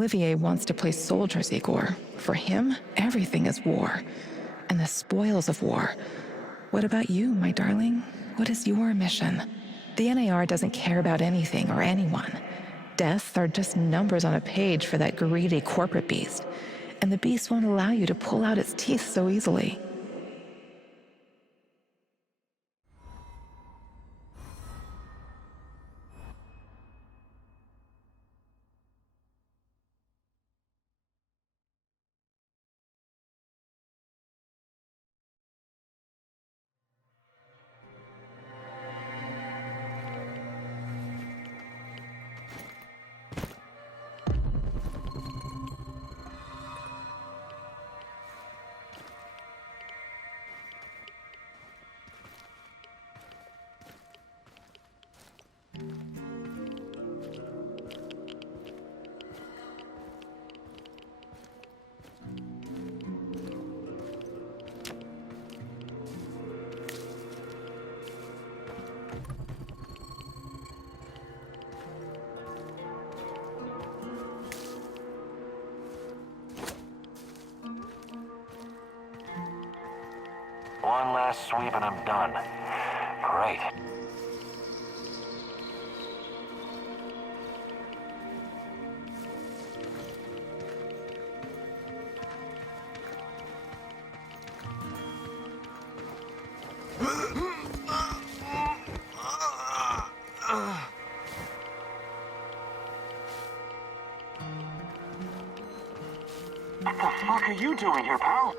Olivier wants to play soldiers, Igor. For him, everything is war. And the spoils of war. What about you, my darling? What is your mission? The NAR doesn't care about anything or anyone. Deaths are just numbers on a page for that greedy corporate beast. And the beast won't allow you to pull out its teeth so easily. One last sweep and I'm done. Great. What the fuck are you doing here, pal?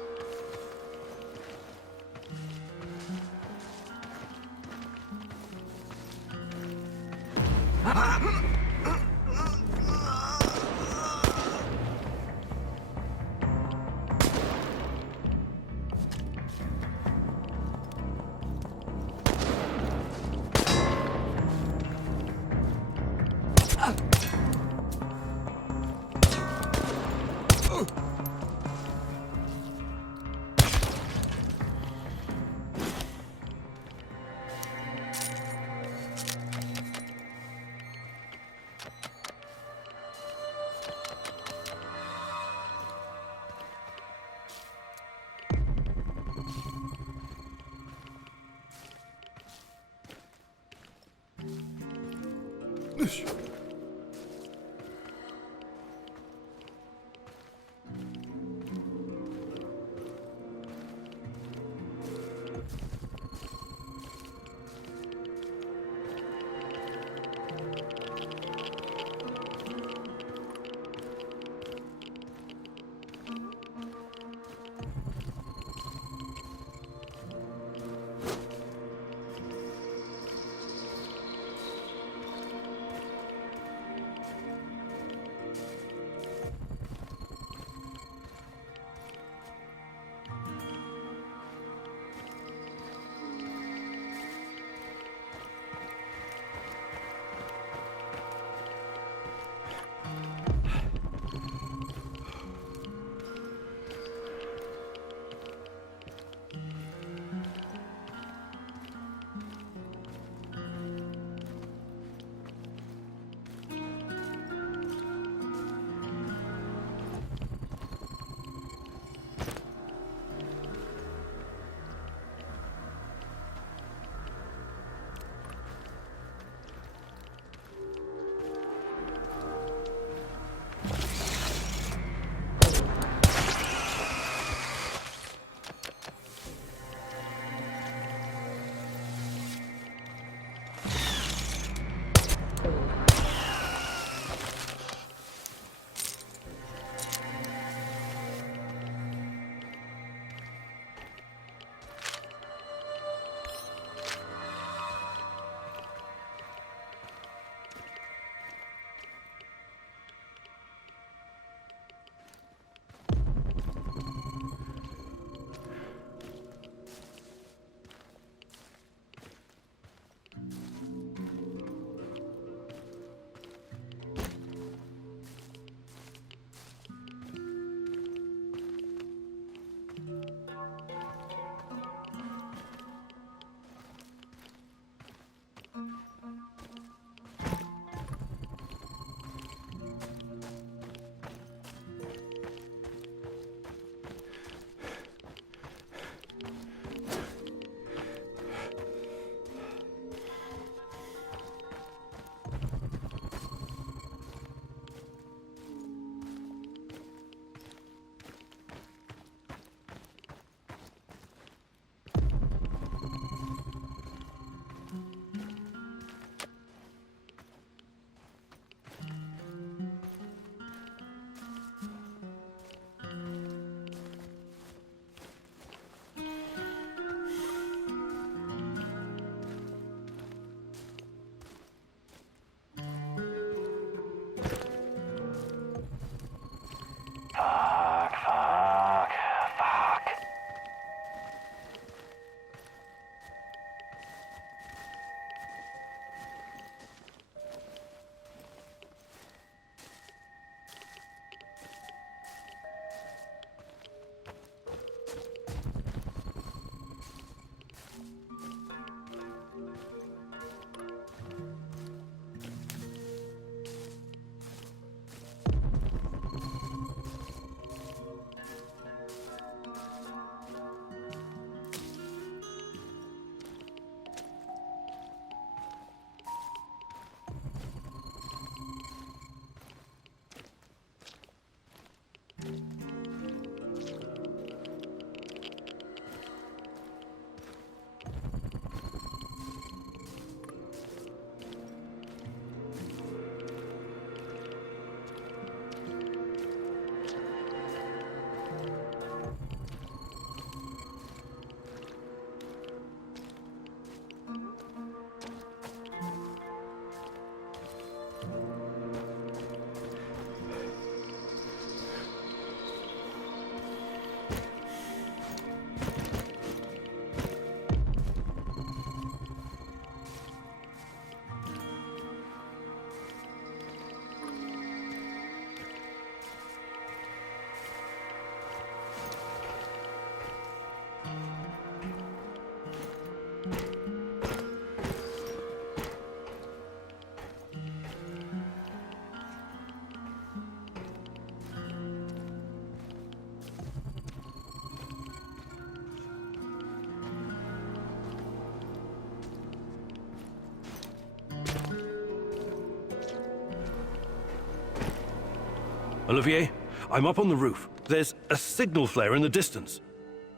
Olivier, I'm up on the roof. There's a signal flare in the distance.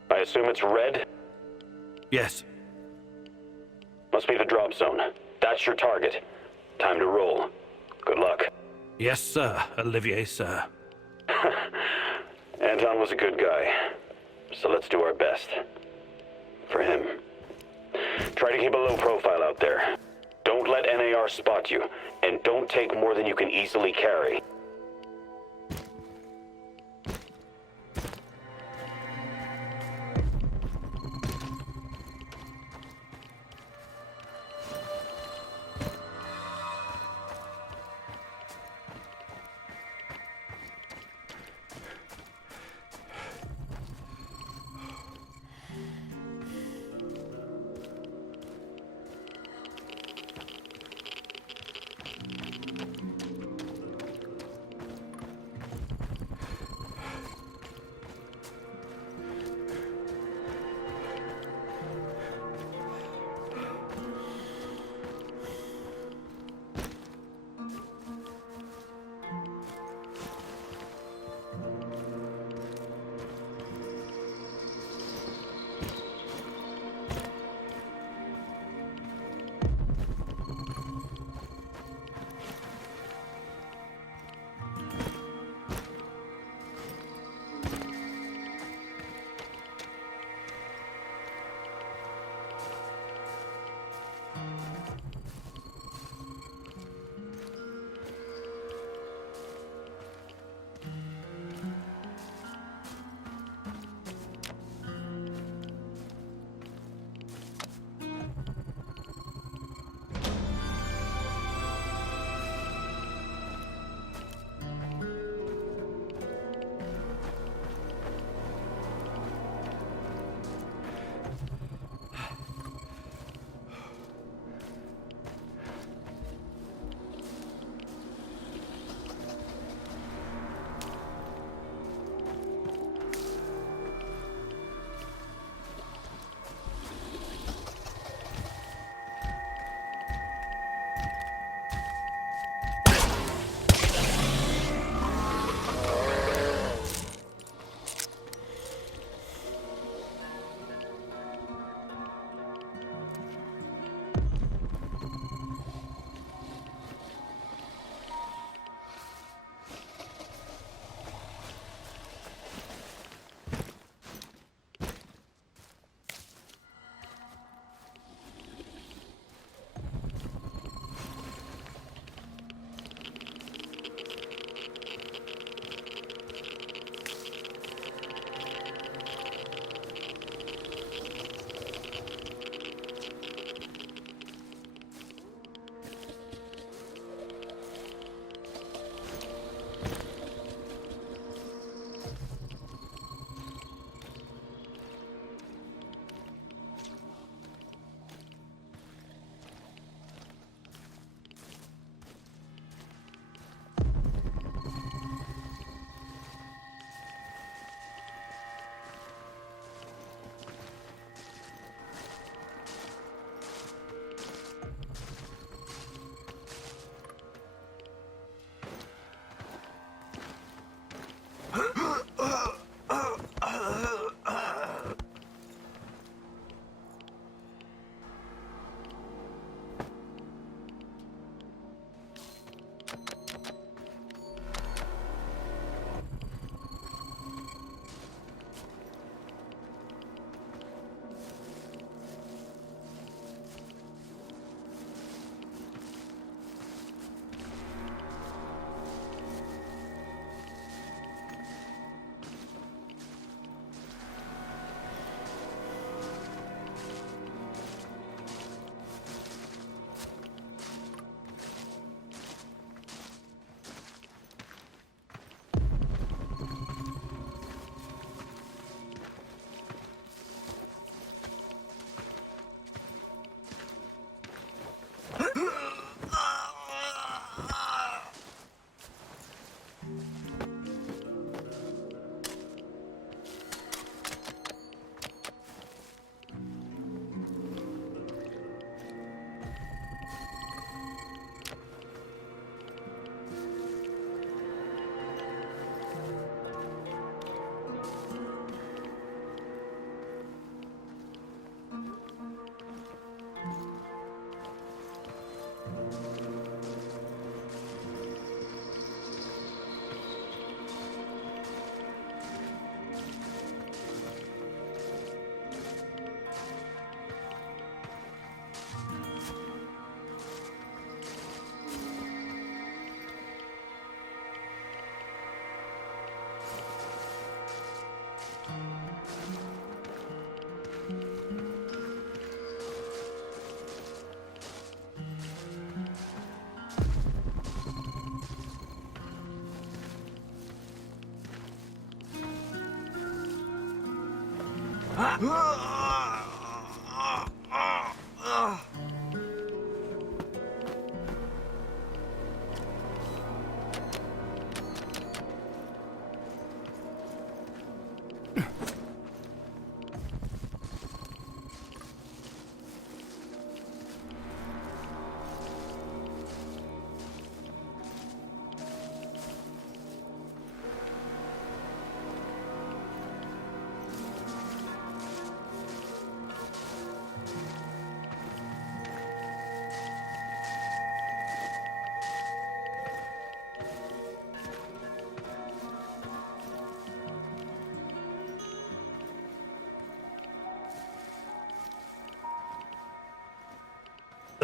I assume it's red? Yes. Must be the drop zone. That's your target. Time to roll. Good luck. Yes, sir, Olivier, sir. Anton was a good guy, so let's do our best. For him. Try to keep a low profile out there. Don't let NAR spot you, and don't take more than you can easily carry.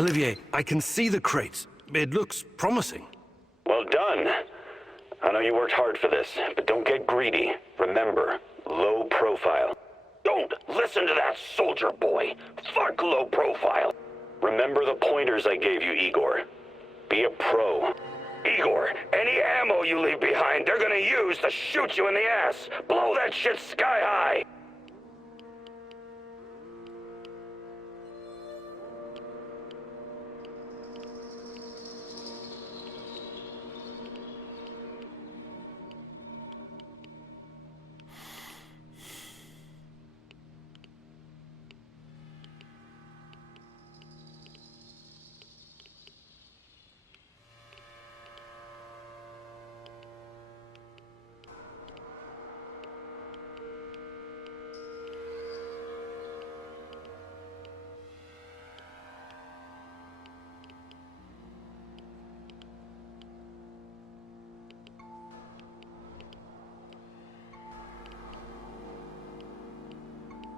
Olivier, I can see the crates. It looks promising. Well done. I know you worked hard for this, but don't get greedy. Remember, low profile. Don't listen to that soldier boy. Fuck low profile. Remember the pointers I gave you, Igor. Be a pro. Igor, any ammo you leave behind, they're gonna use to shoot you in the ass. Blow that shit sky high.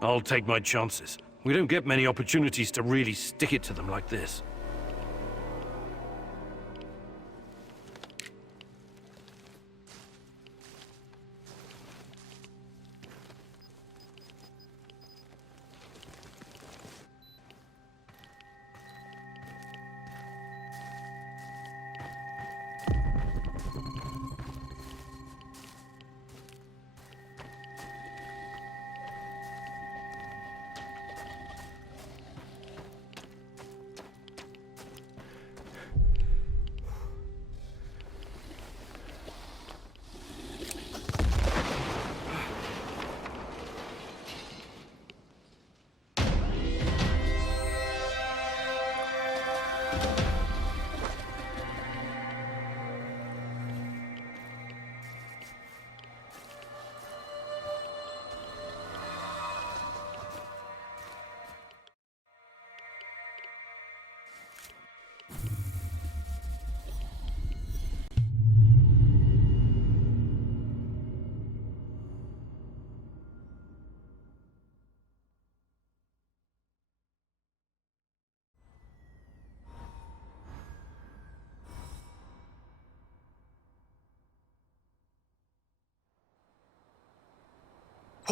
I'll take my chances. We don't get many opportunities to really stick it to them like this.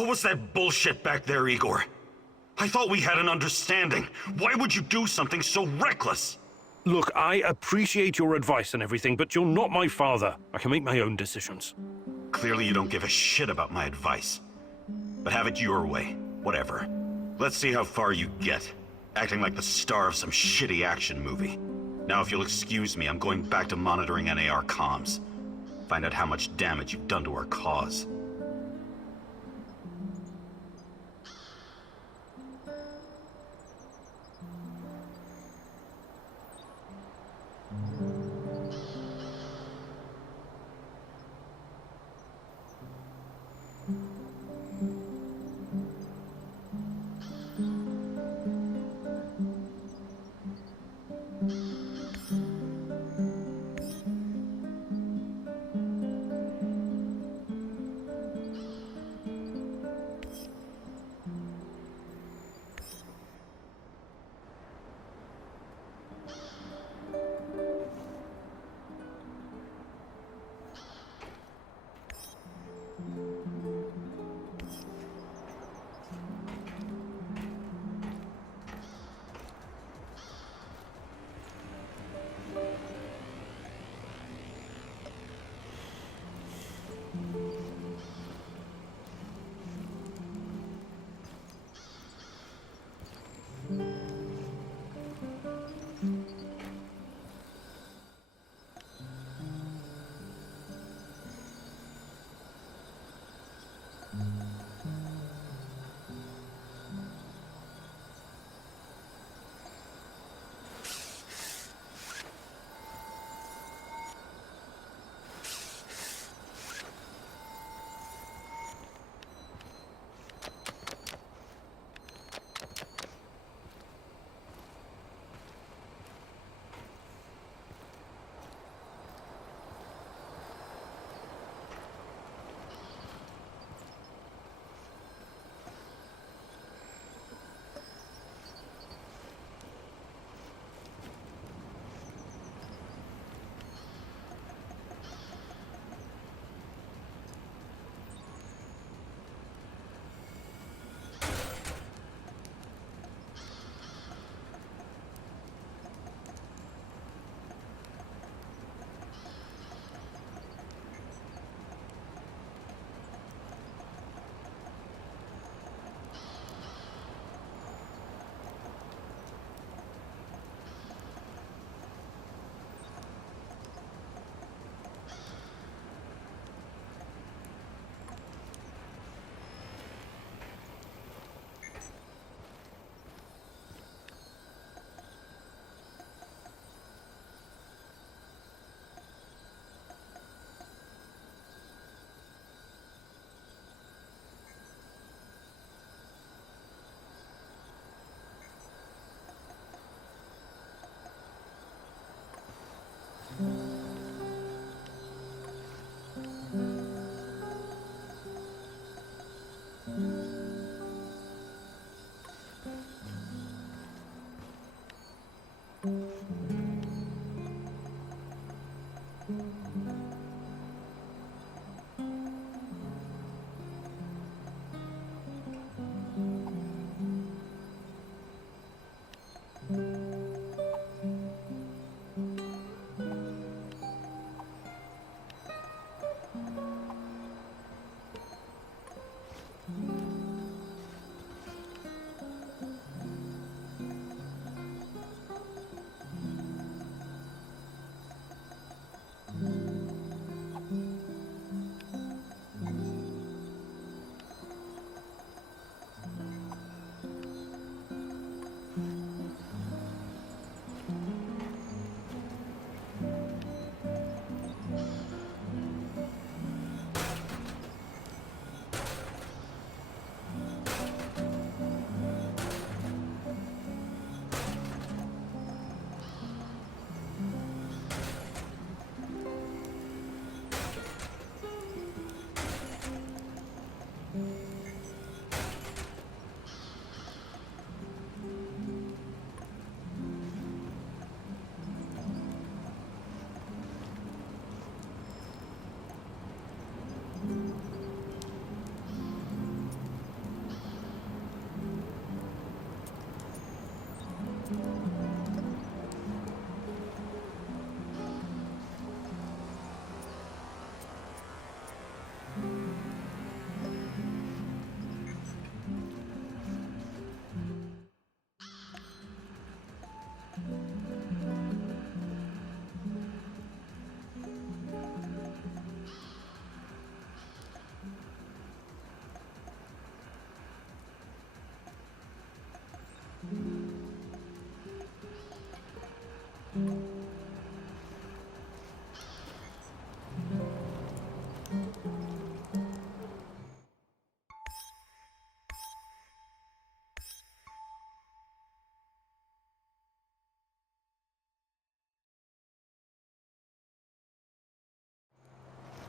What was that bullshit back there, Igor? I thought we had an understanding. Why would you do something so reckless? Look, I appreciate your advice and everything, but you're not my father. I can make my own decisions. Clearly you don't give a shit about my advice. But have it your way. Whatever. Let's see how far you get. Acting like the star of some shitty action movie. Now if you'll excuse me, I'm going back to monitoring NAR comms. Find out how much damage you've done to our cause.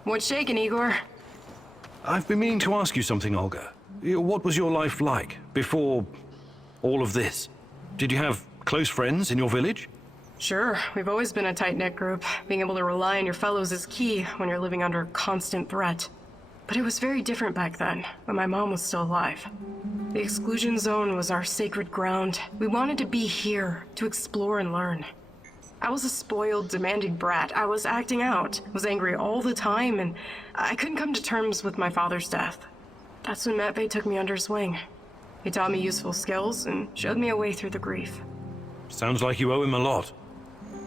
What's shaking, Igor? I've been meaning to ask you something, Olga. What was your life like before all of this? Did you have close friends in your village? Sure, we've always been a tight-knit group. Being able to rely on your fellows is key when you're living under constant threat. But it was very different back then, when my mom was still alive. The exclusion zone was our sacred ground. We wanted to be here, to explore and learn. I was a spoiled, demanding brat. I was acting out, was angry all the time, and I couldn't come to terms with my father's death. That's when Matvey took me under his wing. He taught me useful skills and showed me a way through the grief. Sounds like you owe him a lot.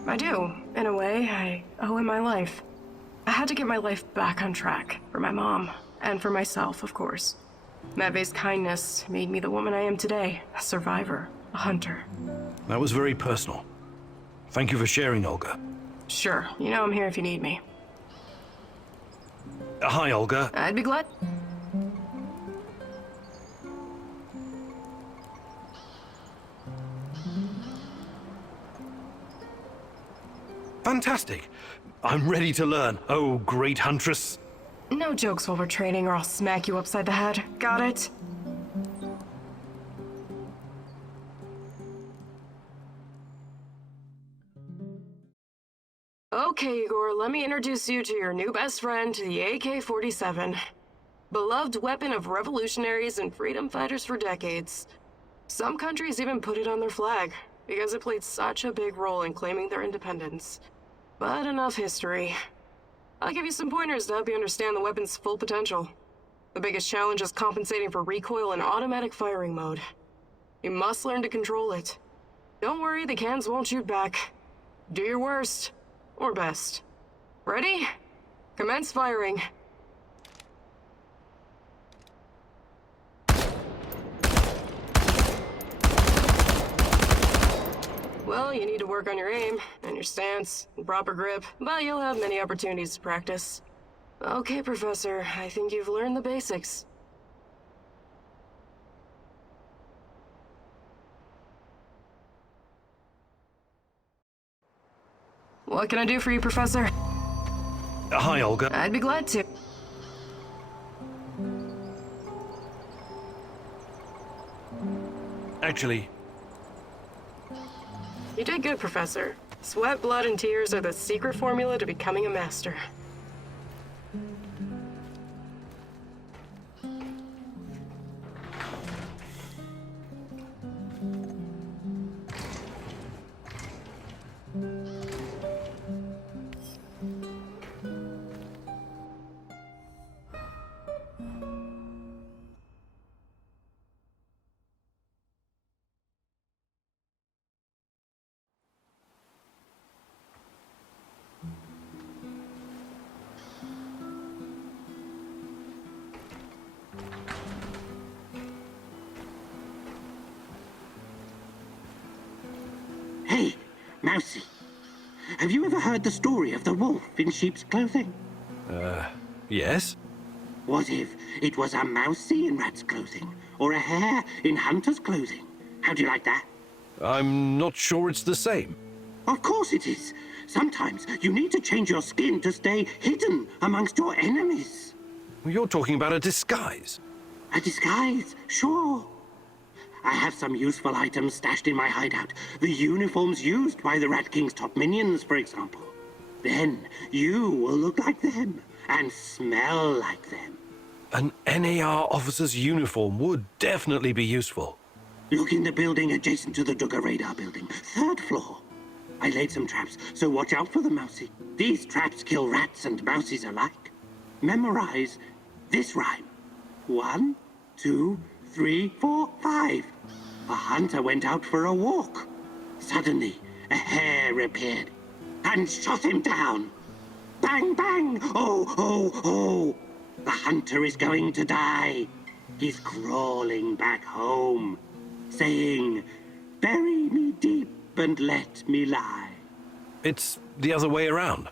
I do. In a way, I owe him my life. I had to get my life back on track, for my mom, and for myself, of course. Matvey's kindness made me the woman I am today, a survivor, a hunter. That was very personal. Thank you for sharing, Olga. Sure, you know I'm here if you need me. Hi, Olga. I'd be glad. Fantastic. I'm ready to learn. Oh, great huntress. No jokes while we're training or I'll smack you upside the head. Got it? Okay, Igor, let me introduce you to your new best friend, the AK-47. Beloved weapon of revolutionaries and freedom fighters for decades. Some countries even put it on their flag, because it played such a big role in claiming their independence. But enough history. I'll give you some pointers to help you understand the weapon's full potential. The biggest challenge is compensating for recoil in automatic firing mode. You must learn to control it. Don't worry, the cans won't shoot back. Do your worst. Or best. Ready? Commence firing. Well, you need to work on your aim, and your stance, and proper grip, but you'll have many opportunities to practice. Okay, Professor, I think you've learned the basics. What can I do for you, Professor? Hi, Olga. I'd be glad to. Actually, You did good, Professor. Sweat, blood, and tears are the secret formula to becoming a master. Hey, Mousy. Have you ever heard the story of the wolf in sheep's clothing? Yes? What if it was a mousy in rat's clothing? Or a hare in hunter's clothing? How do you like that? I'm not sure it's the same. Of course it is. Sometimes you need to change your skin to stay hidden amongst your enemies. You're talking about a disguise. A disguise, sure. I have some useful items stashed in my hideout. The uniforms used by the Rat King's top minions, for example. Then you will look like them and smell like them. An NAR officer's uniform would definitely be useful. Look in the building adjacent to the Duggar radar building, 3rd floor. I laid some traps, so watch out for them, Mousy. These traps kill rats and mousies alike. Memorize this rhyme. 1, 2, 3, 4, 5. A hunter went out for a walk. Suddenly, a hare appeared and shot him down. Bang, bang! Oh, oh, oh! The hunter is going to die. He's crawling back home, saying, "Bury me deep and let me lie." It's the other way around.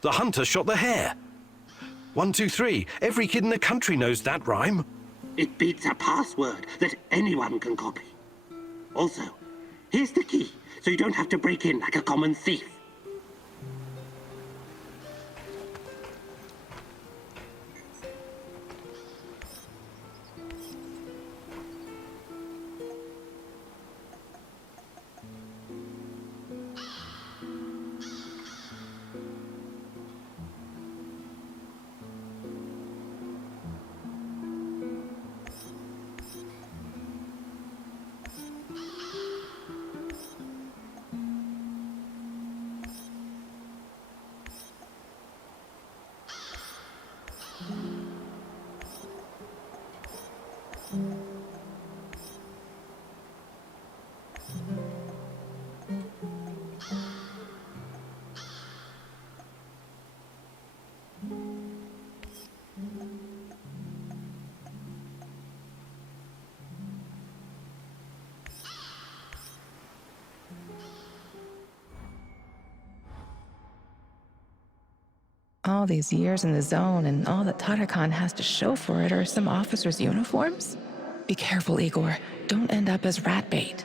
The hunter shot the hare. 1, 2, 3. Every kid in the country knows that rhyme. It beats a password that anyone can copy. Also, here's the key, so you don't have to break in like a common thief. All these years in the zone and all that Tatakan has to show for it are some officers' uniforms? Be careful, Igor. Don't end up as rat bait.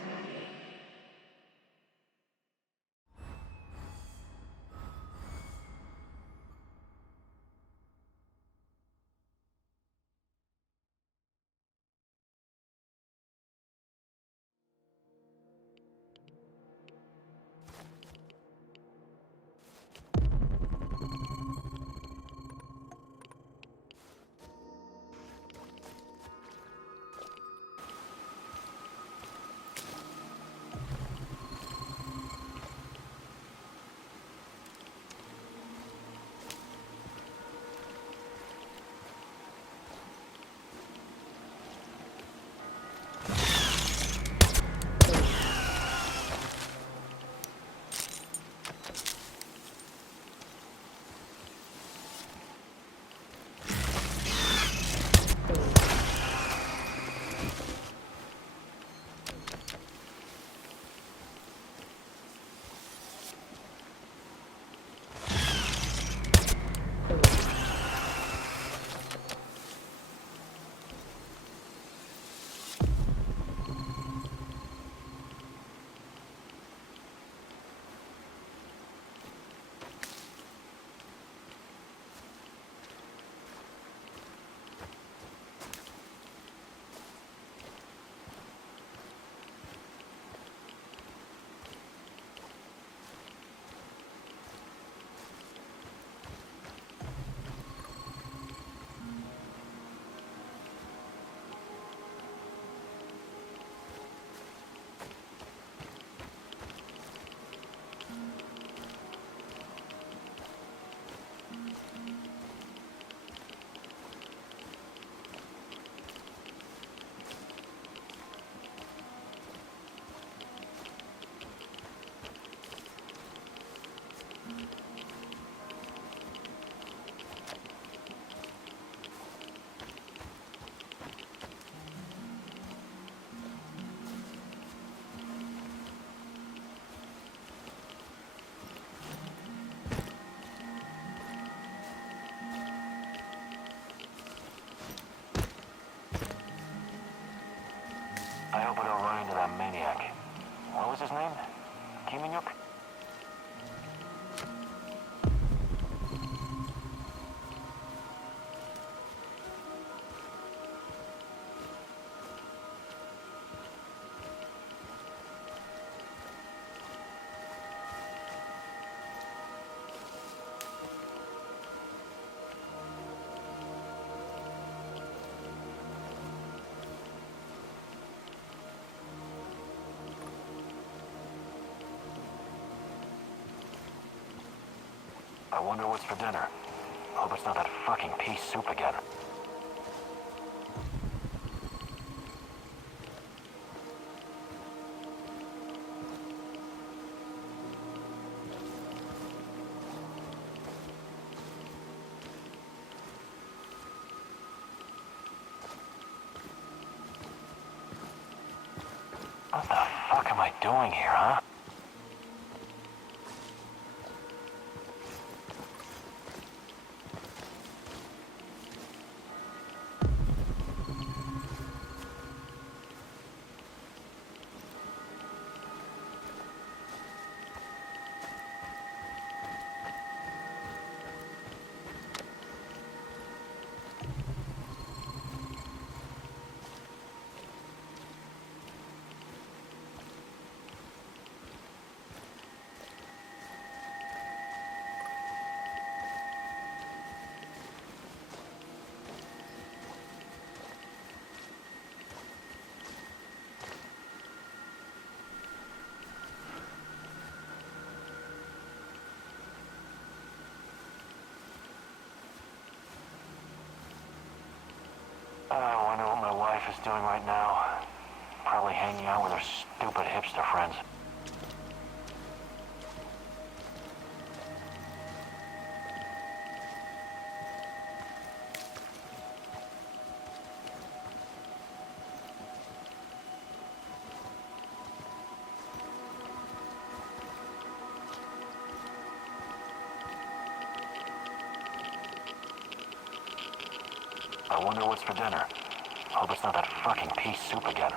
I wonder what's for dinner. Hope it's not that fucking pea soup again. What the fuck am I doing here, huh? I wonder what my wife is doing right now. Probably hanging out with her stupid hipster friends. I wonder what's for dinner. Hope it's not that fucking pea soup again.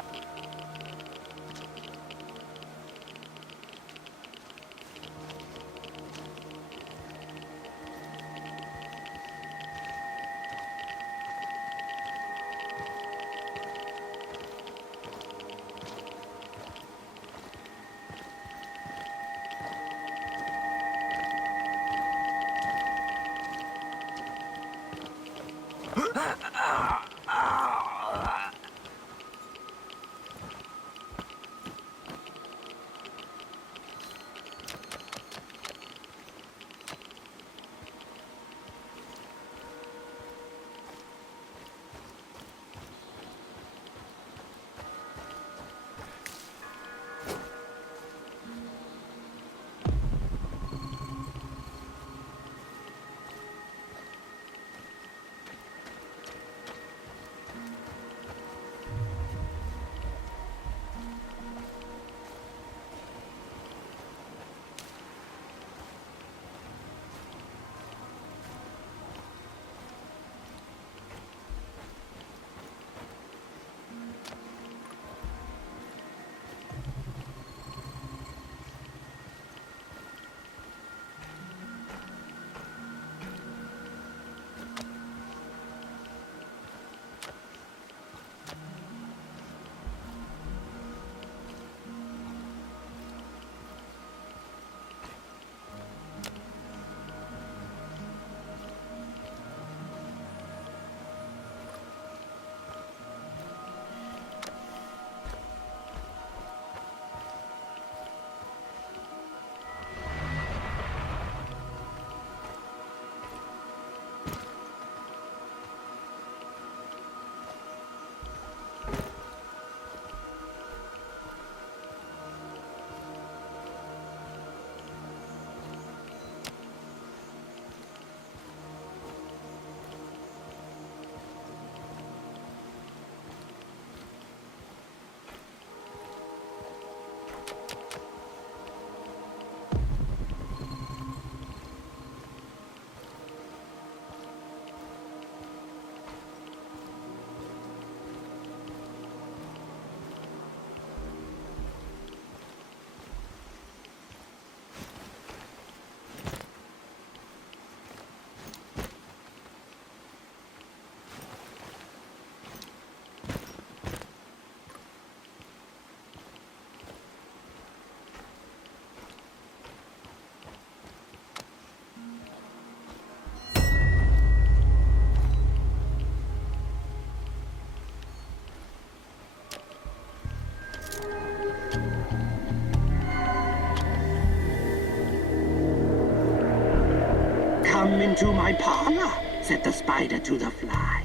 Come into my parlor, said the spider to the fly.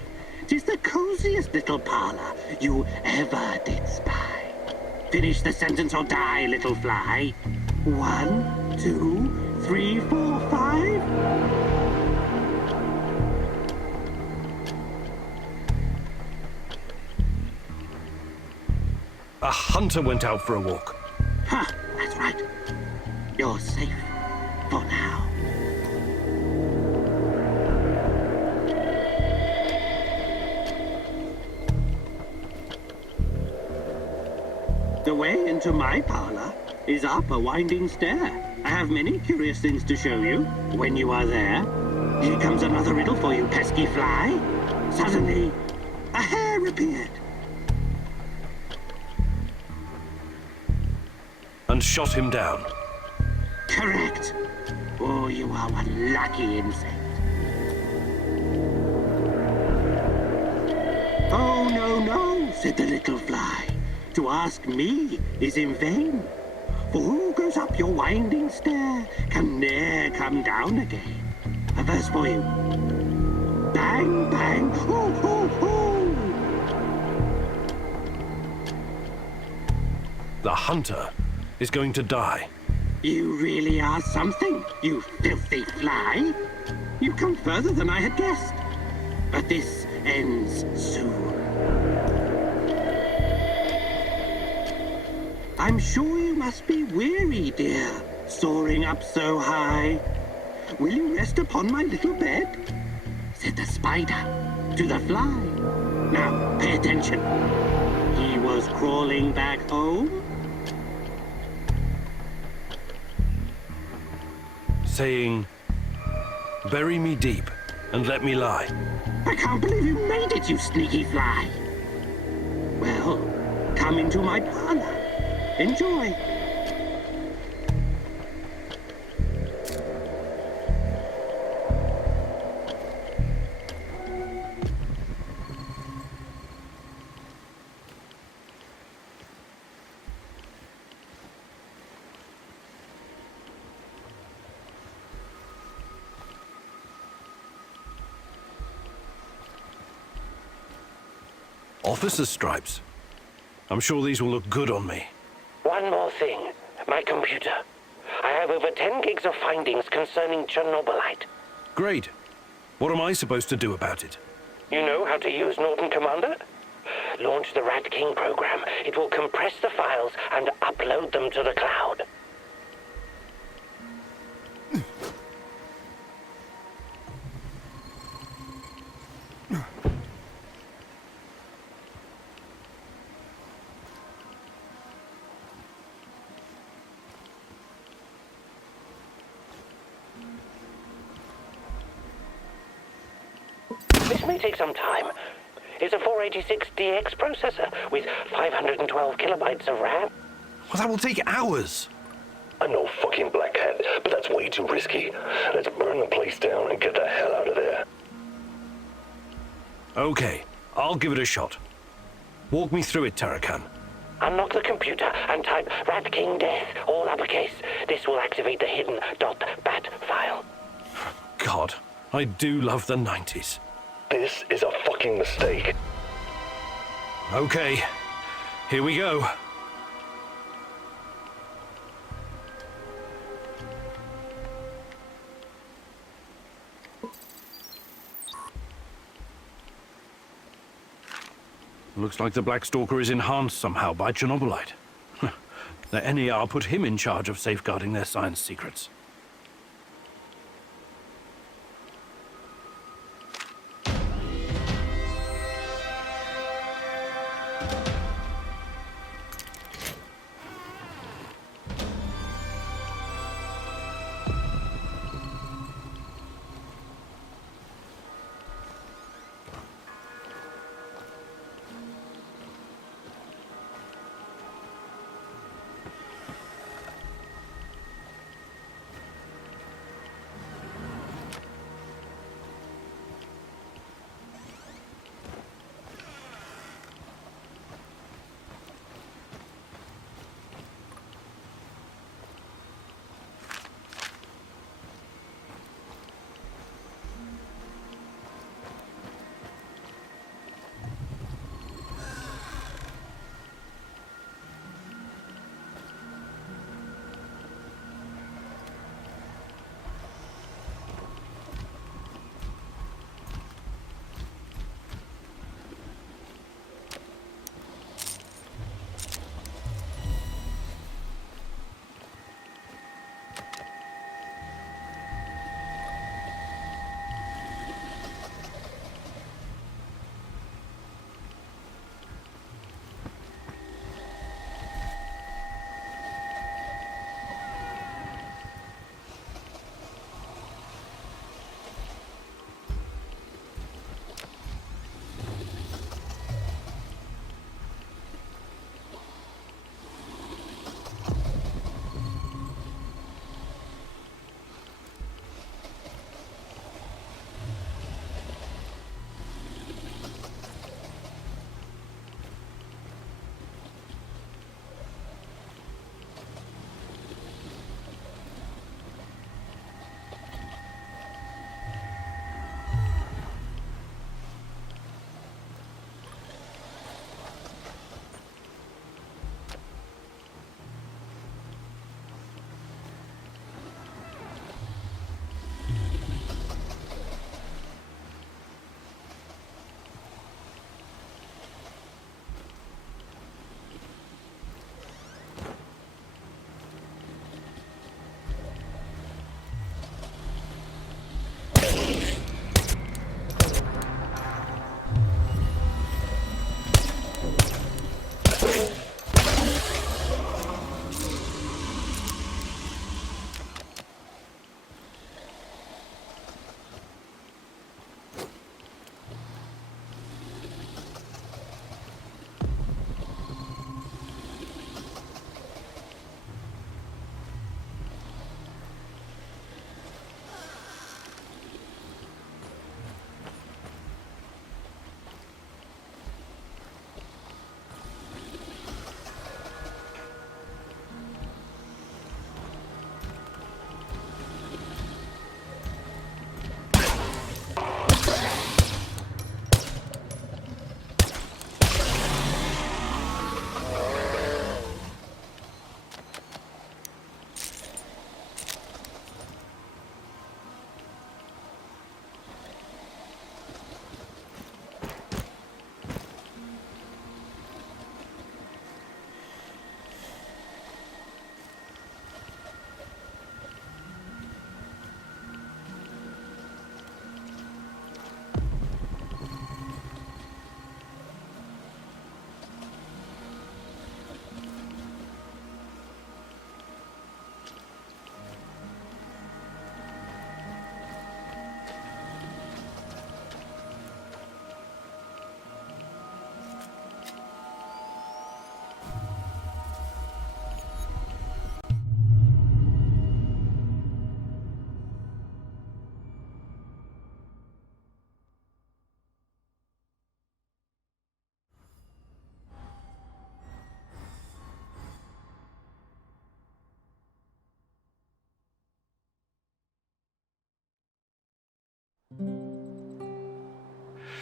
'Tis the coziest little parlor you ever did spy. Finish the sentence or die, little fly. 1, 2, 3, 4, 5. A hunter went out for a walk. Ha, that's right. You're safe for now. The way into my parlor is up a winding stair. I have many curious things to show you when you are there. Here comes another riddle for you, pesky fly. Suddenly, a hare appeared. And shot him down. Correct. Oh, you are one lucky insect. Oh, no, no, said the little fly. To ask me is in vain. For who goes up your winding stair can ne'er come down again. A verse for you. Bang, bang, hoo, hoo, hoo. The hunter is going to die. You really are something, you filthy fly. You've come further than I had guessed. But this ends soon. I'm sure you must be weary, dear, soaring up so high. Will you rest upon my little bed? Said the spider to the fly. Now, pay attention. He was crawling back home. Saying, bury me deep and let me lie. I can't believe you made it, you sneaky fly. Well, come into my parlor. Enjoy. Officer's stripes. I'm sure these will look good on me. One more thing. My computer. I have over 10 gigs of findings concerning Chernobylite. Great. What am I supposed to do about it? You know how to use Norton Commander? Launch the Rat King program. It will compress the files and upload them to the cloud. This may take some time. It's a 486DX processor with 512 kilobytes of RAM. Well, that will take hours. I'm no fucking black hat, but that's way too risky. Let's burn the place down and get the hell out of there. Okay, I'll give it a shot. Walk me through it, Tarakan. Unlock the computer and type Rat King Death, all uppercase. This will activate the hidden .bat file. God, I do love the 90s. This is a fucking mistake. Okay, here we go. Looks like the Black Stalker is enhanced somehow by Chernobylite. The NER put him in charge of safeguarding their science secrets.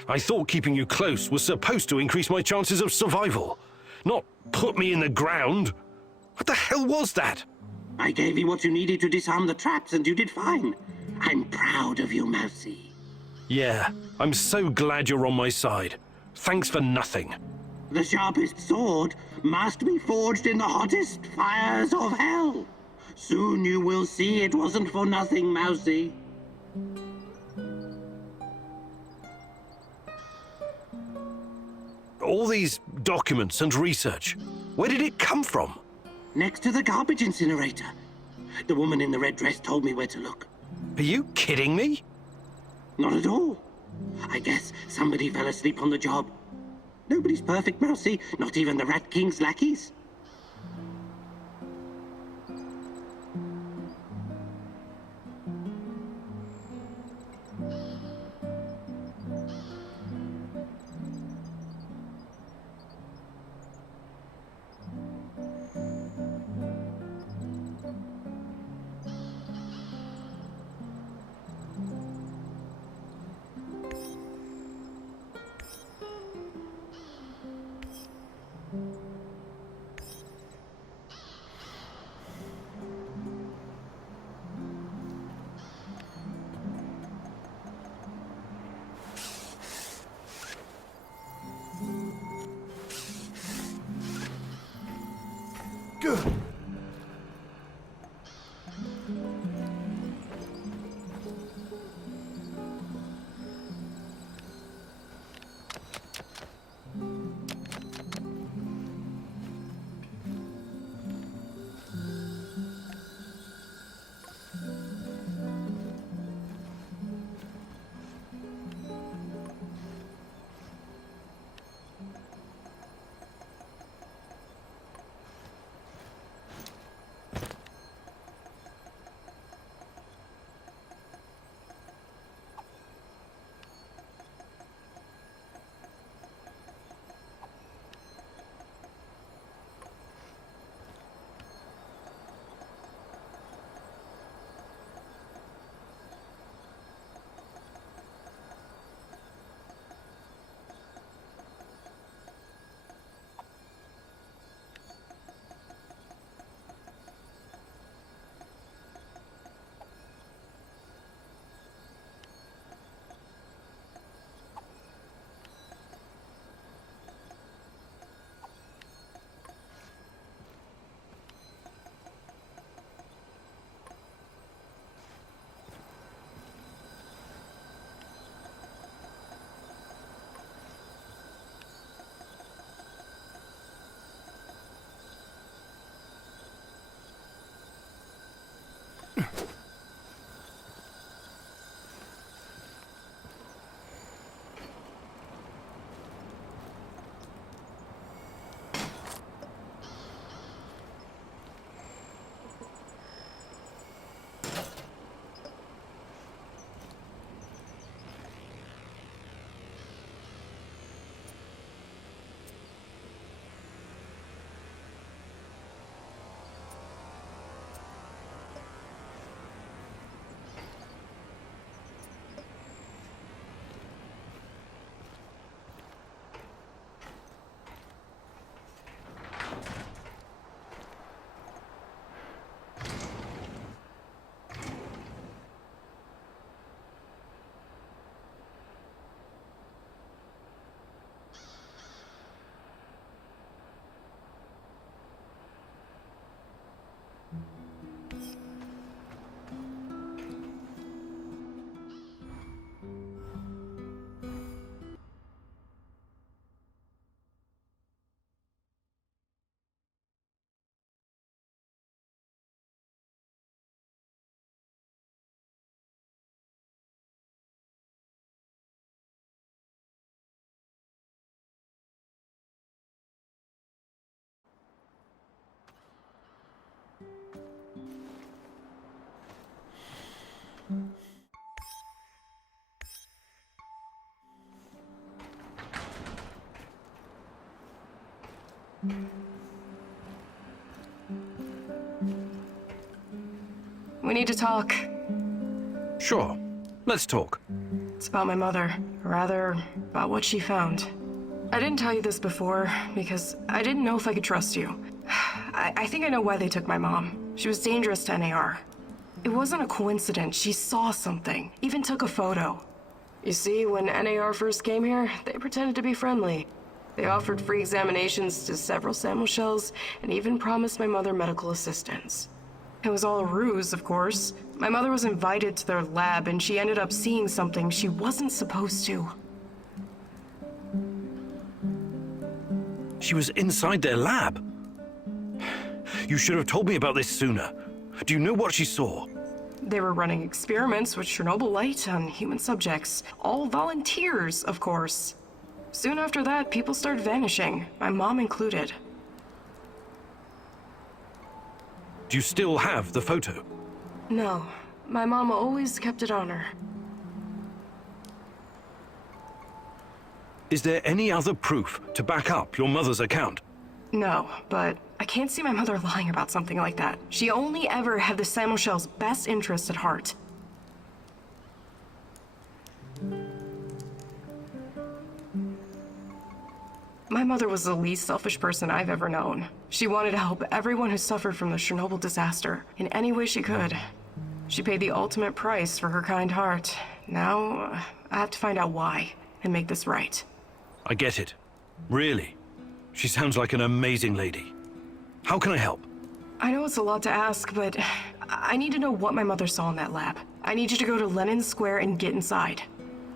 I thought keeping you close was supposed to increase my chances of survival, not put me in the ground. What the hell was that? I gave you what you needed to disarm the traps, and you did fine. I'm proud of you, Mousy. Yeah, I'm so glad you're on my side. Thanks for nothing. The sharpest sword must be forged in the hottest fires of hell. Soon you will see it wasn't for nothing, Mousy. All these documents and research, where did it come from? Next to the garbage incinerator. The woman in the red dress told me where to look. Are you kidding me? Not at all. I guess somebody fell asleep on the job. Nobody's perfect, Mousy, not even the Rat King's lackeys. We need to talk. Sure, let's talk. It's about my mother. Rather, about what she found. I didn't tell you this before because I didn't know if I could trust you. I think I know why they took my mom. She was dangerous to NAR. It wasn't a coincidence. She saw something, even took a photo. You see, when NAR first came here, they pretended to be friendly. They offered free examinations to several sample shells and even promised my mother medical assistance. It was all a ruse, of course. My mother was invited to their lab and she ended up seeing something she wasn't supposed to. She was inside their lab. You should have told me about this sooner. Do you know what she saw? They were running experiments with Chernobylite on human subjects. All volunteers, of course. Soon after that, people started vanishing, my mom included. Do you still have the photo? No, my mom always kept it on her. Is there any other proof to back up your mother's account? No, but I can't see my mother lying about something like that. She only ever had the Samuel's best interest at heart. My mother was the least selfish person I've ever known. She wanted to help everyone who suffered from the Chernobyl disaster in any way she could. She paid the ultimate price for her kind heart. Now, I have to find out why and make this right. I get it. Really. She sounds like an amazing lady. How can I help? I know it's a lot to ask, but I need to know what my mother saw in that lab. I need you to go to Lenin Square and get inside.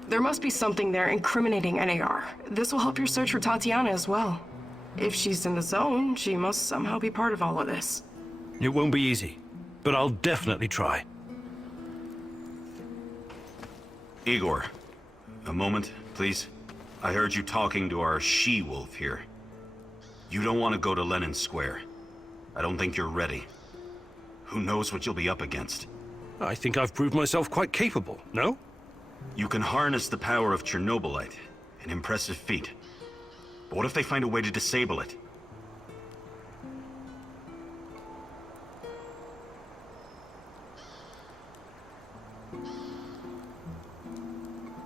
There must be something there incriminating NAR. This will help your search for Tatiana as well. If she's in the zone, she must somehow be part of all of this. It won't be easy, but I'll definitely try. Igor, a moment, please. I heard you talking to our she-wolf here. You don't want to go to Lenin Square. I don't think you're ready. Who knows what you'll be up against? I think I've proved myself quite capable, no? You can harness the power of Chernobylite, an impressive feat. But what if they find a way to disable it?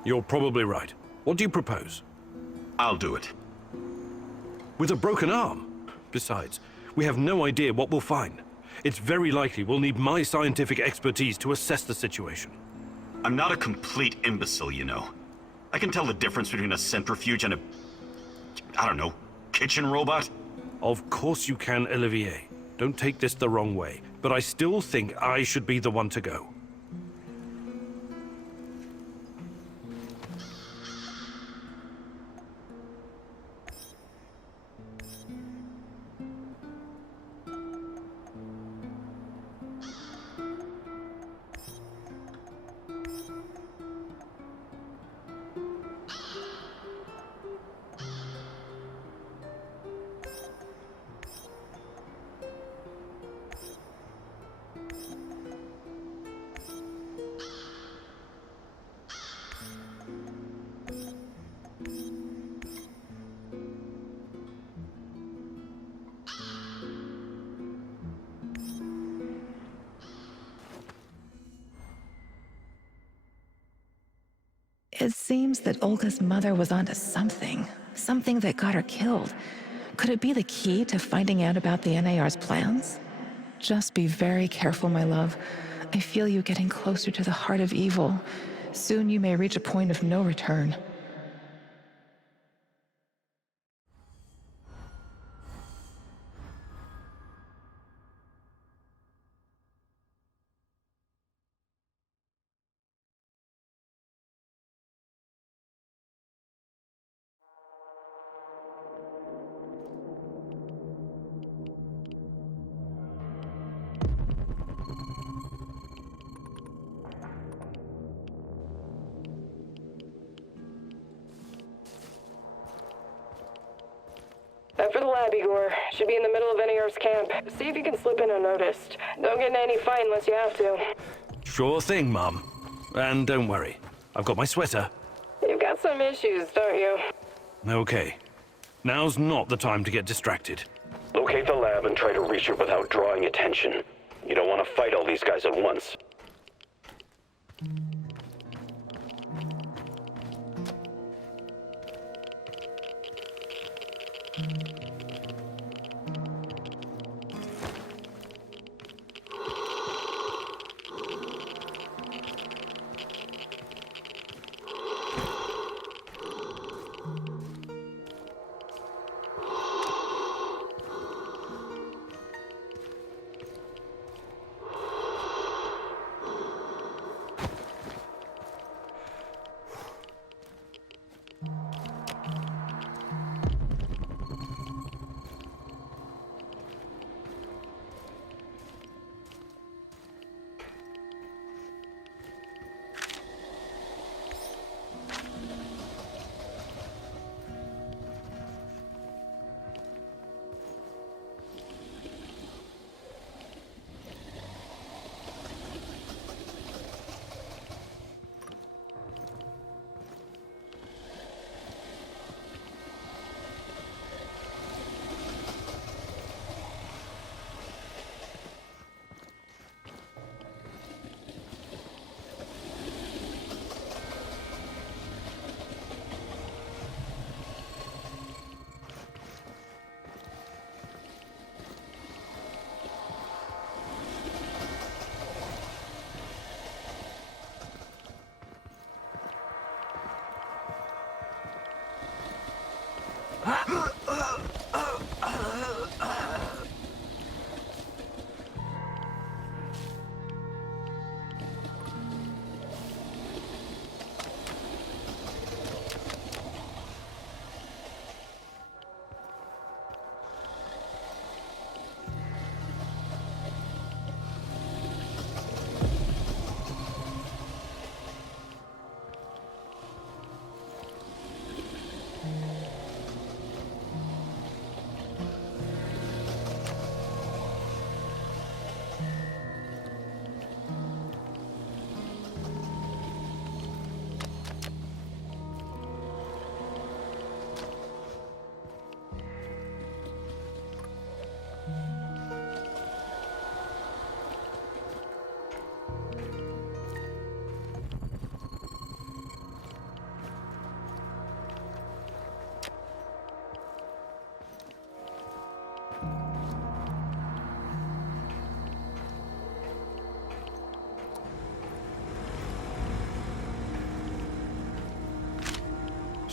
You're probably right. What do you propose? I'll do it. With a broken arm? Besides, we have no idea what we'll find. It's very likely we'll need my scientific expertise to assess the situation. I'm not a complete imbecile, you know. I can tell the difference between a centrifuge and I don't know, kitchen robot? Of course you can, Olivier. Don't take this the wrong way, but I still think I should be the one to go. It seems that Olga's mother was onto something that got her killed. Could it be the key to finding out about the NAR's plans? Just be very careful, my love. I feel you getting closer to the heart of evil. Soon you may reach a point of no return. After the lab, Igor. Should be in the middle of NAR's camp. See if you can slip in unnoticed. Don't get in any fight unless you have to. Sure thing, Mom. And don't worry, I've got my sweater. You've got some issues, don't you? Okay. Now's not the time to get distracted. Locate the lab and try to reach it without drawing attention. You don't want to fight all these guys at once.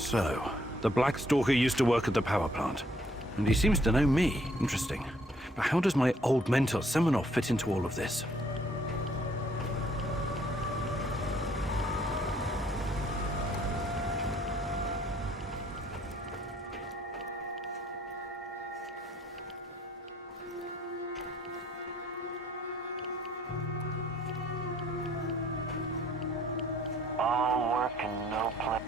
So, the Black Stalker used to work at the power plant, and he seems to know me. Interesting. But how does my old mentor Semenov fit into all of this? All work and no play.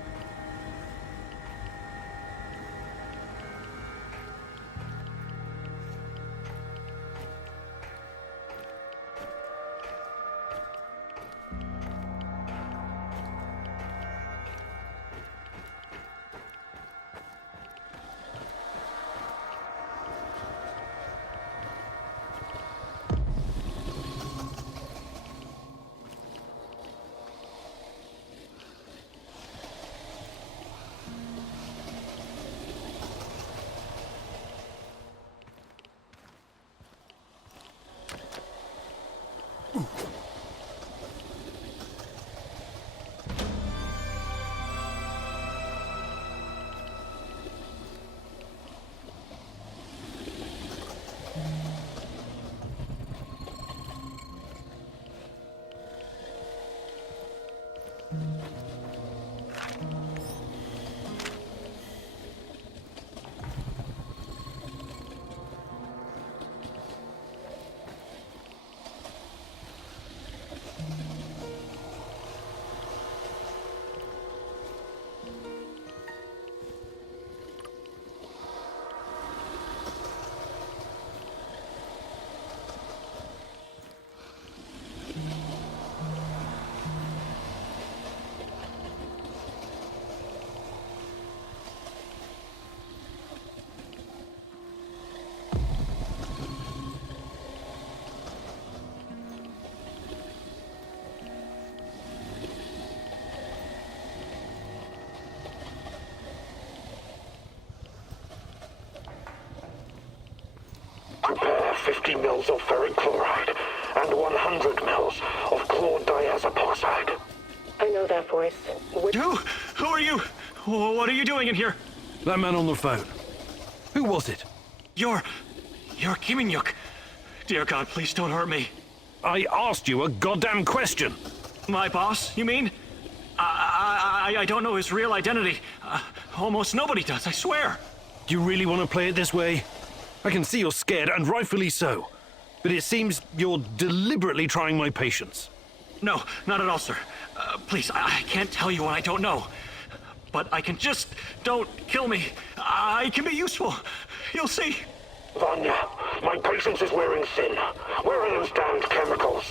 50 mils of ferric chloride and 100 mils of chlordiazepoxide. I know that voice. Who are you? What are you doing in here? That man on the phone. Who was it? You're Kiminyuk. Dear God, please don't hurt me. I asked you a goddamn question. My boss, you mean? I don't know his real identity. Almost nobody does, I swear. Do you really want to play it this way? I can see you're scared, and rightfully so. But it seems you're deliberately trying my patience. No, not at all, sir. Please, I can't tell you what I don't know. But I can just... Don't kill me. I can be useful. You'll see. Vanya, my patience is wearing thin. Where are those damned chemicals?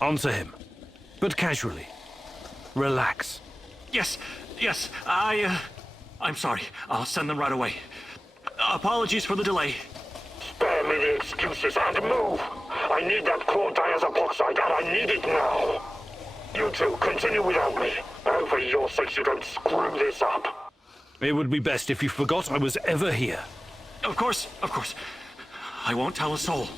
Answer him. But casually. Relax. Yes, I'm sorry. I'll send them right away. Apologies for the delay. Spare me the excuses and move. I need that chlordiazepoxide, and I need it now. You two, continue without me. I hope for your sakes you don't screw this up. It would be best if you forgot I was ever here. Of course. I won't tell a soul.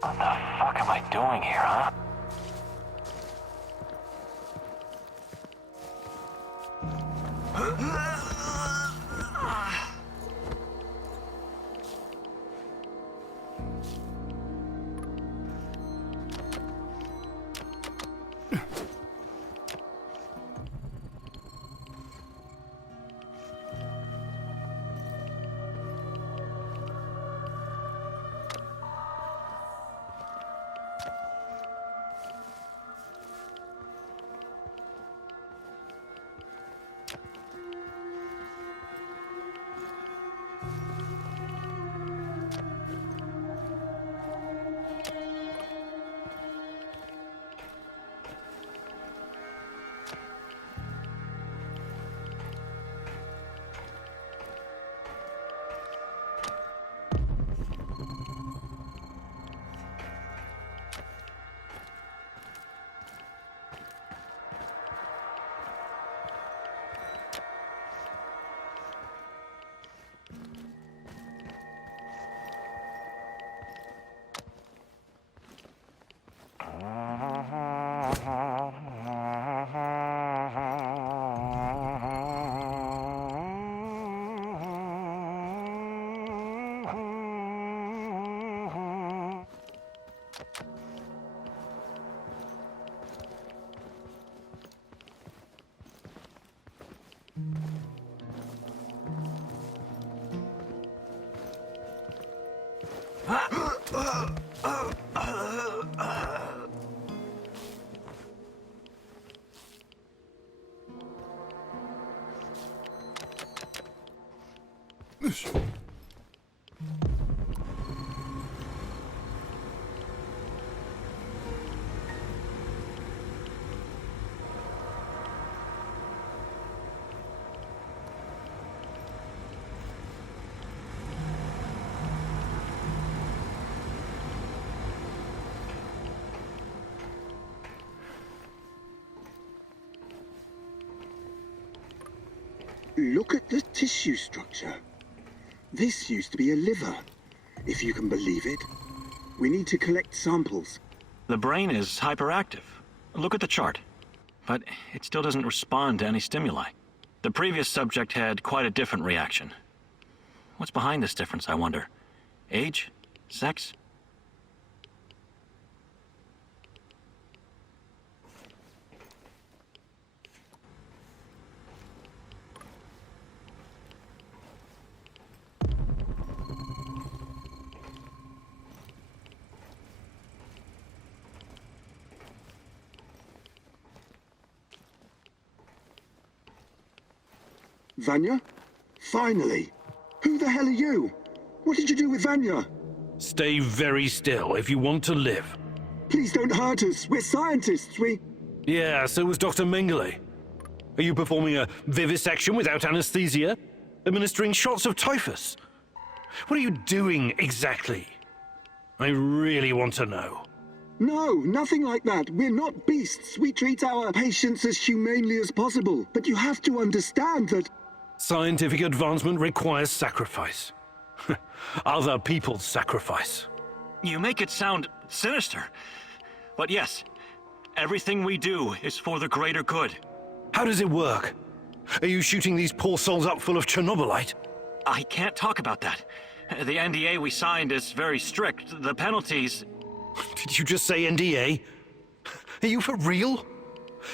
What the fuck am I doing here, huh? Look at the tissue structure. This used to be a liver, if you can believe it. We need to collect samples. The brain is hyperactive. Look at the chart. But it still doesn't respond to any stimuli. The previous subject had quite a different reaction. What's behind this difference, I wonder? Age? Sex? Vanya? Finally! Who the hell are you? What did you do with Vanya? Stay very still if you want to live. Please don't hurt us. We're scientists. Yeah, so was Dr. Mengele. Are you performing a vivisection without anesthesia? Administering shots of typhus? What are you doing exactly? I really want to know. No, nothing like that. We're not beasts. We treat our patients as humanely as possible. But you have to understand that... Scientific advancement requires sacrifice. Other people's sacrifice. You make it sound sinister. But yes, everything we do is for the greater good. How does it work? Are you shooting these poor souls up full of Chernobylite? I can't talk about that. The NDA we signed is very strict. The penalties... Did you just say NDA? Are you for real?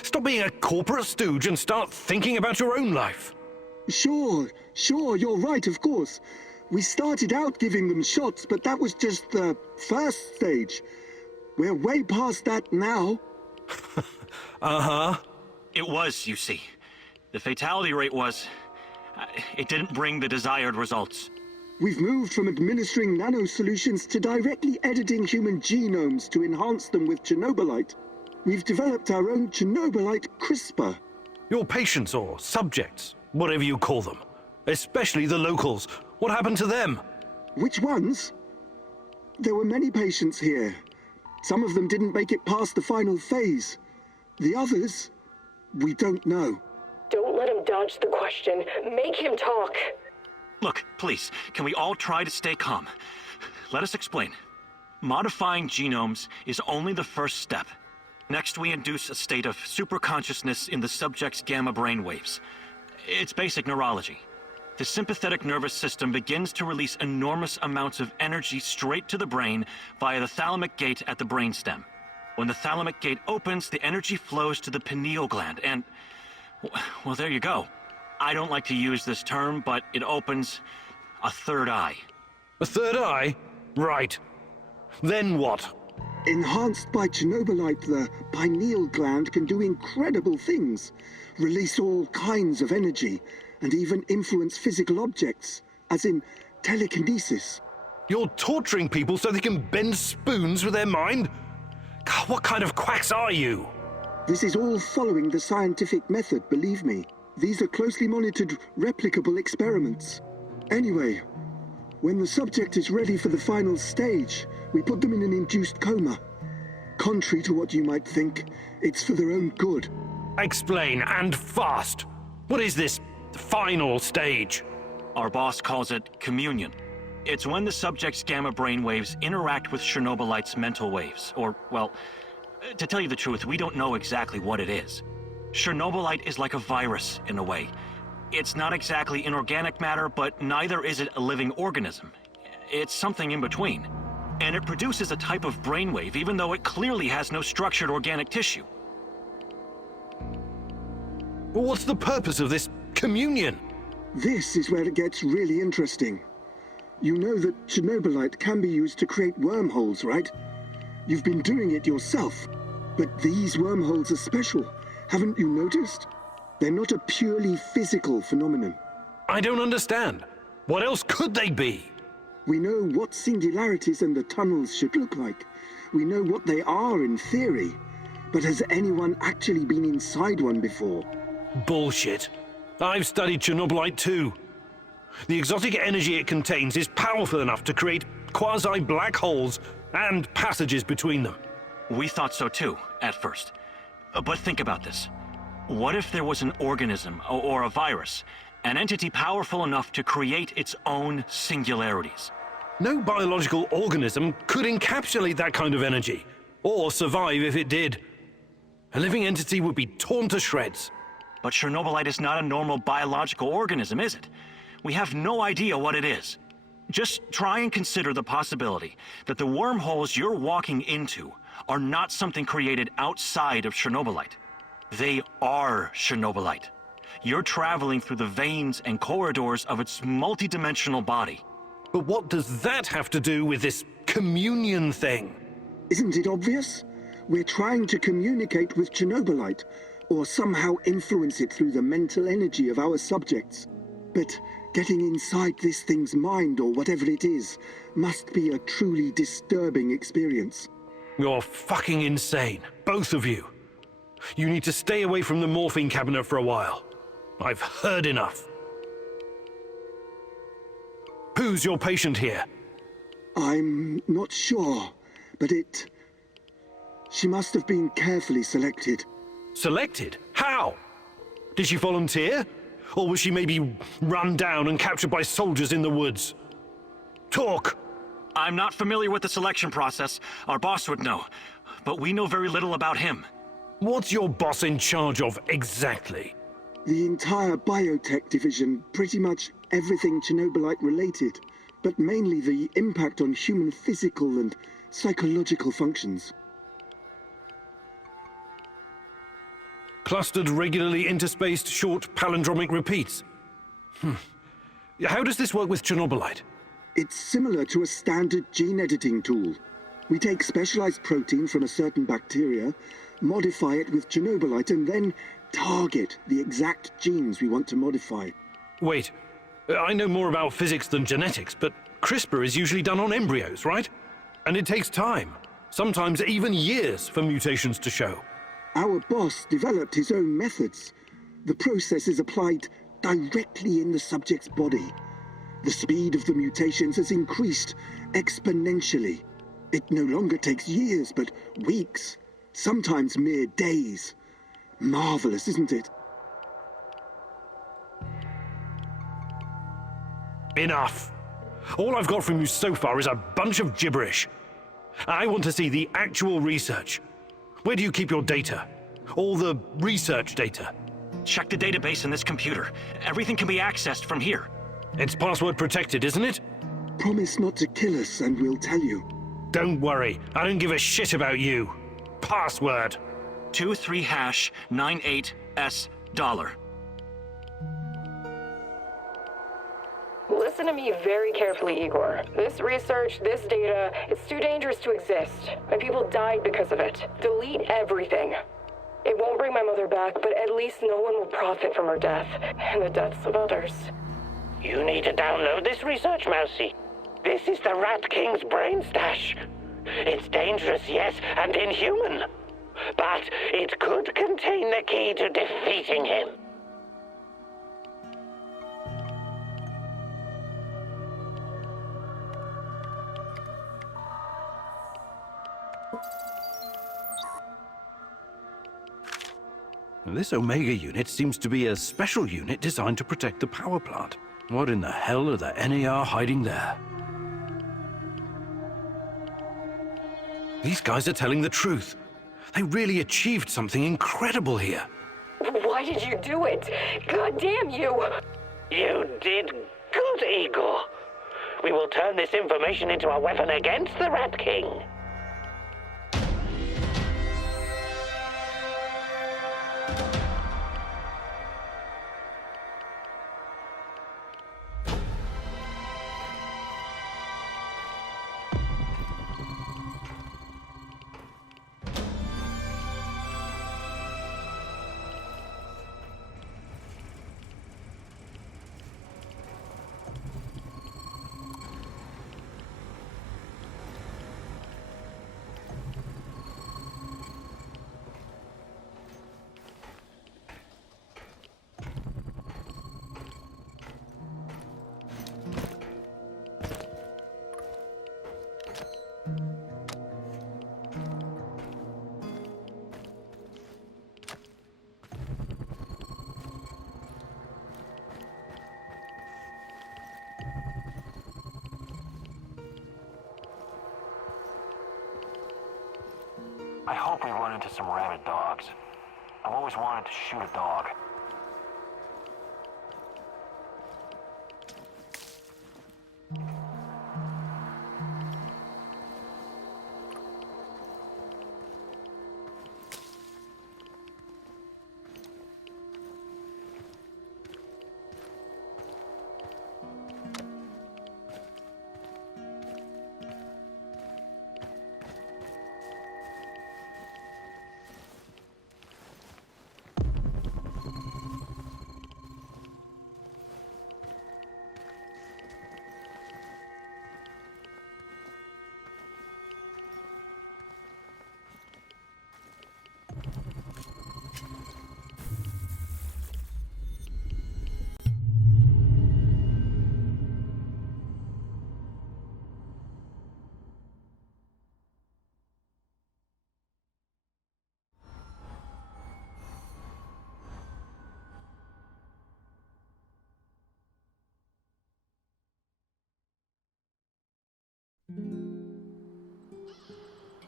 Stop being a corporate stooge and start thinking about your own life. Sure, you're right, of course. We started out giving them shots, but that was just the first stage. We're way past that now. Uh-huh. It was, you see. The fatality rate was... it didn't bring the desired results. We've moved from administering nano-solutions to directly editing human genomes to enhance them with Chernobylite. We've developed our own Chernobylite CRISPR. Your patients or subjects, whatever you call them, especially the locals, what happened to them? Which ones? There were many patients here. Some of them didn't make it past the final phase. The others, we don't know. Don't let him dodge the question. Make him talk. Look, please, can we all try to stay calm? Let us explain. Modifying genomes is only the first step. Next, we induce a state of superconsciousness in the subject's gamma brainwaves. It's basic neurology. The sympathetic nervous system begins to release enormous amounts of energy straight to the brain via the thalamic gate at the brainstem. When the thalamic gate opens, the energy flows to the pineal gland and... well, there you go. I don't like to use this term, but it opens a third eye. A third eye? Right. Then what? Enhanced by Chernobylite, the pineal gland can do incredible things. Release all kinds of energy, and even influence physical objects, as in telekinesis. You're torturing people so they can bend spoons with their mind? God, what kind of quacks are you? This is all following the scientific method, believe me. These are closely monitored, replicable experiments. Anyway, when the subject is ready for the final stage, we put them in an induced coma. Contrary to what you might think, it's for their own good. Explain, and fast. What is this final stage? Our boss calls it communion. It's when the subject's gamma brainwaves interact with Chernobylite's mental waves, or, well, to tell you the truth, we don't know exactly what it is. Chernobylite is like a virus, in a way. It's not exactly inorganic matter, but neither is it a living organism. It's something in between. And it produces a type of brainwave, even though it clearly has no structured organic tissue. Well, what's the purpose of this communion? This is where it gets really interesting. You know that Chernobylite can be used to create wormholes, right? You've been doing it yourself. But these wormholes are special. Haven't you noticed? They're not a purely physical phenomenon. I don't understand. What else could they be? We know what singularities and the tunnels should look like. We know what they are in theory. But has anyone actually been inside one before? Bullshit. I've studied Chernobylite too. The exotic energy it contains is powerful enough to create quasi-black holes and passages between them. We thought so too, at first. But think about this. What if there was an organism, or a virus, an entity powerful enough to create its own singularities? No biological organism could encapsulate that kind of energy, or survive if it did. A living entity would be torn to shreds. But Chernobylite is not a normal biological organism, is it? We have no idea what it is. Just try and consider the possibility that the wormholes you're walking into are not something created outside of Chernobylite. They are Chernobylite. You're traveling through the veins and corridors of its multidimensional body. But what does that have to do with this communion thing? Isn't it obvious? We're trying to communicate with Chernobylite, or somehow influence it through the mental energy of our subjects. But getting inside this thing's mind, or whatever it is, must be a truly disturbing experience. You're fucking insane, both of you. You need to stay away from the morphine cabinet for a while. I've heard enough. Who's your patient here? I'm not sure, but she must have been carefully selected. Selected? How? Did she volunteer? Or was she maybe run down and captured by soldiers in the woods? Talk! I'm not familiar with the selection process. Our boss would know. But we know very little about him. What's your boss in charge of exactly? The entire biotech division, pretty much everything Chernobylite related, but mainly the impact on human physical and psychological functions. Clustered, regularly interspaced, short palindromic repeats. How does this work with Chernobylite? It's similar to a standard gene editing tool. We take specialized protein from a certain bacteria, modify it with Chernobylite, and then target the exact genes we want to modify. Wait, I know more about physics than genetics, but CRISPR is usually done on embryos, right? And it takes time, sometimes even years, for mutations to show. Our boss developed his own methods. The process is applied directly in the subject's body. The speed of the mutations has increased exponentially. It no longer takes years, but weeks, sometimes mere days. Marvelous, isn't it? Enough. All I've got from you so far is a bunch of gibberish. I want to see the actual research. Where do you keep your data? All the research data? Check the database in this computer. Everything can be accessed from here. It's password protected, isn't it? Promise not to kill us and we'll tell you. Don't worry, I don't give a shit about you. Password. 23#98S $. Listen to me very carefully, Igor. This research, this data, it's too dangerous to exist. My people died because of it. Delete everything. It won't bring my mother back, but at least no one will profit from her death, and the deaths of others. You need to download this research, Mousy. This is the Rat King's brain stash. It's dangerous, yes, and inhuman. But it could contain the key to defeating him. This Omega unit seems to be a special unit designed to protect the power plant. What in the hell are the NAR hiding there? These guys are telling the truth. They really achieved something incredible here. Why did you do it? God damn you! You did good, Igor. We will turn this information into a weapon against the Rat King. I hope we run into some rabid dogs. I've always wanted to shoot a dog.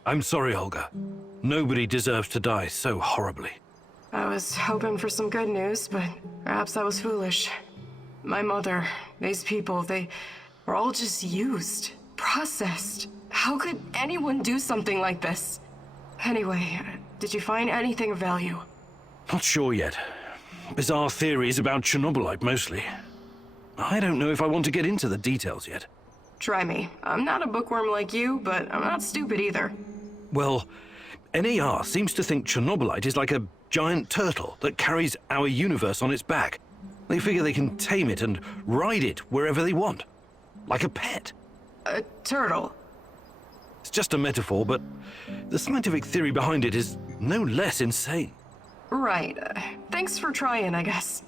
I'm sorry, Olga. Nobody deserves to die so horribly. I was hoping for some good news, but perhaps I was foolish. My mother, these people, they were all just used, processed. How could anyone do something like this? Anyway, did you find anything of value? Not sure yet. Bizarre theories about Chernobylite, mostly. I don't know if I want to get into the details yet. Try me. I'm not a bookworm like you, but I'm not stupid either. Well, NAR seems to think Chernobylite is like a giant turtle that carries our universe on its back. They figure they can tame it and ride it wherever they want. Like a pet. A turtle? It's just a metaphor, but the scientific theory behind it is no less insane. Right. Thanks for trying, I guess.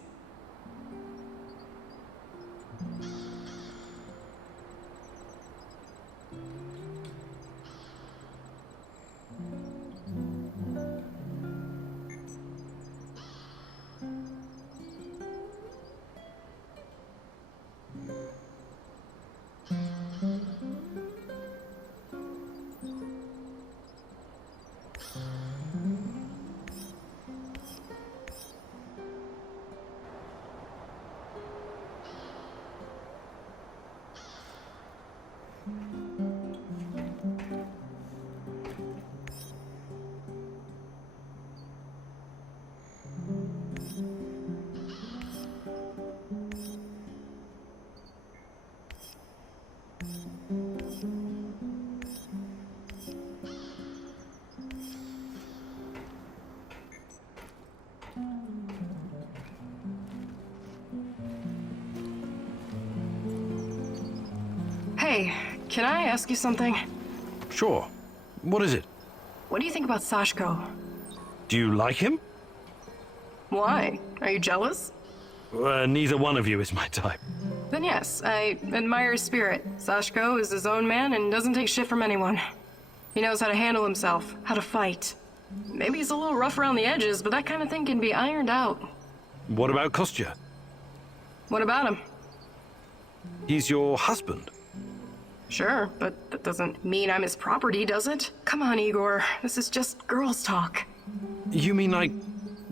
Hey, can I ask you something? Sure. What is it? What do you think about Sashko? Do you like him? Why? Are you jealous? Neither one of you is my type. Then yes, I admire his spirit. Sashko is his own man and doesn't take shit from anyone. He knows how to handle himself, how to fight. Maybe he's a little rough around the edges, but that kind of thing can be ironed out. What about Kostya? What about him? He's your husband. Sure, but that doesn't mean I'm his property, does it? Come on, Igor. This is just girls' talk. You mean like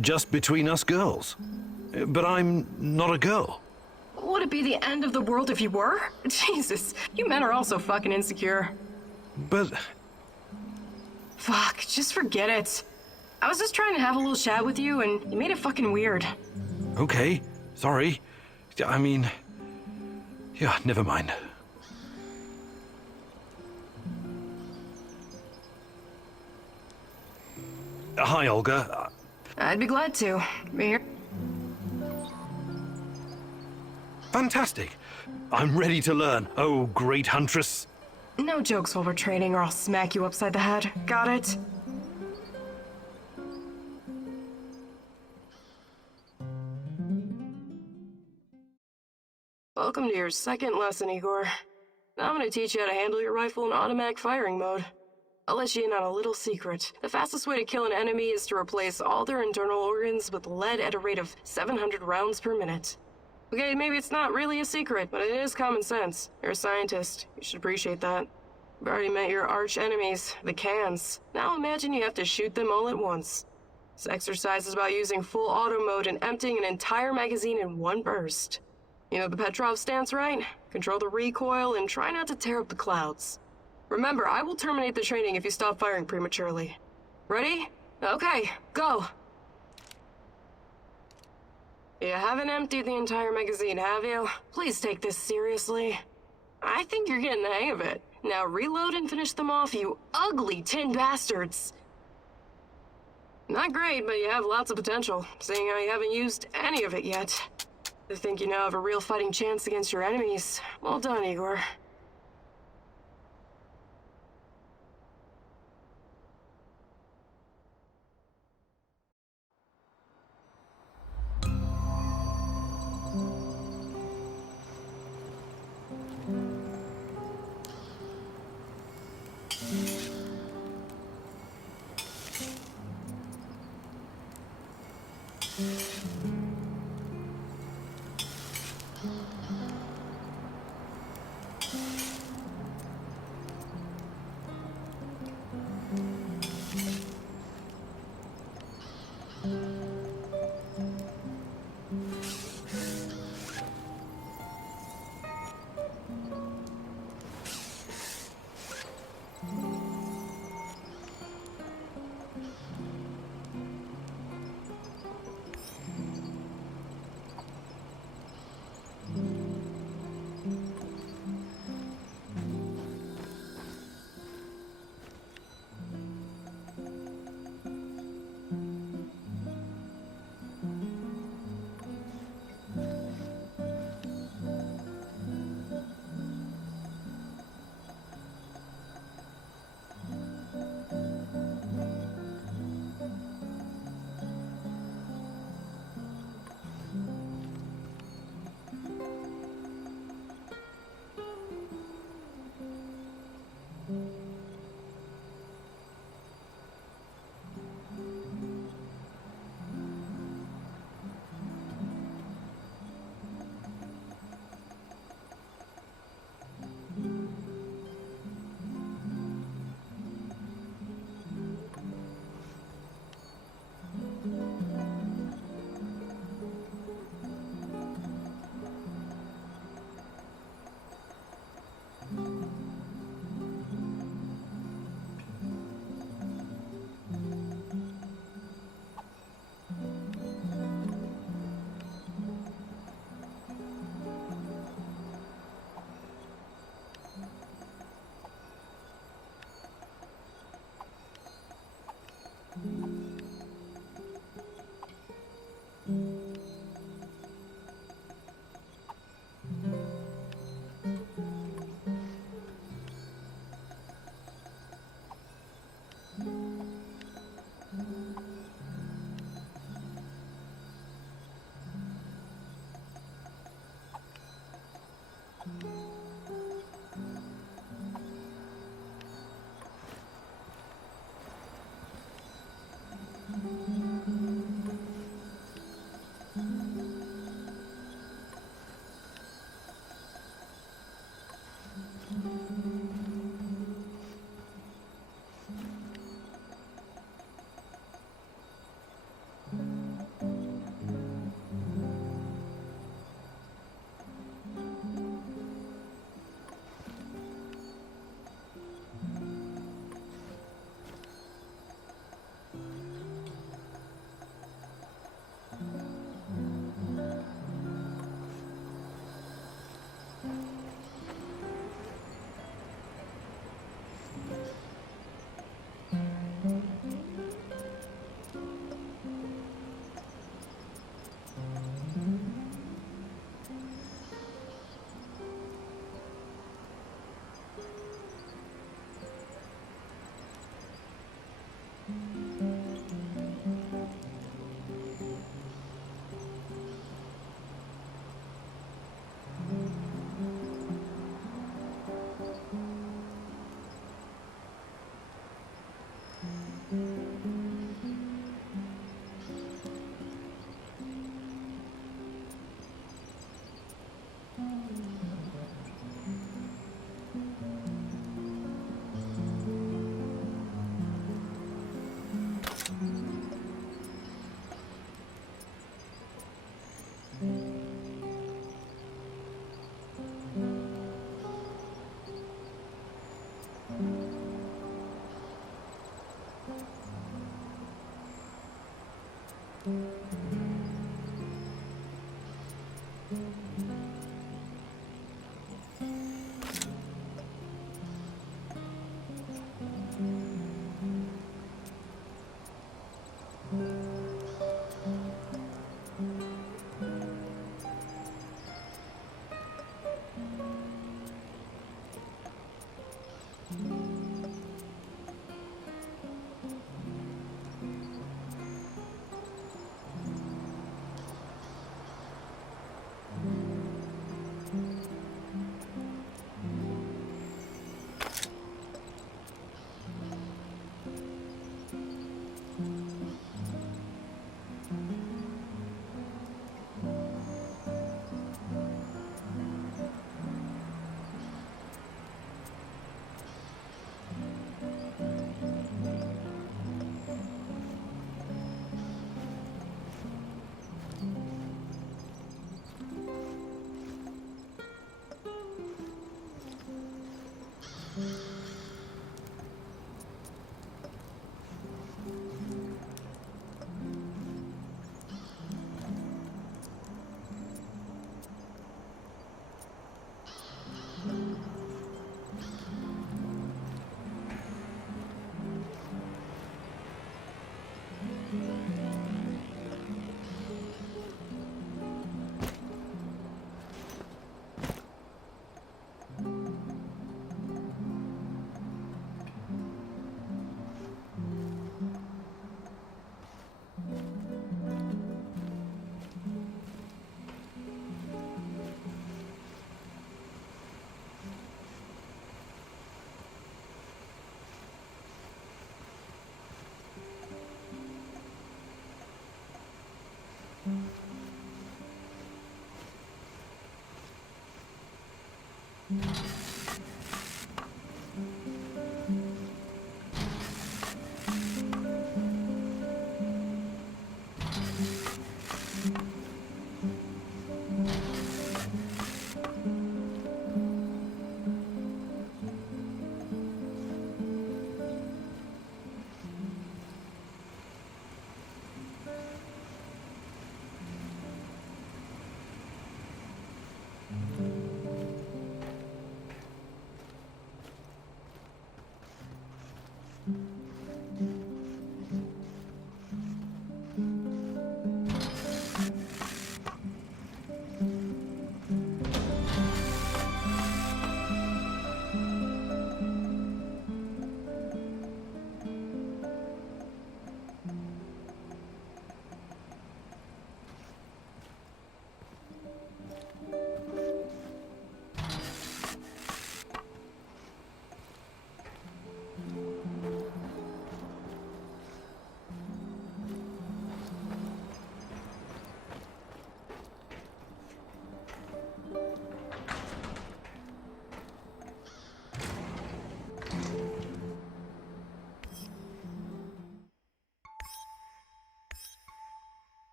just between us girls? But I'm not a girl. Would it be the end of the world if you were? Jesus, you men are all so fucking insecure. But Fuck, just forget it. I was just trying to have a little chat with you, and you made it fucking weird. okay, sorry. I mean, yeah, never mind. Hi, Olga. I'd be glad to. Be here. Fantastic. I'm ready to learn. Oh, great huntress. No jokes while we're training, or I'll smack you upside the head. Got it? Welcome to your second lesson, Igor. Now I'm gonna teach you how to handle your rifle in automatic firing mode. I'll let you in on a little secret. The fastest way to kill an enemy is to replace all their internal organs with lead at a rate of 700 rounds per minute. Okay, maybe it's not really a secret, but it is common sense. You're a scientist. You should appreciate that. You've already met your arch enemies, the cans. Now imagine you have to shoot them all at once. This exercise is about using full auto mode and emptying an entire magazine in one burst. You know the Petrov stance, right? Control the recoil and try not to tear up the clouds. Remember, I will terminate the training if you stop firing prematurely. Ready? Okay, go! You haven't emptied the entire magazine, have you? Please take this seriously. I think you're getting the hang of it. Now reload and finish them off, you ugly tin bastards! Not great, but you have lots of potential, seeing how you haven't used any of it yet. I think you now have a real fighting chance against your enemies. Well done, Igor.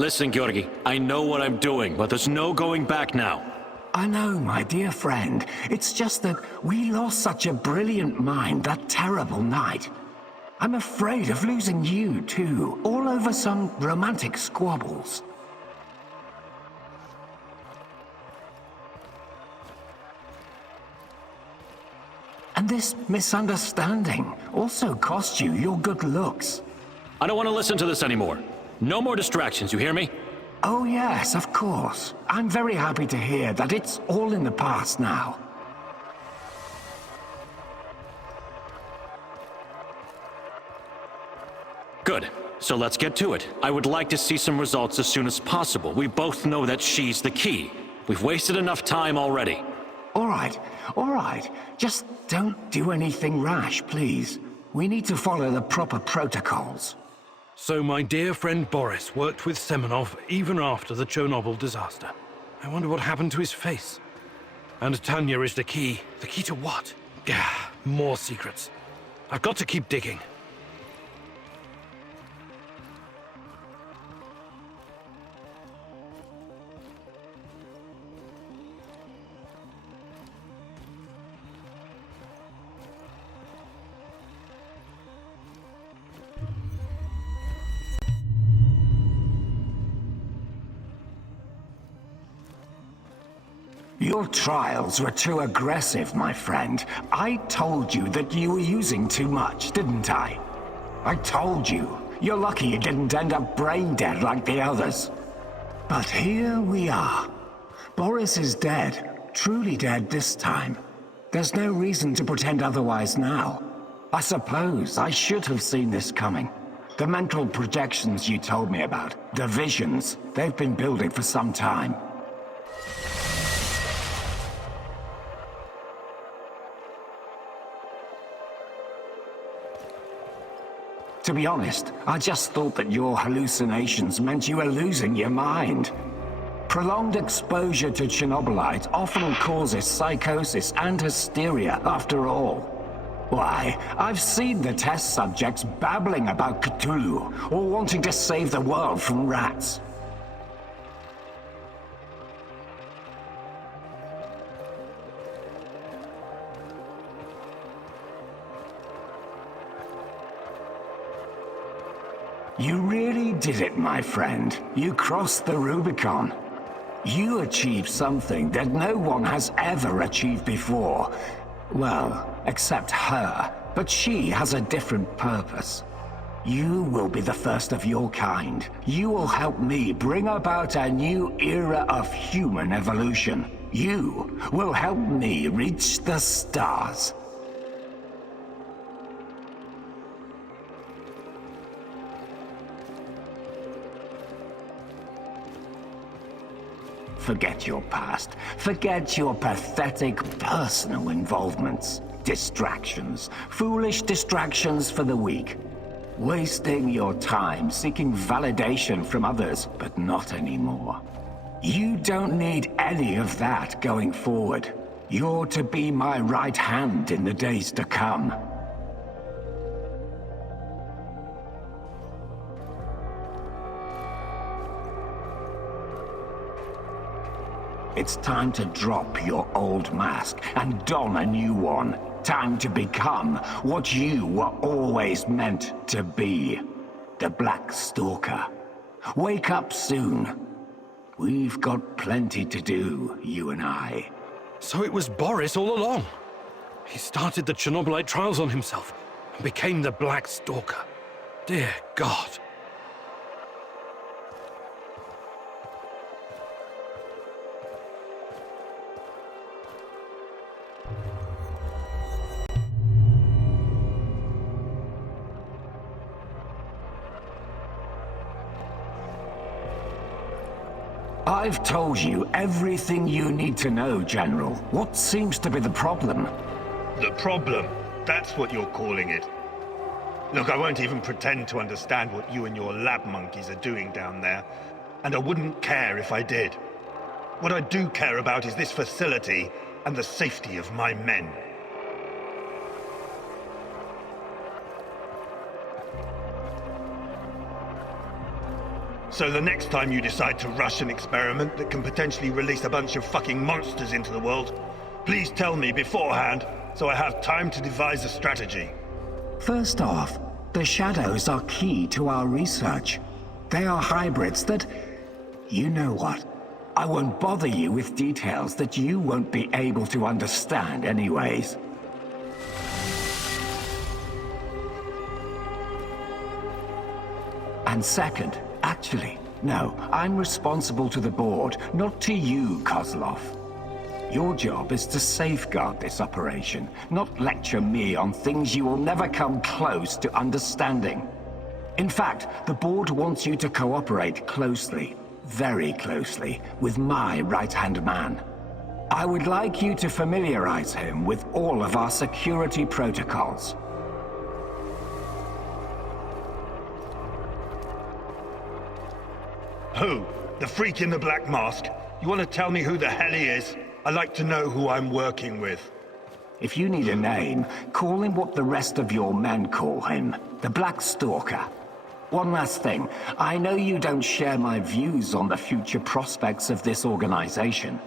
Listen, Georgi, I know what I'm doing, but there's no going back now. I know, my dear friend. It's just that we lost such a brilliant mind that terrible night. I'm afraid of losing you, too, all over some romantic squabbles. And this misunderstanding also cost you your good looks. I don't want to listen to this anymore. No more distractions, you hear me? Oh yes, of course. I'm very happy to hear that it's all in the past now. Good. So let's get to it. I would like to see some results as soon as possible. We both know that she's the key. We've wasted enough time already. All right. Just don't do anything rash, please. We need to follow the proper protocols. So my dear friend Boris worked with Semenov even after the Chernobyl disaster. I wonder what happened to his face. And Tanya is the key. The key to what? Gah, more secrets. I've got to keep digging. Your trials were too aggressive, my friend. I told you that you were using too much, didn't I? I told you. You're lucky you didn't end up brain dead like the others. But here we are. Boris is dead. Truly dead this time. There's no reason to pretend otherwise now. I suppose I should have seen this coming. The mental projections you told me about, the visions, they've been building for some time. To be honest, I just thought that your hallucinations meant you were losing your mind. Prolonged exposure to Chernobylite often causes psychosis and hysteria, after all. Why, I've seen the test subjects babbling about Cthulhu, or wanting to save the world from rats. You really did it, my friend. You crossed the Rubicon. You achieved something that no one has ever achieved before. Well, except her, but she has a different purpose. You will be the first of your kind. You will help me bring about a new era of human evolution. You will help me reach the stars. Forget your past. Forget your pathetic personal involvements. Distractions. Foolish distractions for the weak. Wasting your time seeking validation from others, but not anymore. You don't need any of that going forward. You're to be my right hand in the days to come. It's time to drop your old mask and don a new one. Time to become what you were always meant to be. The Black Stalker. Wake up soon. We've got plenty to do, you and I. So it was Boris all along. He started the Chernobylite trials on himself and became the Black Stalker. Dear God. I've told you everything you need to know, General. What seems to be the problem? The problem? That's what you're calling it. Look, I won't even pretend to understand what you and your lab monkeys are doing down there. And I wouldn't care if I did. What I do care about is this facility and the safety of my men. So the next time you decide to rush an experiment that can potentially release a bunch of fucking monsters into the world, please tell me beforehand so I have time to devise a strategy. First off, the shadows are key to our research. They are hybrids that... You know what? I won't bother you with details that you won't be able to understand anyways. And second, actually, no, I'm responsible to the board, not to you, Kozlov. Your job is to safeguard this operation, not lecture me on things you will never come close to understanding. In fact, the board wants you to cooperate closely, very closely with my right-hand man. I would like you to familiarize him with all of our security protocols. Who? The freak in the black mask? You want to tell me who the hell he is? I like to know who I'm working with. If you need a name, call him what the rest of your men call him, the Black Stalker. One last thing, I know you don't share my views on the future prospects of this organization.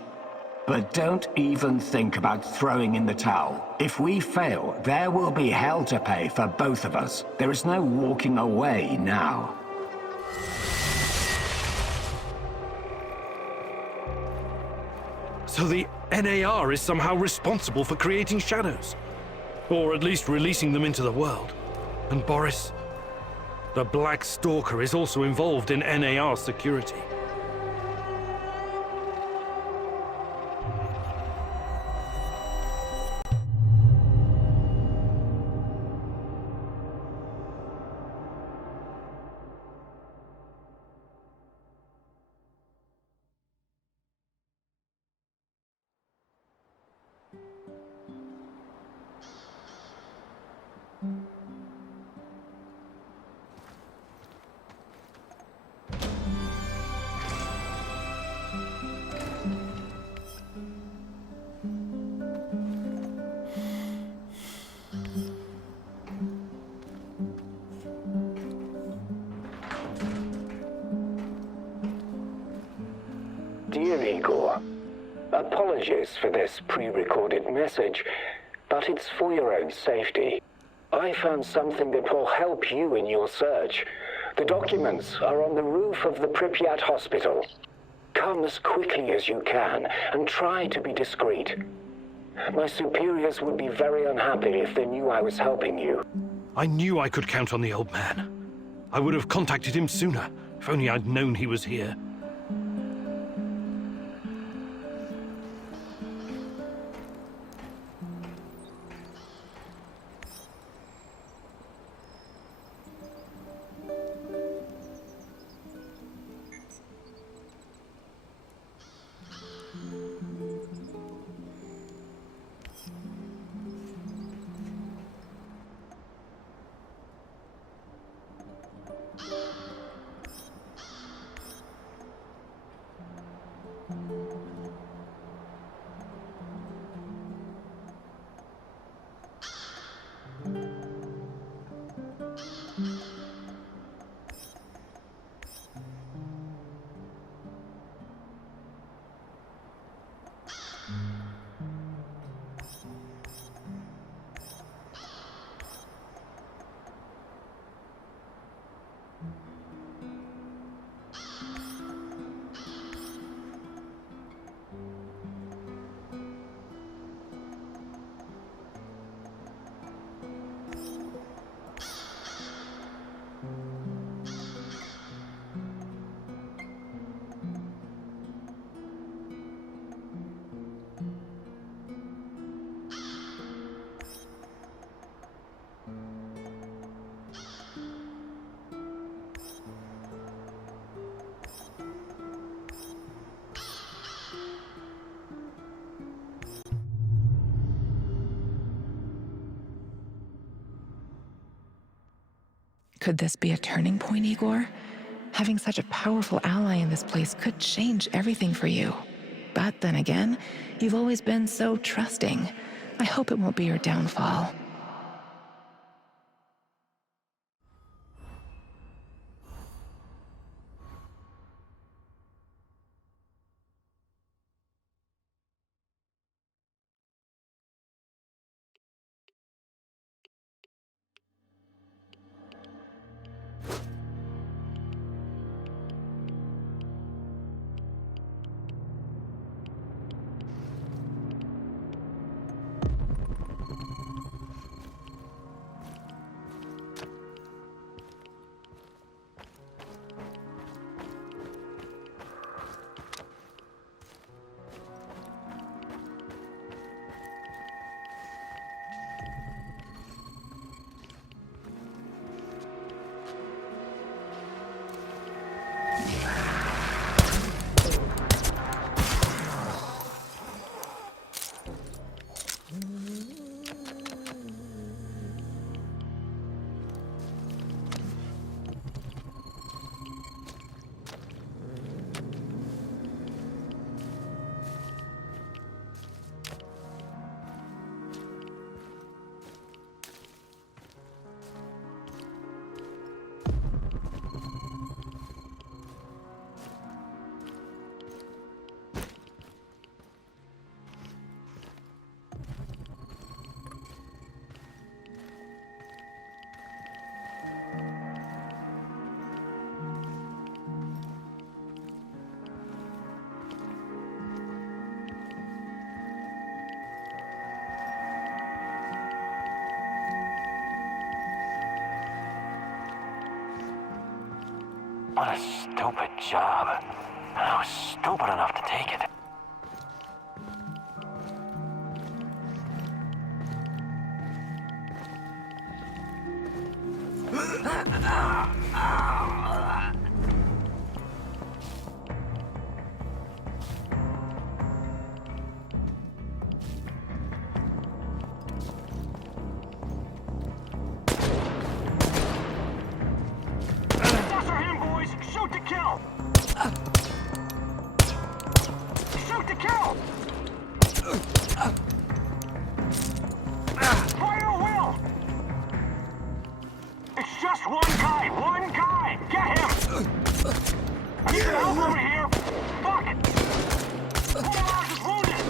But don't even think about throwing in the towel. If we fail, there will be hell to pay for both of us. There is no walking away now. So the NAR is somehow responsible for creating shadows. Or at least releasing them into the world. And Boris, the Black Stalker, is also involved in NAR security. Dear Igor, apologies for this pre-recorded message, but it's for your own safety. I found something that will help you in your search. The documents are on the roof of the Pripyat hospital. Come as quickly as you can and try to be discreet. My superiors would be very unhappy if they knew I was helping you. I knew I could count on the old man. I would have contacted him sooner, if only I'd known he was here. Could this be a turning point, Igor? Having such a powerful ally in this place could change everything for you. But then again, you've always been so trusting. I hope it won't be your downfall. What a stupid job. And I was stupid enough to take it. After him, boys! Shoot to kill! Shoot to kill! Fire at will! It's just one guy! One guy! Get him! I need some help over here! Fuck! One of ours is wounded!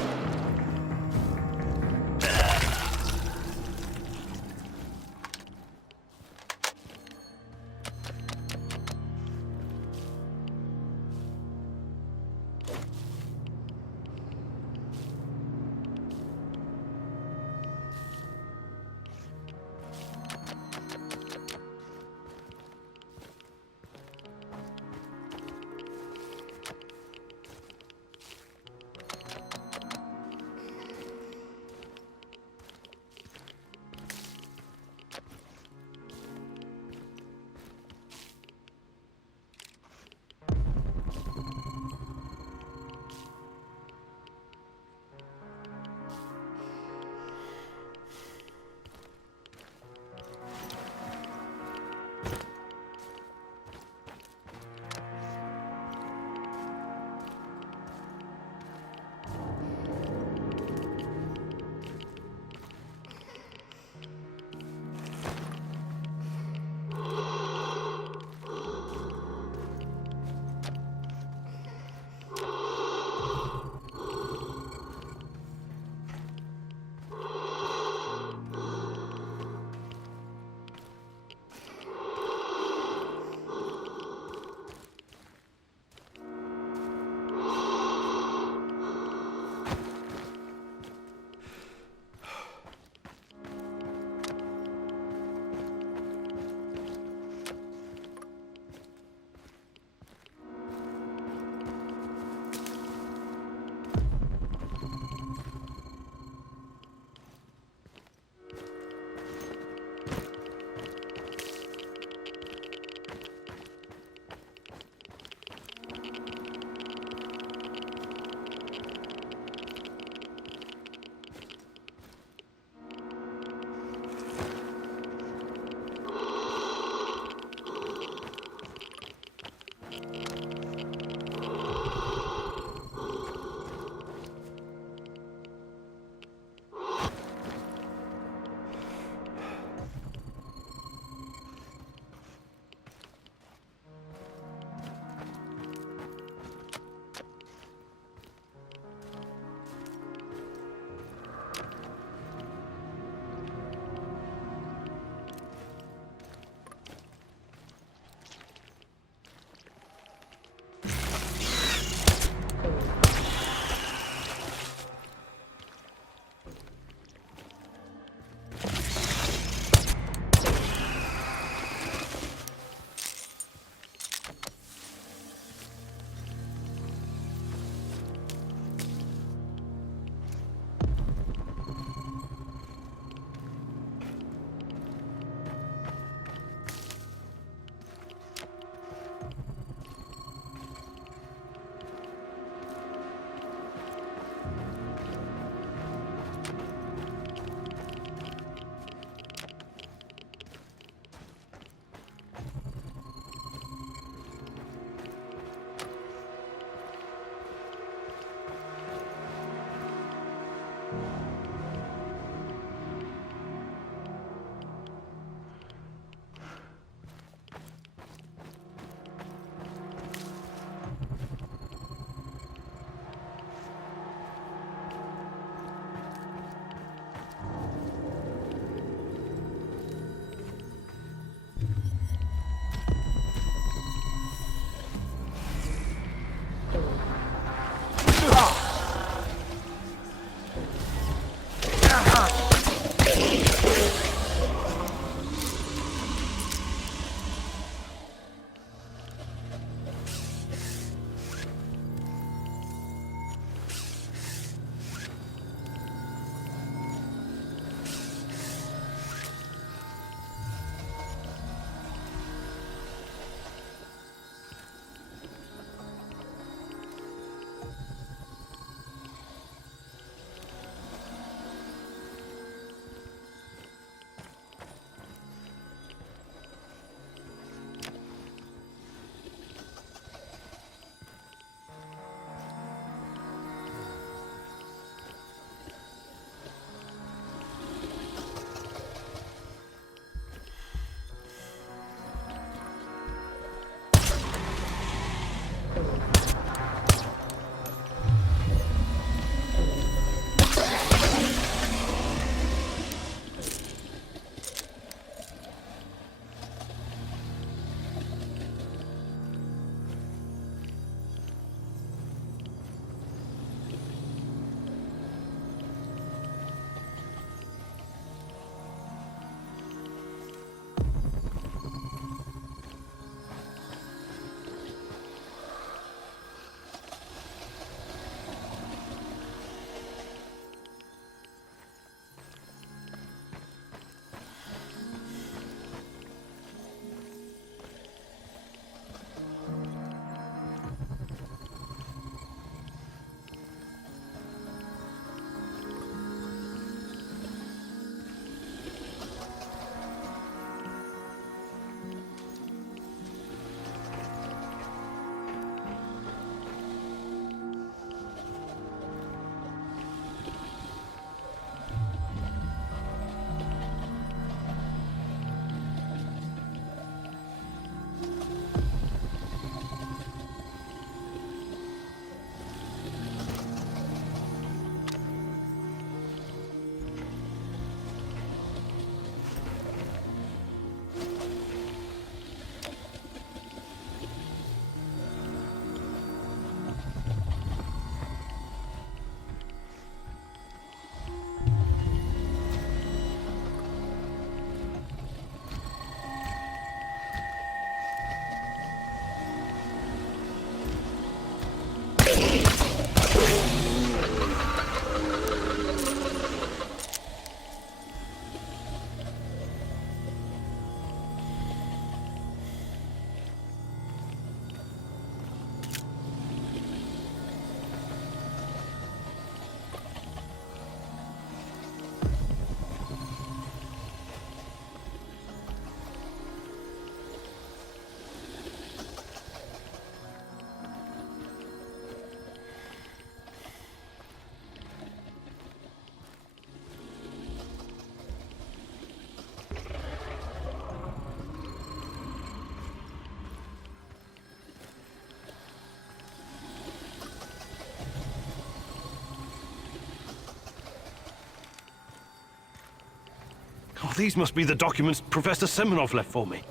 these must be the documents Professor Semenov left for me.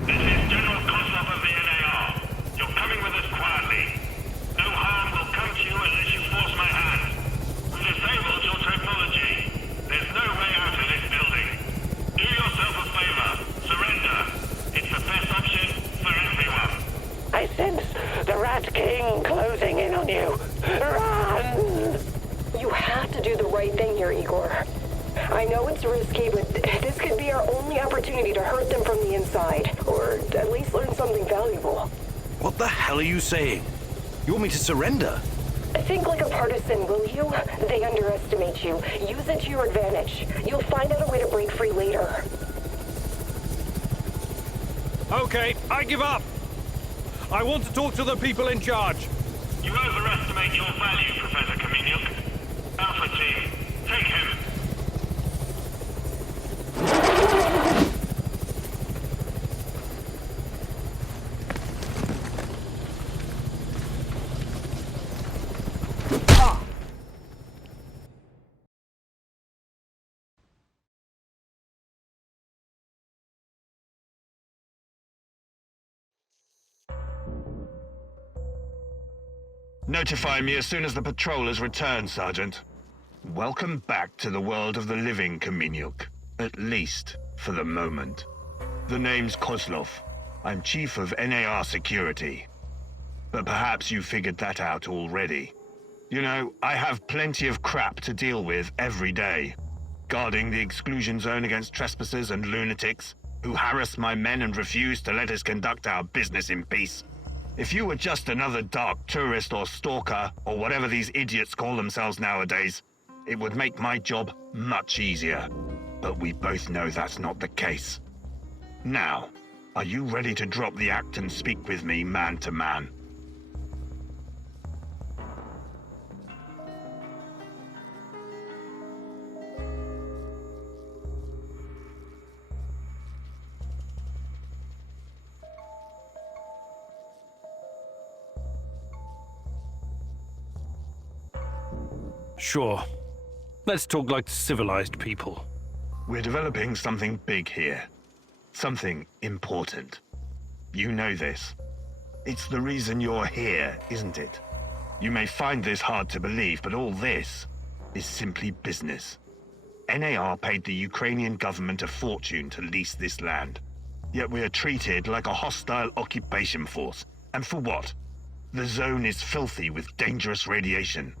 This is General Kozlov of the NAR. You're coming with us quietly. No harm will come to you unless you force my hand. We disabled your technology. There's no way out of this building. Do yourself a favor. Surrender. It's the best option for everyone. I sense the Rat King closing in on you. Run! You have to do the right thing here, Igor. I know it's risky, but this could be our only opportunity to hurt them from the inside, or at least learn something valuable. What the hell are you saying? You want me to surrender? Think like a partisan, will you? They underestimate you. Use it to your advantage. You'll find out a way to break free later. Okay, I give up. I want to talk to the people in charge. You overestimate your value, Professor Kaminyuk. Alpha Team, take him. Notify me as soon as the patrol has returned, Sergeant. Welcome back to the world of the living, Kaminyuk. At least, for the moment. The name's Kozlov. I'm Chief of NAR Security. But perhaps you figured that out already. You know, I have plenty of crap to deal with every day. Guarding the exclusion zone against trespassers and lunatics who harass my men and refuse to let us conduct our business in peace. If you were just another dark tourist or stalker, or whatever these idiots call themselves nowadays, it would make my job much easier. But we both know that's not the case. Now, are you ready to drop the act and speak with me man to man? Sure. Let's talk like civilized people. We're developing something big here. Something important. You know this. It's the reason you're here, isn't it? You may find this hard to believe, but all this is simply business. NAR paid the Ukrainian government a fortune to lease this land. Yet we are treated like a hostile occupation force. And for what? The zone is filthy with dangerous radiation.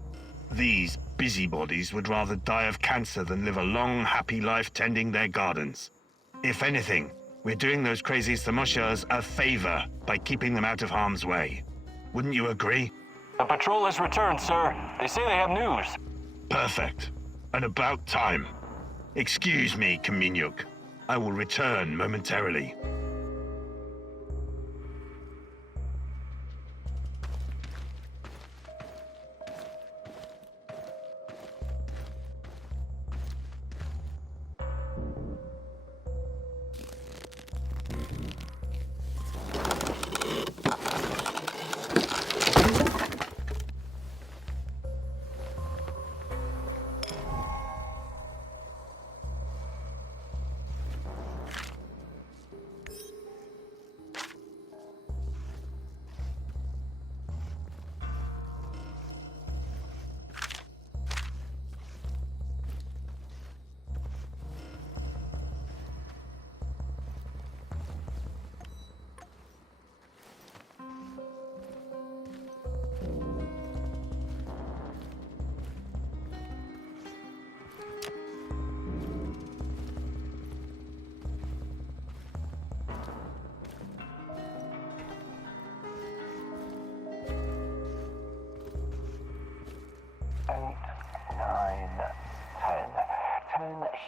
These busybodies would rather die of cancer than live a long, happy life tending their gardens. If anything, we're doing those crazy Samoshas a favor by keeping them out of harm's way. Wouldn't you agree? The patrol has returned, sir. They say they have news. Perfect. And about time. Excuse me, Kaminyuk. I will return momentarily.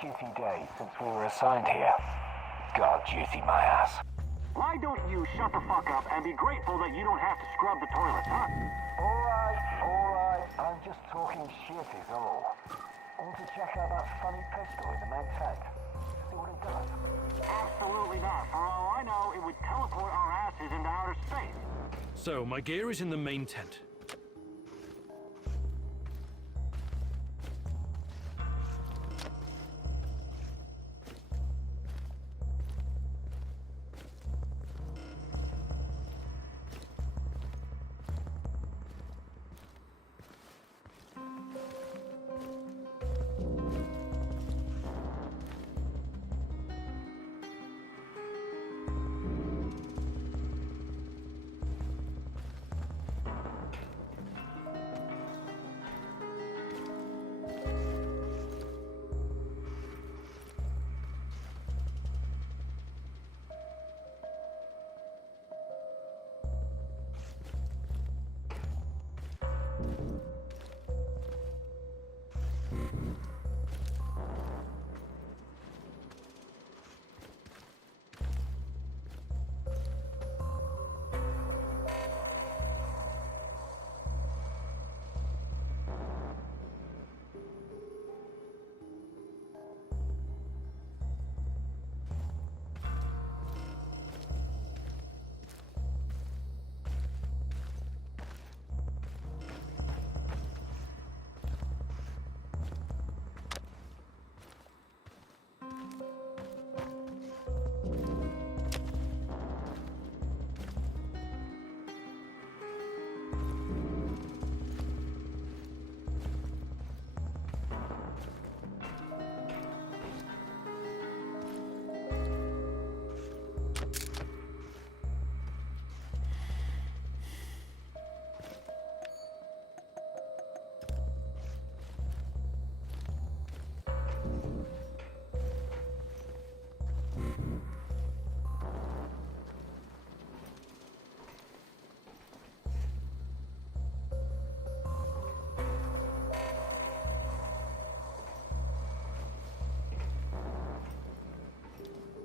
Shitty days since we were assigned here. God, juicy my ass. Why don't you shut the fuck up and be grateful that you don't have to scrub the toilets, huh? Alright. I'm just talking shit is all. Want to check out that funny pistol in the main tank? See what it does? Absolutely not. For all I know, it would teleport our asses into outer space. So, my gear is in the main tent.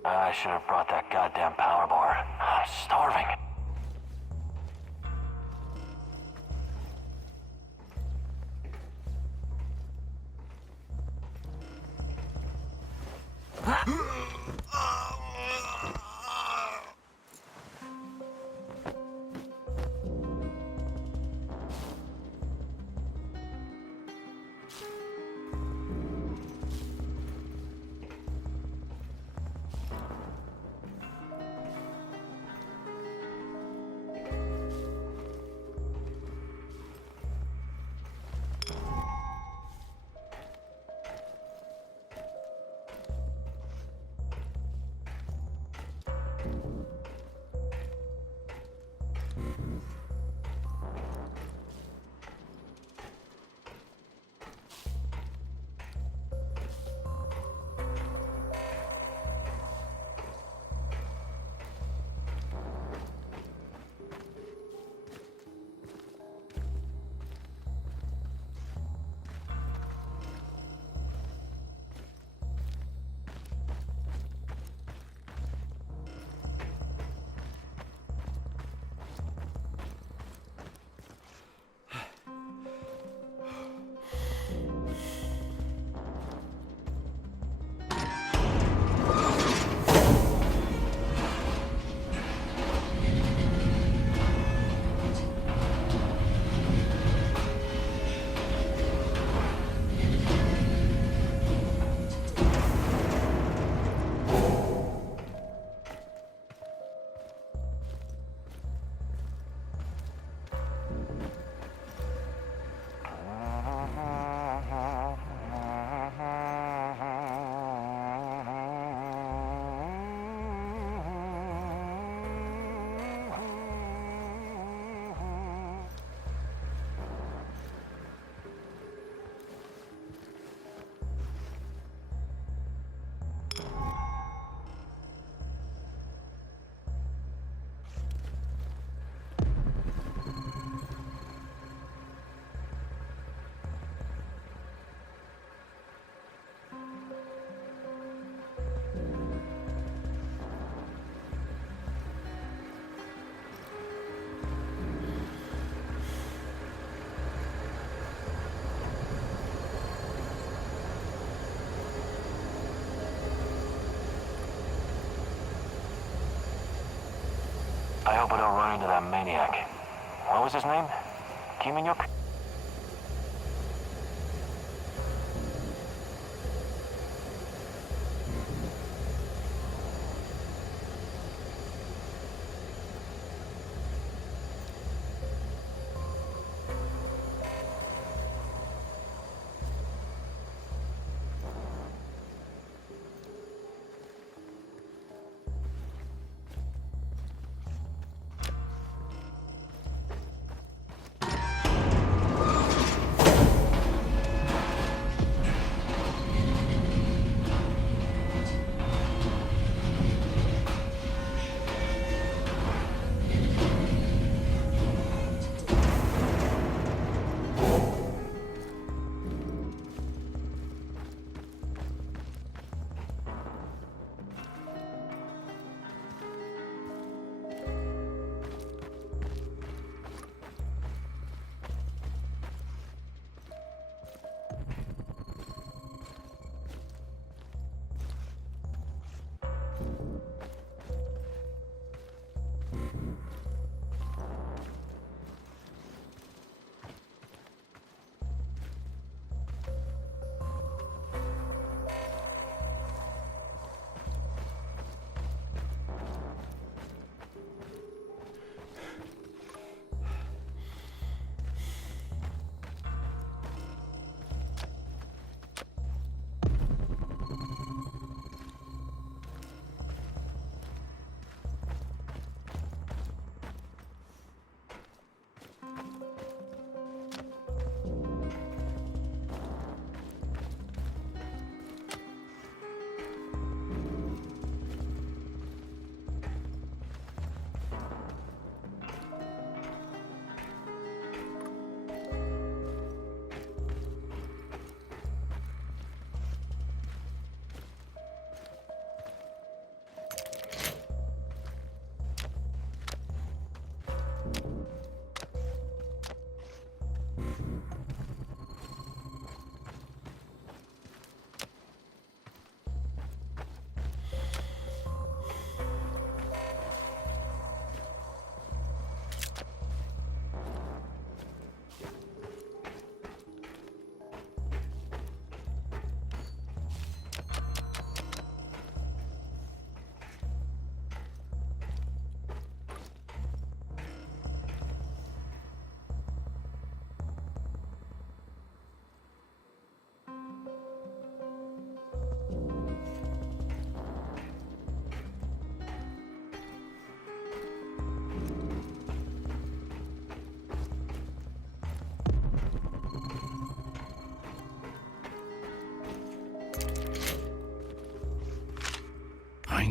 I should have brought that goddamn power bar. I'm starving. I hope I don't run into that maniac. What was his name? Kiminyuk?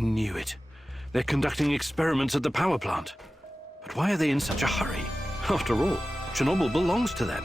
knew it. They're conducting experiments at the power plant. But why are they in such a hurry? After all, Chernobyl belongs to them.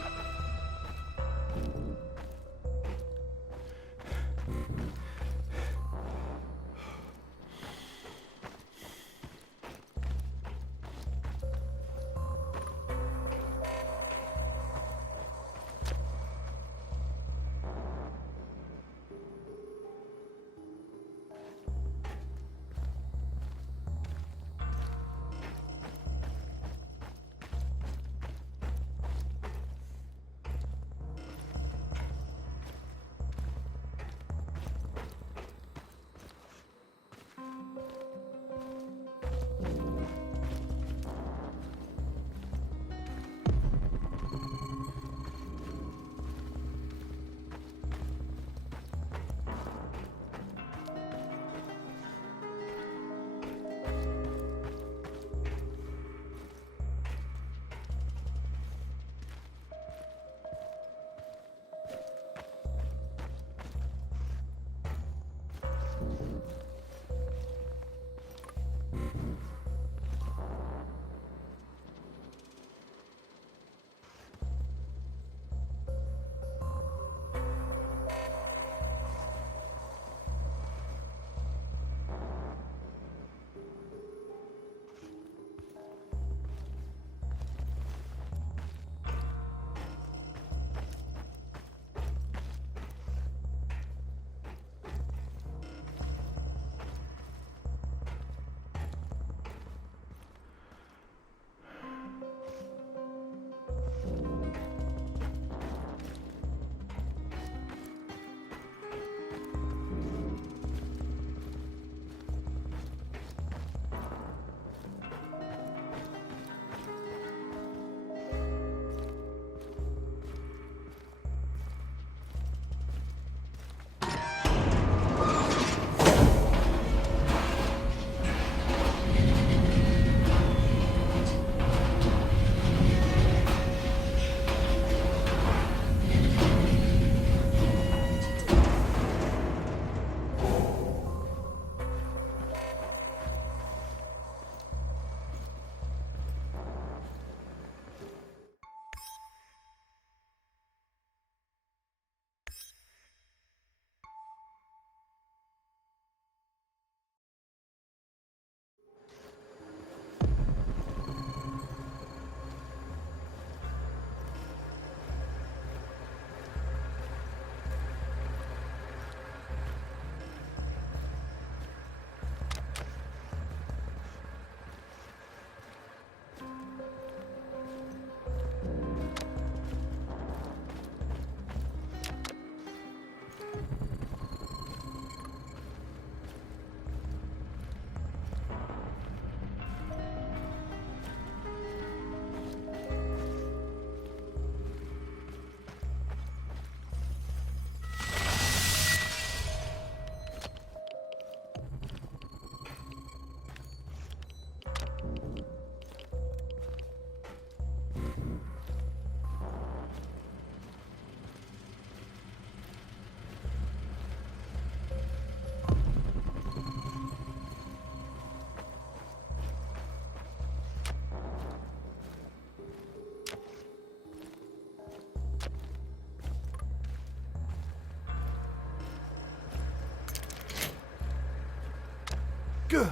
Good.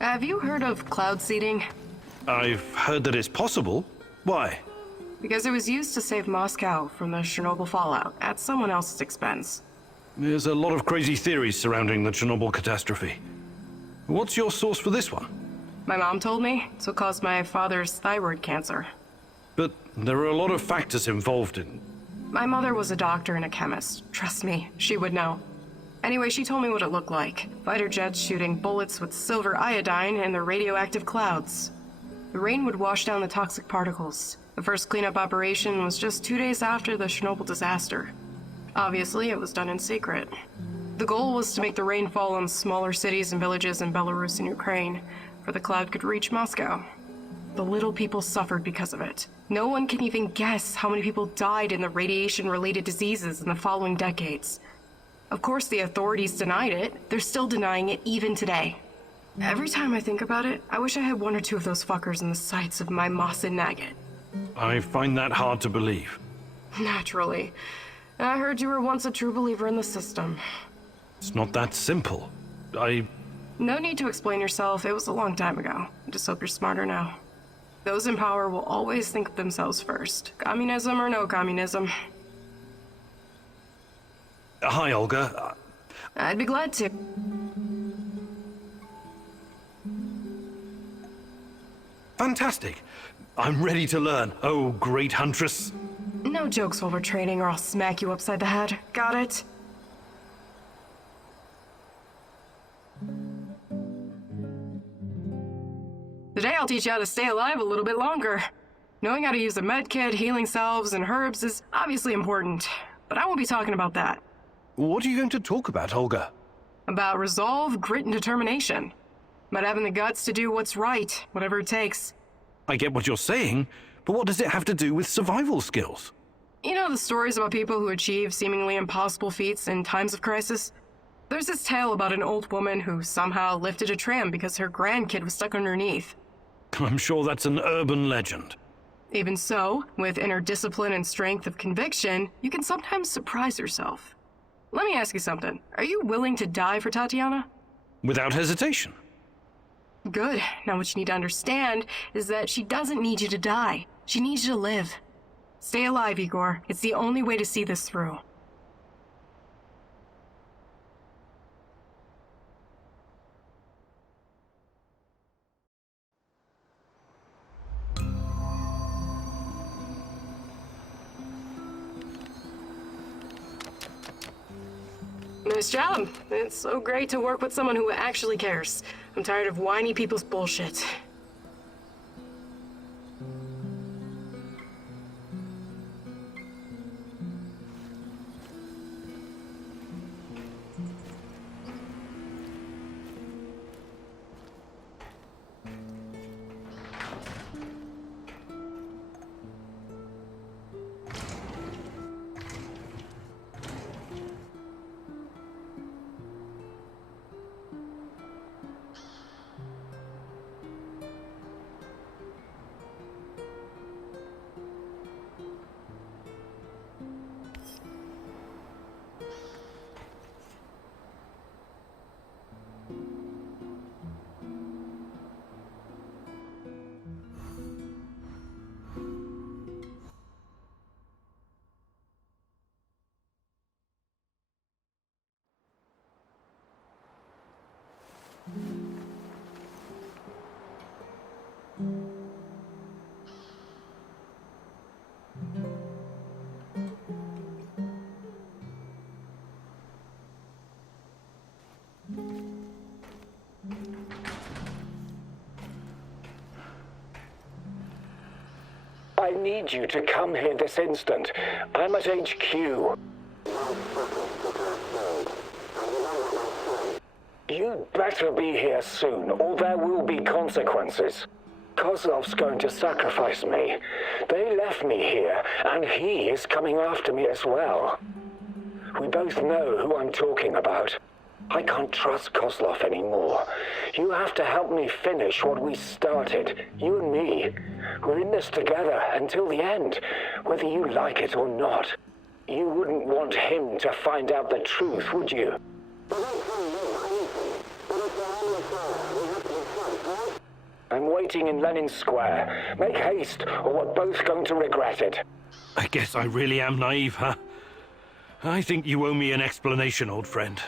Have you heard of cloud seeding? I've heard that it's possible. Why? Because it was used to save Moscow from the Chernobyl fallout at someone else's expense. There's a lot of crazy theories surrounding the Chernobyl catastrophe. What's your source for this one? My mom told me it's what caused my father's thyroid cancer. But there are a lot of factors involved in... My mother was a doctor and a chemist. Trust me, she would know. Anyway, she told me what it looked like. Fighter jets shooting bullets with silver iodine and the radioactive clouds. The rain would wash down the toxic particles. The first cleanup operation was just 2 days after the Chernobyl disaster. Obviously, it was done in secret. The goal was to make the rain fall on smaller cities and villages in Belarus and Ukraine, where the cloud could reach Moscow. The little people suffered because of it. No one can even guess how many people died in the radiation-related diseases in the following decades. Of course, the authorities denied it. They're still denying it even today. Every time I think about it, I wish I had 1 or 2 of those fuckers in the sights of my Moss and Nugget. I find that hard to believe. Naturally. I heard you were once a true believer in the system. It's not that simple. No need to explain yourself. It was a long time ago. I just hope you're smarter now. Those in power will always think of themselves first. Communism or no communism. Hi, Olga. I'd be glad to. Fantastic. I'm ready to learn. Oh, great huntress. No jokes while we're training or I'll smack you upside the head. Got it? Today I'll teach you how to stay alive a little bit longer. Knowing how to use a medkit, healing salves, and herbs is obviously important, but I won't be talking about that. What are you going to talk about, Olga? About resolve, grit, and determination. About having the guts to do what's right, whatever it takes. I get what you're saying, but what does it have to do with survival skills? You know the stories about people who achieve seemingly impossible feats in times of crisis? There's this tale about an old woman who somehow lifted a tram because her grandkid was stuck underneath. I'm sure that's an urban legend. Even so, with inner discipline and strength of conviction, you can sometimes surprise yourself. Let me ask you something. Are you willing to die for Tatiana? Without hesitation. Good. Now what you need to understand is that she doesn't need you to die. She needs you to live. Stay alive, Igor. It's the only way to see this through. Nice job. It's so great to work with someone who actually cares. I'm tired of whiny people's bullshit. I need you to come here this instant. I'm at HQ. You'd better be here soon, or there will be consequences. Kozlov's going to sacrifice me. They left me here, and he is coming after me as well. We both know who I'm talking about. I can't trust Kozlov anymore. You have to help me finish what we started, you and me. We're in this together until the end, whether you like it or not. You wouldn't want him to find out the truth, would you? I'm waiting in Lenin Square. Make haste, or we're both going to regret it. I guess I really am naive, huh? I think you owe me an explanation, old friend.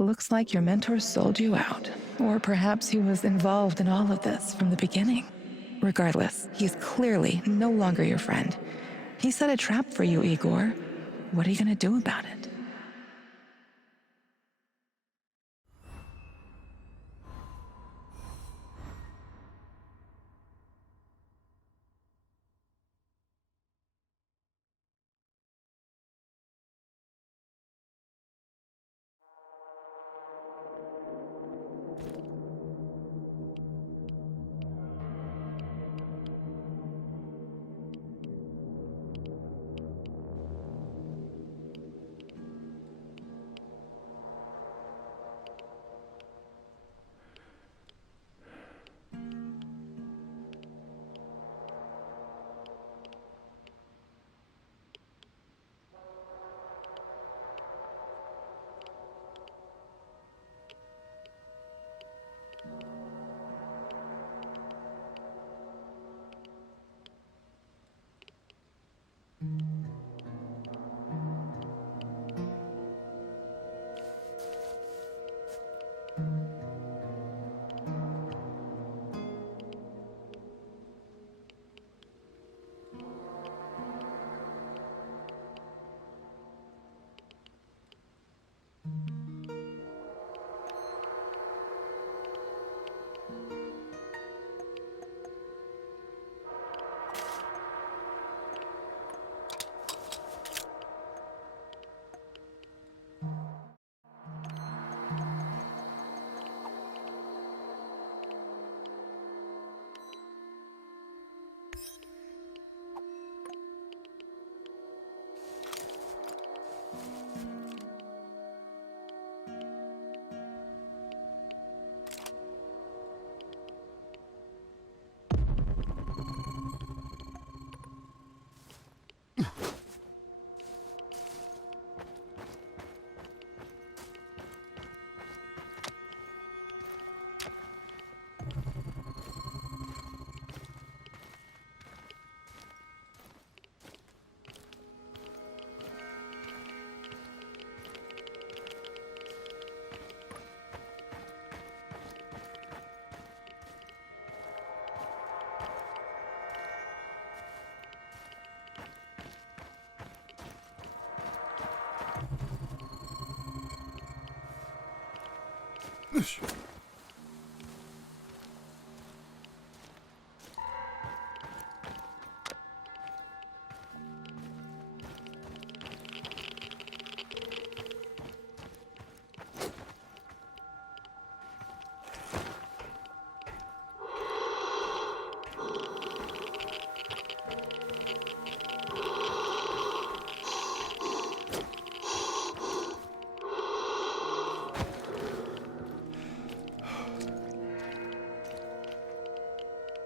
Looks like your mentor sold you out. Or perhaps he was involved in all of this from the beginning. Regardless, he's clearly no longer your friend. He set a trap for you, Igor. What are you gonna do about it?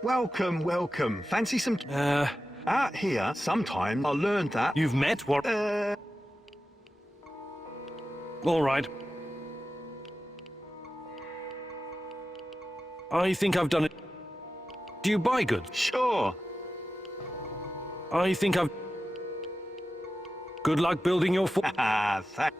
Welcome, welcome. Fancy some... Out here, sometime I learned that... You've met what? All right. I think I've done it. Do you buy goods? Sure. I think I've... Good luck building your Thanks.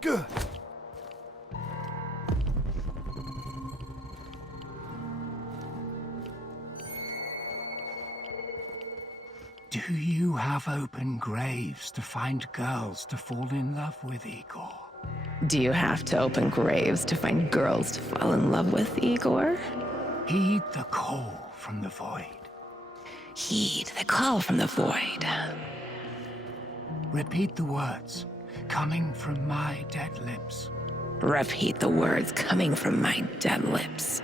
Good. Do you have open graves to find girls to fall in love with, Igor? Do you have to open graves to find girls to fall in love with, Igor? Heed the call from the void. Heed the call from the void. Repeat the words coming from my dead lips. Repeat the words coming from my dead lips.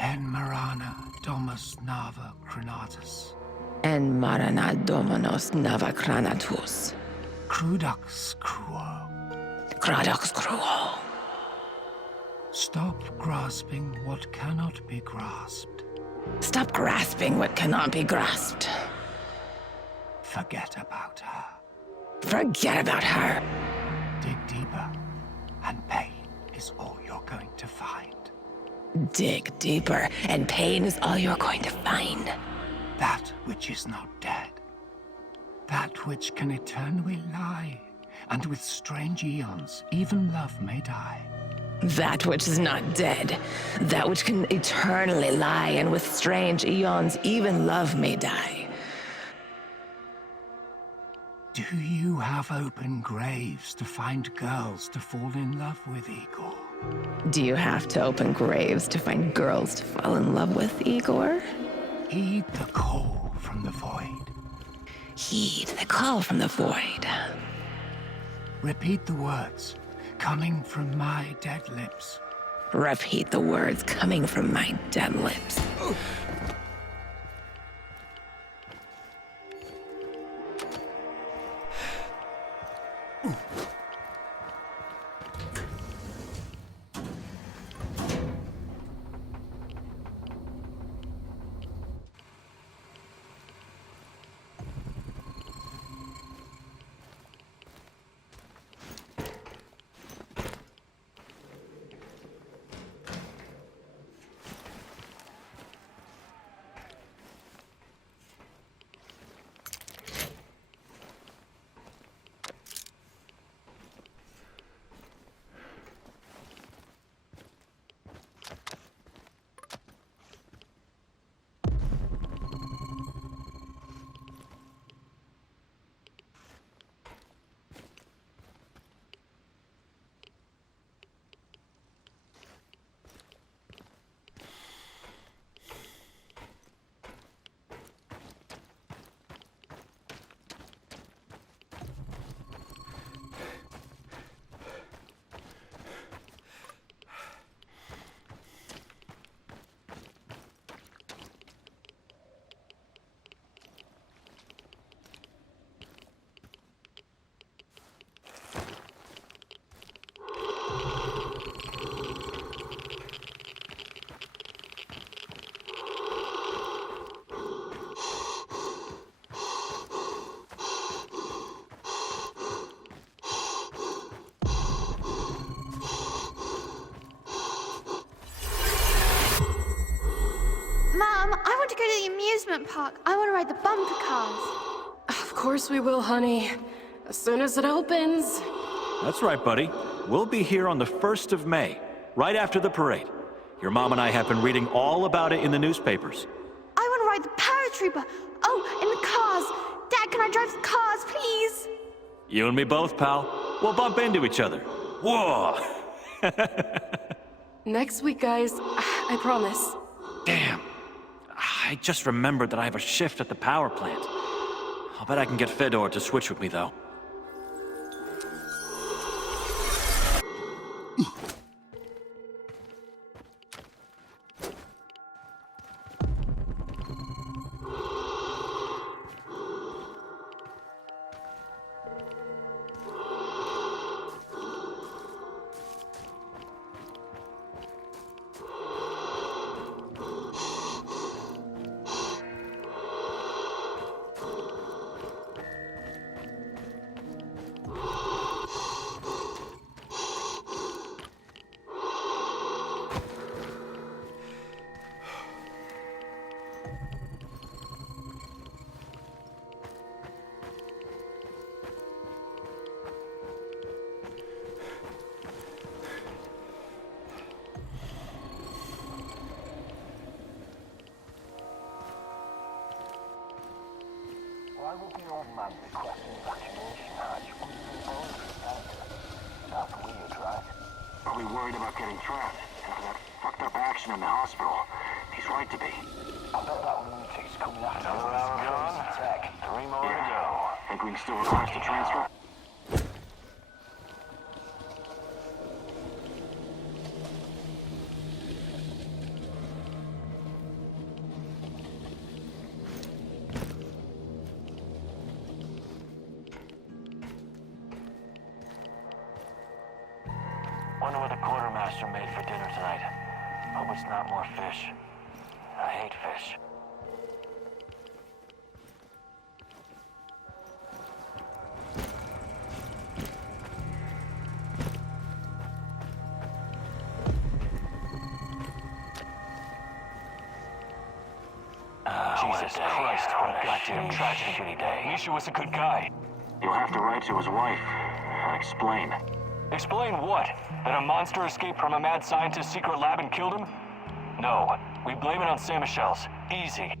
En Marana Domus Nava Cronatus. En Marana Dominos Navacranatus. Crudux Cruo. Cradux Cruo. Stop grasping what cannot be grasped. Stop grasping what cannot be grasped. Forget about her. Forget about her. Dig deeper, and pain is all you're going to find. Dig deeper, and pain is all you're going to find. That which is not dead. That which can eternally lie, and with strange eons, even love may die. That which is not dead. That which can eternally lie, and with strange eons, even love may die. Do you have open graves to find girls to fall in love with, Igor? Do you have to open graves to find girls to fall in love with, Igor? Heed the call from the void. Heed the call from the void. Repeat the words coming from my dead lips. Repeat the words coming from my dead lips. amusement park. I want to ride the bumper cars. Of course we will, honey. As soon as it opens. That's right, buddy. We'll be here on the 1st of May, right after the parade. Your mom and I have been reading all about it in the newspapers. I want to ride the paratrooper. Oh, and the cars. Dad, can I drive the cars, please? You and me both, pal. We'll bump into each other. Whoa! Next week, guys. I promise. Damn. I just remembered that I have a shift at the power plant. I'll bet I can get Fedor to switch with me, though. Why would the old man request an evacuation hatch when the boat That's weird, right? Are we worried about getting trapped? After that fucked up action in the hospital. He's right to be. I bet that lunatic's coming after us. Another hour gone? Tech. 3 more to go. Think we can still request a transfer? Wonder what the quartermaster made for dinner tonight. Hope it's not more fish. I hate fish. Jesus Christ, what a goddamn tragedy. Misha was a good guy. You'll have to write to his wife. Explain. Explain what? That a monster escaped from a mad scientist's secret lab and killed him? No. We blame it on Saint-Michel's. Easy.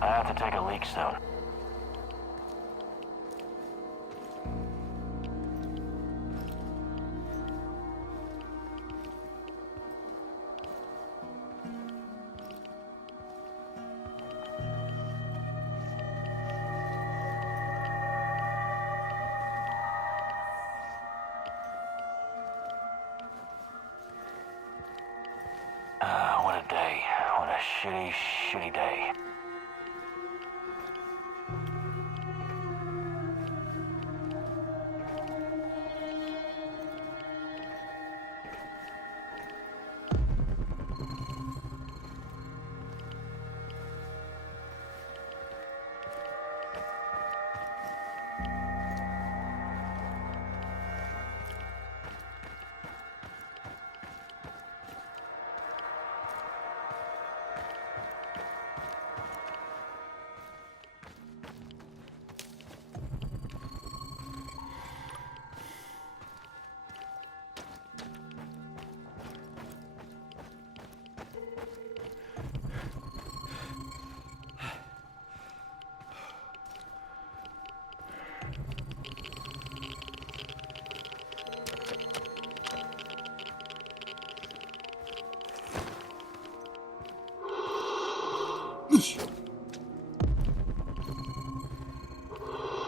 I have to take a leak soon. What a day. What a shitty, shitty day.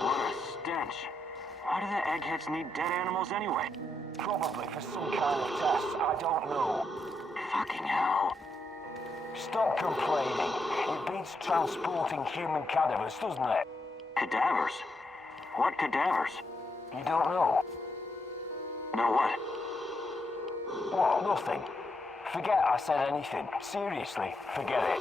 What a stench. Why do the eggheads need dead animals anyway? Probably for some kind of test. I don't know. Fucking hell. Stop complaining. It beats transporting human cadavers, doesn't it? Cadavers? What cadavers? You don't know? Know what? What, nothing? Forget I said anything. Seriously, forget it.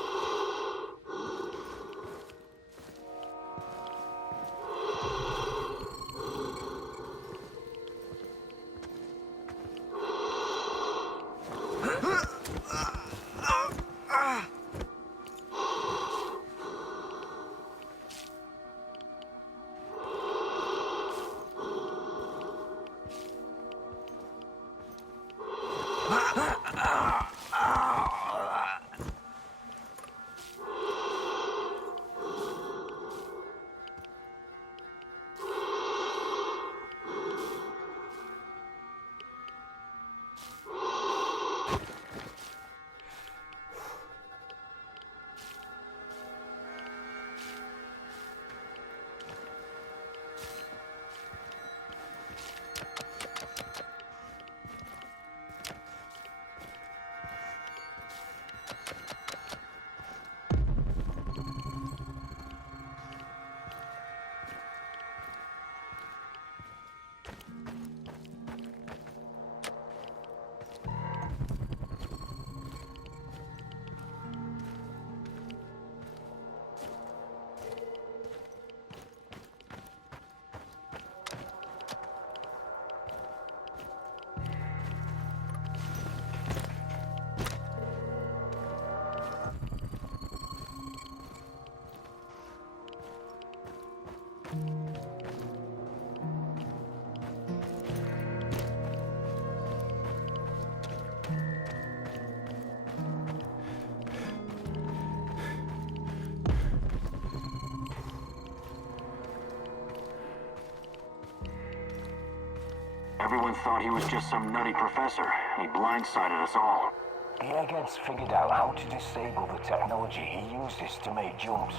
Everyone thought he was just some nutty professor. He blindsided us all. The eggheads figured out how to disable the technology he uses to make jumps.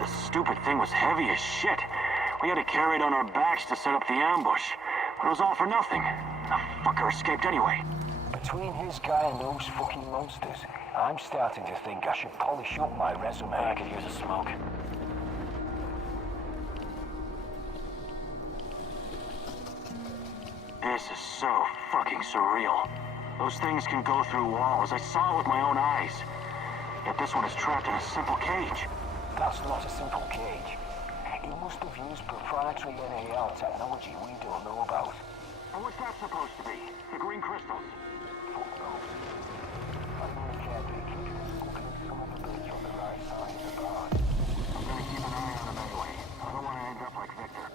The stupid thing was heavy as shit. We had to carry it on our backs to set up the ambush. But it was all for nothing. The fucker escaped anyway. Between his guy and those fucking monsters, I'm starting to think I should polish up my resume. I could use a smoke. This is so fucking surreal. Those things can go through walls. I saw it with my own eyes. Yet this one is trapped in a simple cage. That's not a simple cage. He must have used proprietary NAR technology we don't know about. And what's that supposed to be? The green crystals? Fuck knows. I'm only caretaking. Some of the bits on the right side of the bar. I'm gonna keep an eye on him anyway. I don't want to end up like Victor.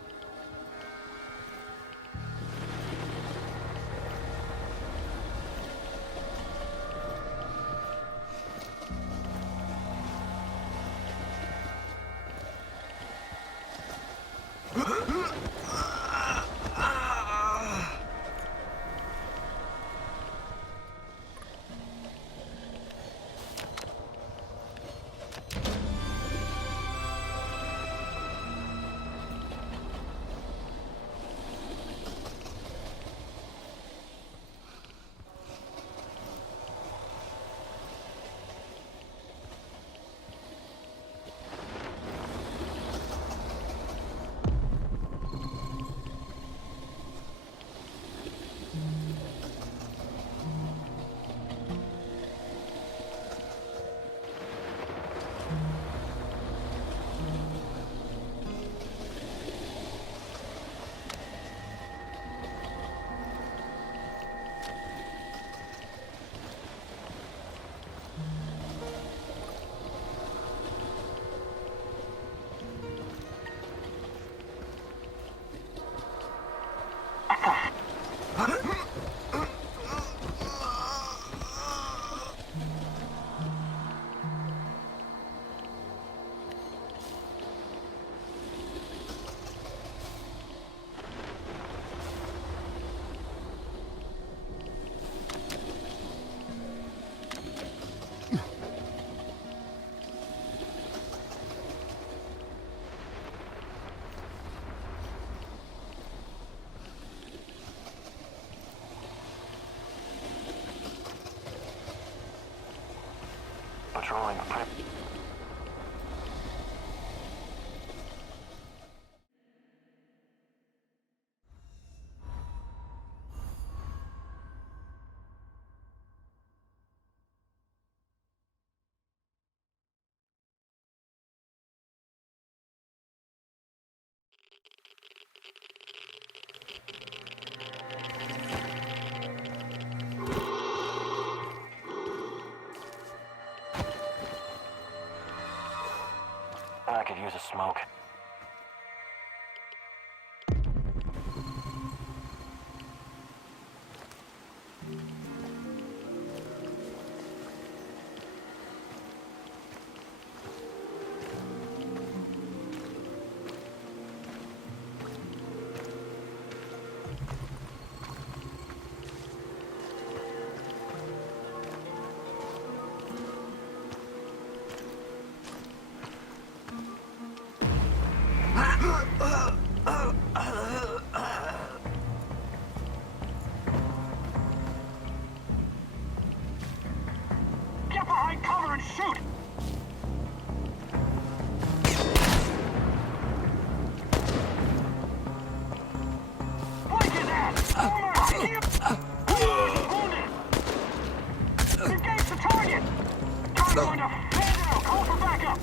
Patrolling prep. use a smoke. Get behind cover and shoot! Flank his ass! Wounded! Engage the target! Target going to fan out! Call for backup!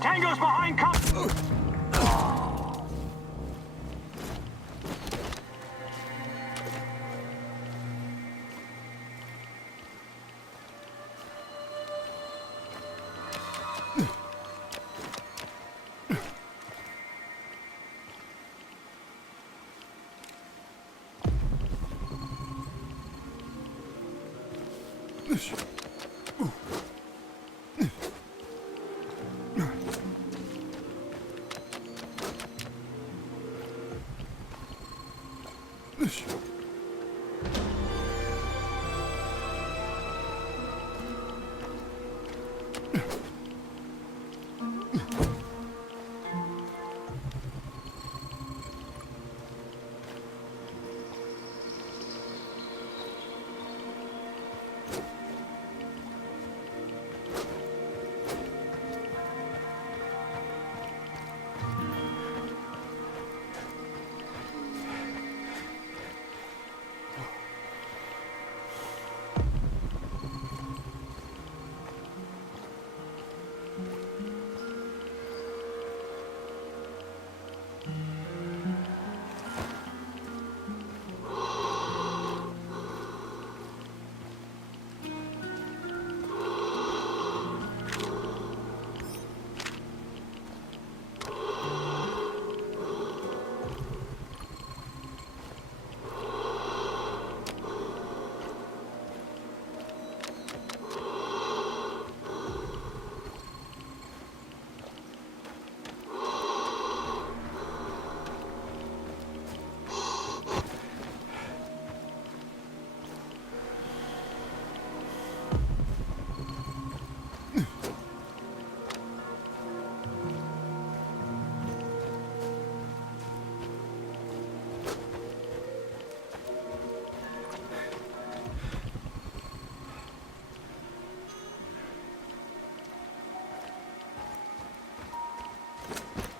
Tango's behind cover!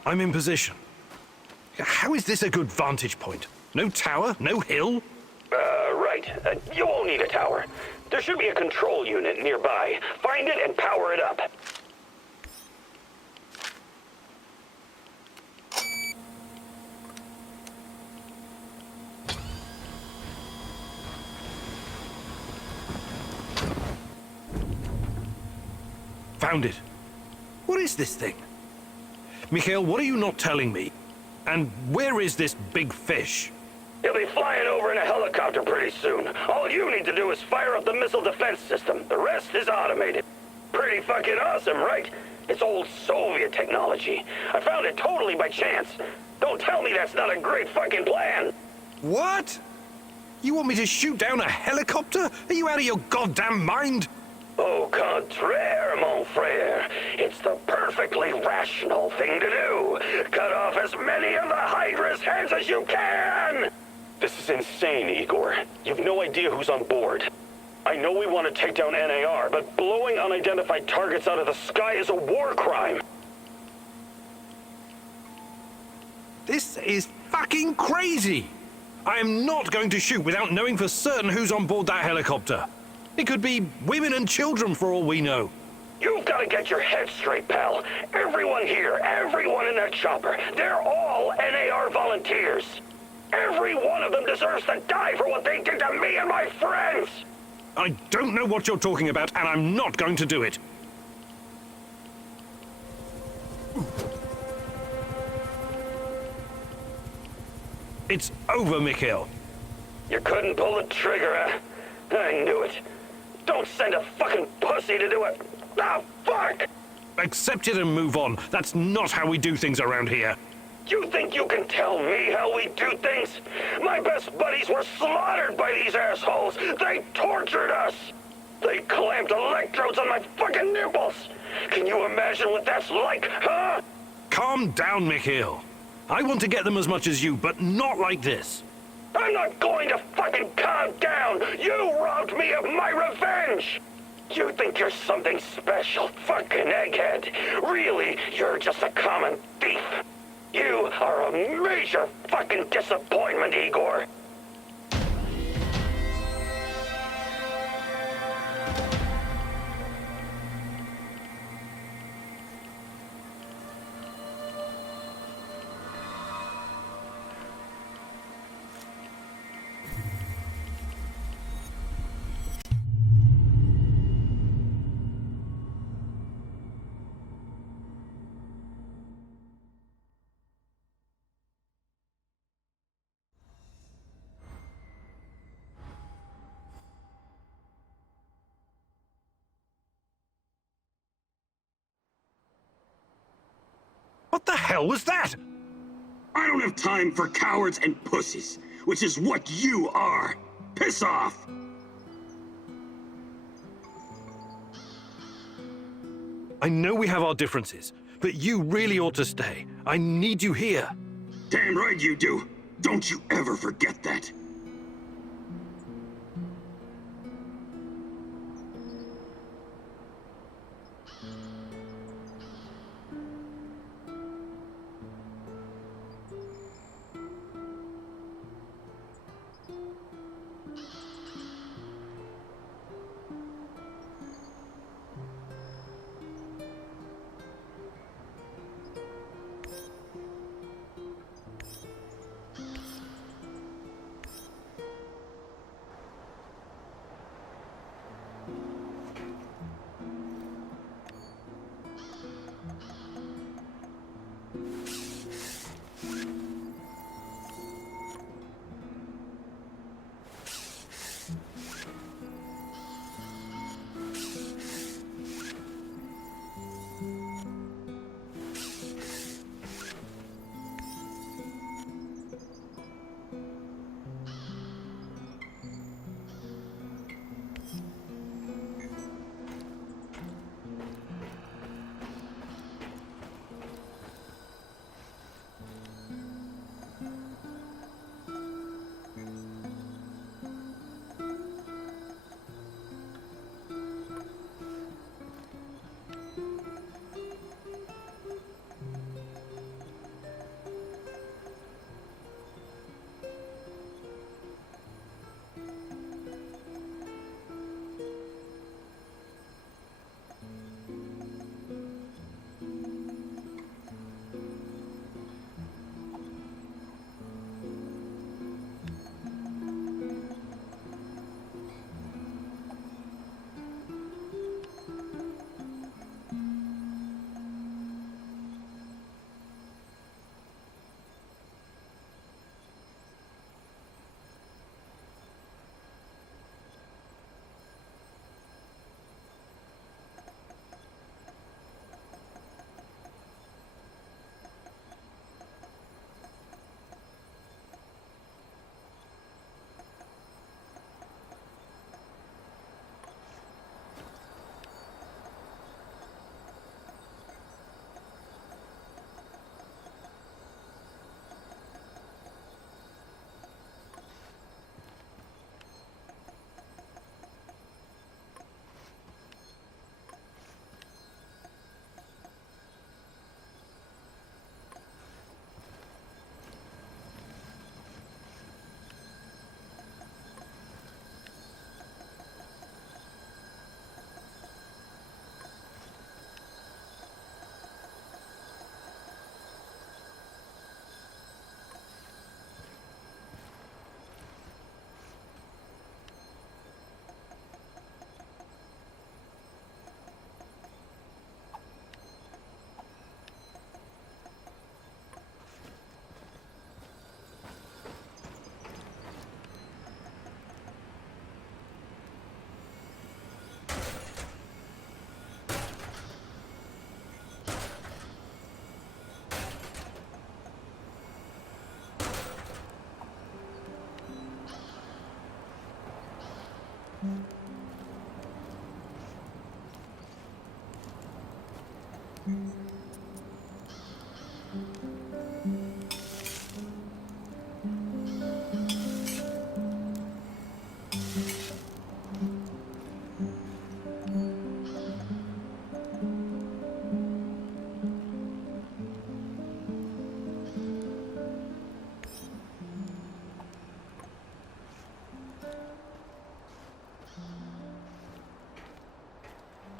I'm in position. How is this a good vantage point? No tower, no hill? Right. You won't need a tower. There should be a control unit nearby. Find it and power it up. Found it. What is this thing? Mikhail, what are you not telling me? And where is this big fish? He'll be flying over in a helicopter pretty soon. All you need to do is fire up the missile defense system. The rest is automated. Pretty fucking awesome, right? It's old Soviet technology. I found it totally by chance. Don't tell me that's not a great fucking plan. What? You want me to shoot down a helicopter? Are you out of your goddamn mind? Au contraire, mon frère. It's the perfectly rational thing to do. Cut off as many of the Hydra's heads as you can! This is insane, Igor. You've no idea who's on board. I know we want to take down NAR, but blowing unidentified targets out of the sky is a war crime. This is fucking crazy! I am not going to shoot without knowing for certain who's on board that helicopter. It could be women and children for all we know. You've got to get your head straight, pal. Everyone here, everyone in that chopper, they're all NAR volunteers. Every one of them deserves to die for what they did to me and my friends! I don't know what you're talking about, and I'm not going to do it. It's over, Mikhail. You couldn't pull the trigger, huh? I knew it. Don't send a fucking pussy to do it. Ah, fuck! Accept it and move on. That's not how we do things around here. You think you can tell me how we do things? My best buddies were slaughtered by these assholes. They tortured us. They clamped electrodes on my fucking nipples. Can you imagine what that's like, huh? Calm down, Mikhail. I want to get them as much as you, but not like this. I'm not going to fucking calm down. You robbed me of my revenge. You think you're something special, fucking egghead. Really, you're just a common thief. You are a major fucking disappointment, Igor. What the hell was that? I don't have time for cowards and pussies, which is what you are. Piss off! I know we have our differences, but you really ought to stay. I need you here. Damn right you do. Don't you ever forget that.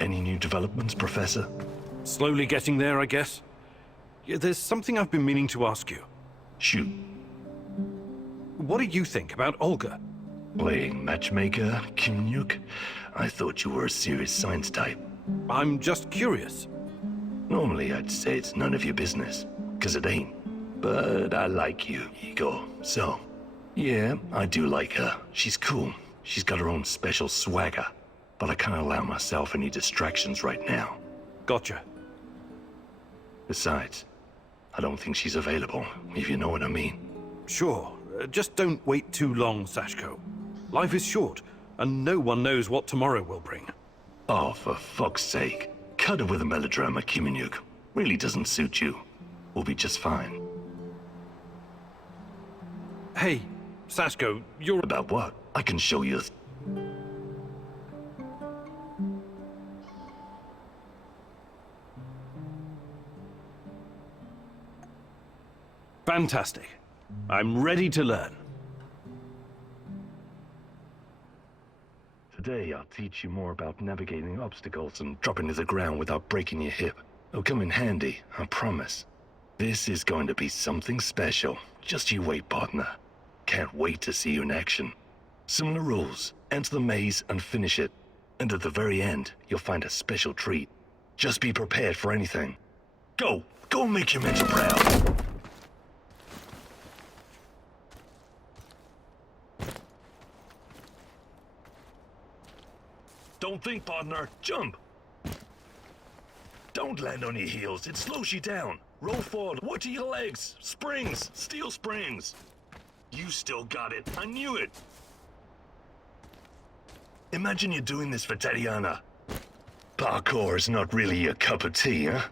Any new developments, Professor? Slowly getting there, I guess. Yeah, there's something I've been meaning to ask you. Shoot. What do you think about Olga? Playing matchmaker, Kimnyuk? I thought you were a serious science type. I'm just curious. Normally I'd say it's none of your business, 'cause it ain't. But I like you, Igor, so... Yeah, I do like her. She's cool. She's got her own special swagger. But I can't allow myself any distractions right now. Gotcha. Besides, I don't think she's available, if you know what I mean. Sure. Just don't wait too long, Sashko. Life is short, and no one knows what tomorrow will bring. Oh, for fuck's sake. Cut it with a melodrama, Kimnyuk. Really doesn't suit you. We'll be just fine. Hey, Sashko, you're... About what? I can show you... Fantastic. I'm ready to learn. Today, I'll teach you more about navigating obstacles and dropping to the ground without breaking your hip. It'll come in handy, I promise. This is going to be something special. Just you wait, partner. Can't wait to see you in action. Similar rules. Enter the maze and finish it. And at the very end, you'll find a special treat. Just be prepared for anything. Go! Go and make your mentor proud! Don't think, partner. Jump! Don't land on your heels. It slows you down. Roll forward. What are your legs? Springs. Steel springs. You still got it. I knew it. Imagine you're doing this for Tatiana. Parkour is not really your cup of tea, huh?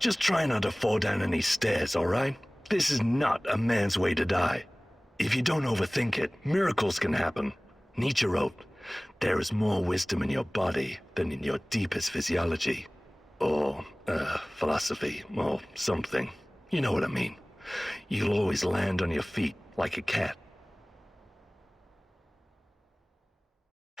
Just try not to fall down any stairs, all right? This is not a man's way to die. If you don't overthink it, miracles can happen. Nietzsche wrote, "There is more wisdom in your body than in your deepest physiology." Or, philosophy, or something. You know what I mean. You'll always land on your feet like a cat.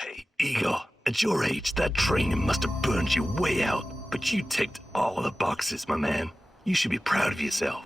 Hey, Igor, at your age, that training must have burned you way out. But you ticked all the boxes, my man. You should be proud of yourself.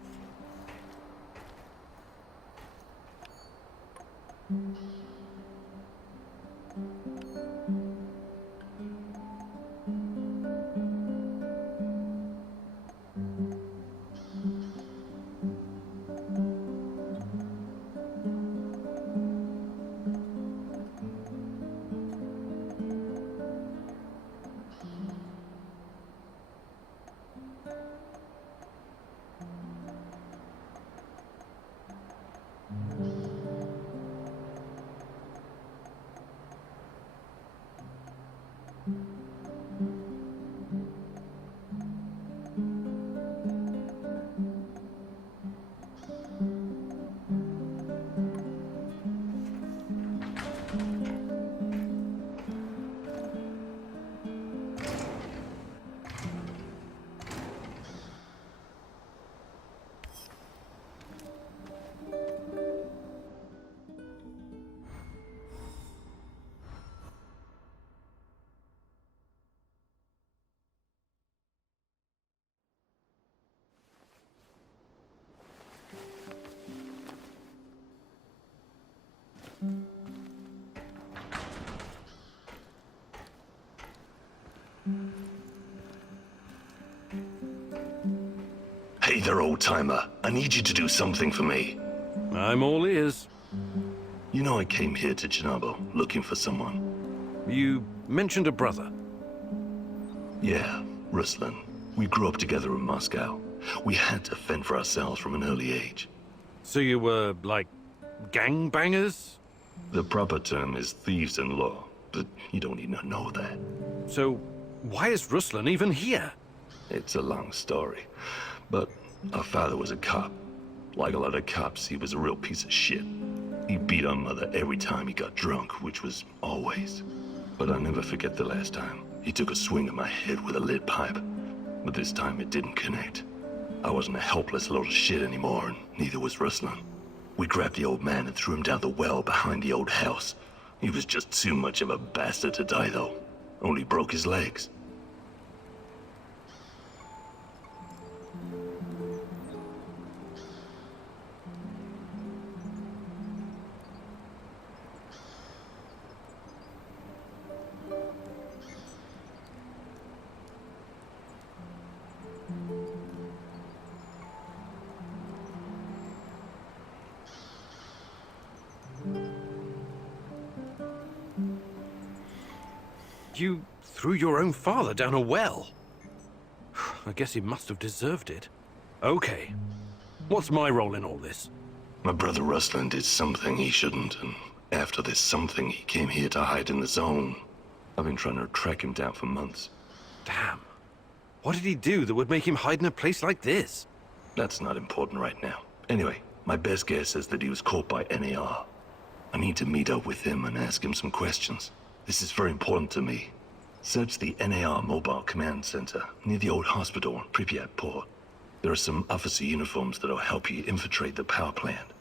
Hey there, old-timer. I need you to do something for me. I'm all ears. You know I came here to Chernobyl looking for someone. You mentioned a brother. Yeah, Ruslan. We grew up together in Moscow. We had to fend for ourselves from an early age. So you were, like, gangbangers? The proper term is thieves-in-law, but you don't need to know that. So why is Ruslan even here? It's a long story, but our father was a cop. Like a lot of cops, he was a real piece of shit. He beat our mother every time he got drunk, which was always. But I'll never forget the last time. He took a swing at my head with a lead pipe, but this time it didn't connect. I wasn't a helpless load of shit anymore, and neither was Ruslan. We grabbed the old man and threw him down the well behind the old house. He was just too much of a bastard to die, though. Only broke his legs. You threw your own father down a well. I guess he must have deserved it. Okay. What's my role in all this? My brother Rustlin did something he shouldn't, and after this something, he came here to hide in the zone. I've been trying to track him down for months. Damn. What did he do that would make him hide in a place like this? That's not important right now. Anyway, my best guess is that he was caught by NAR. I need to meet up with him and ask him some questions. This is very important to me. Search the NAR Mobile Command Center near the old hospital in Pripyat Port. There are some officer uniforms that'll help you infiltrate the power plant.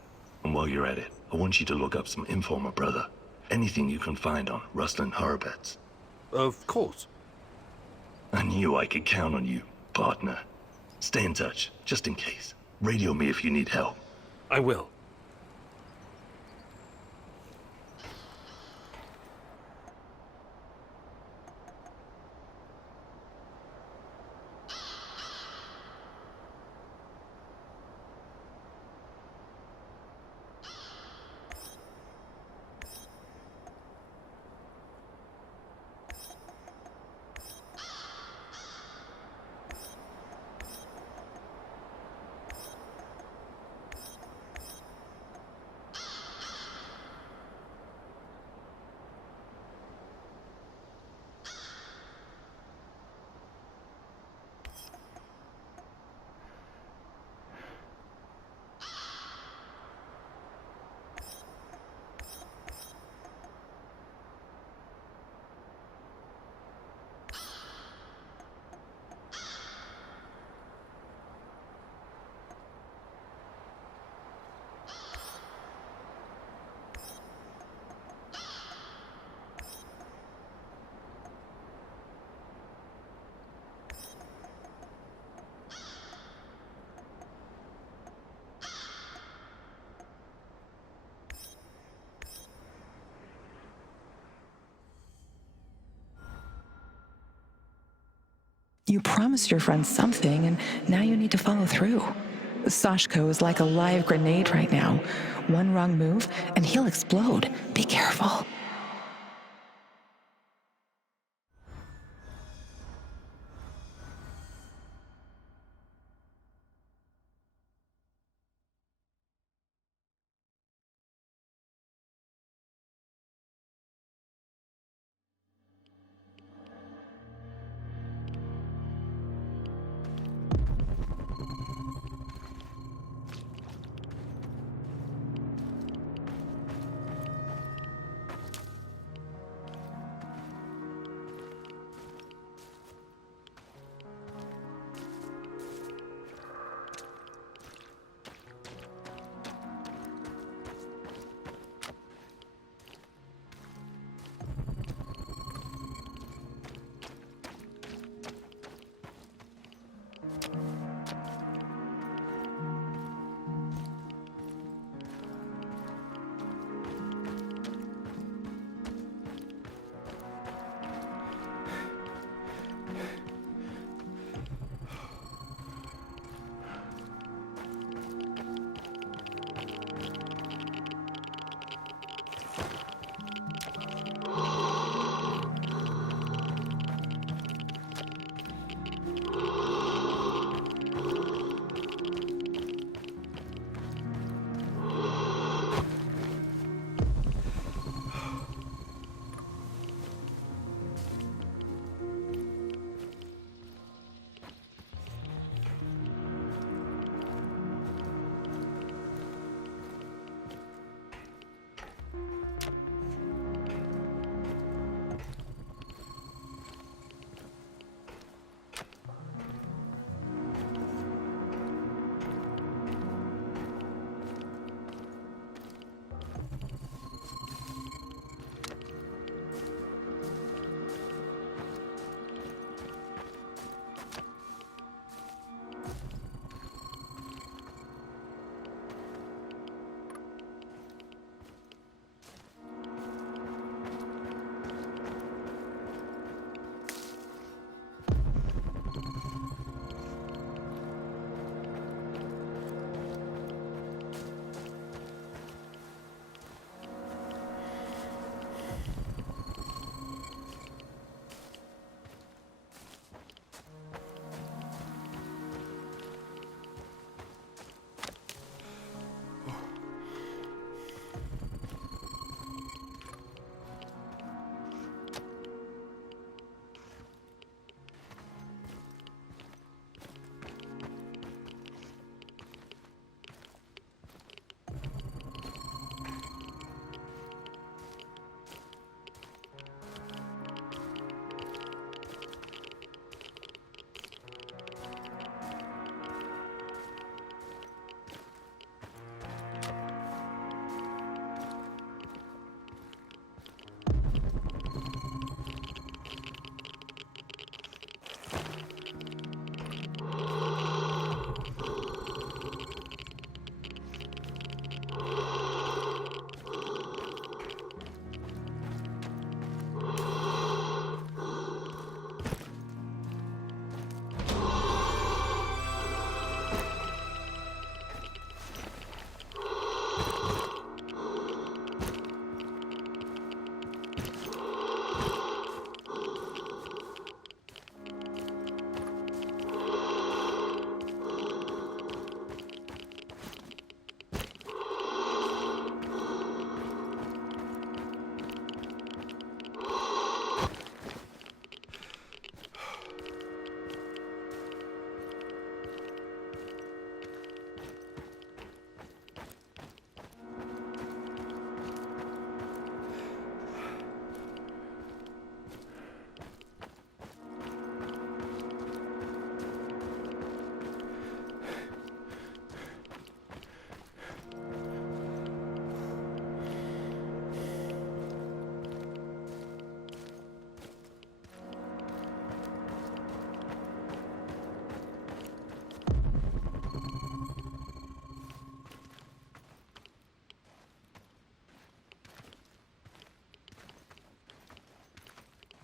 And while you're at it, I want you to look up some info on my brother. Anything you can find on Rustlin Horobets. Of course. I knew I could count on you, partner. Stay in touch, just in case. Radio me if you need help. I will. You promised your friend something, and now you need to follow through. Sashko is like a live grenade right now. One wrong move, and he'll explode. Be careful.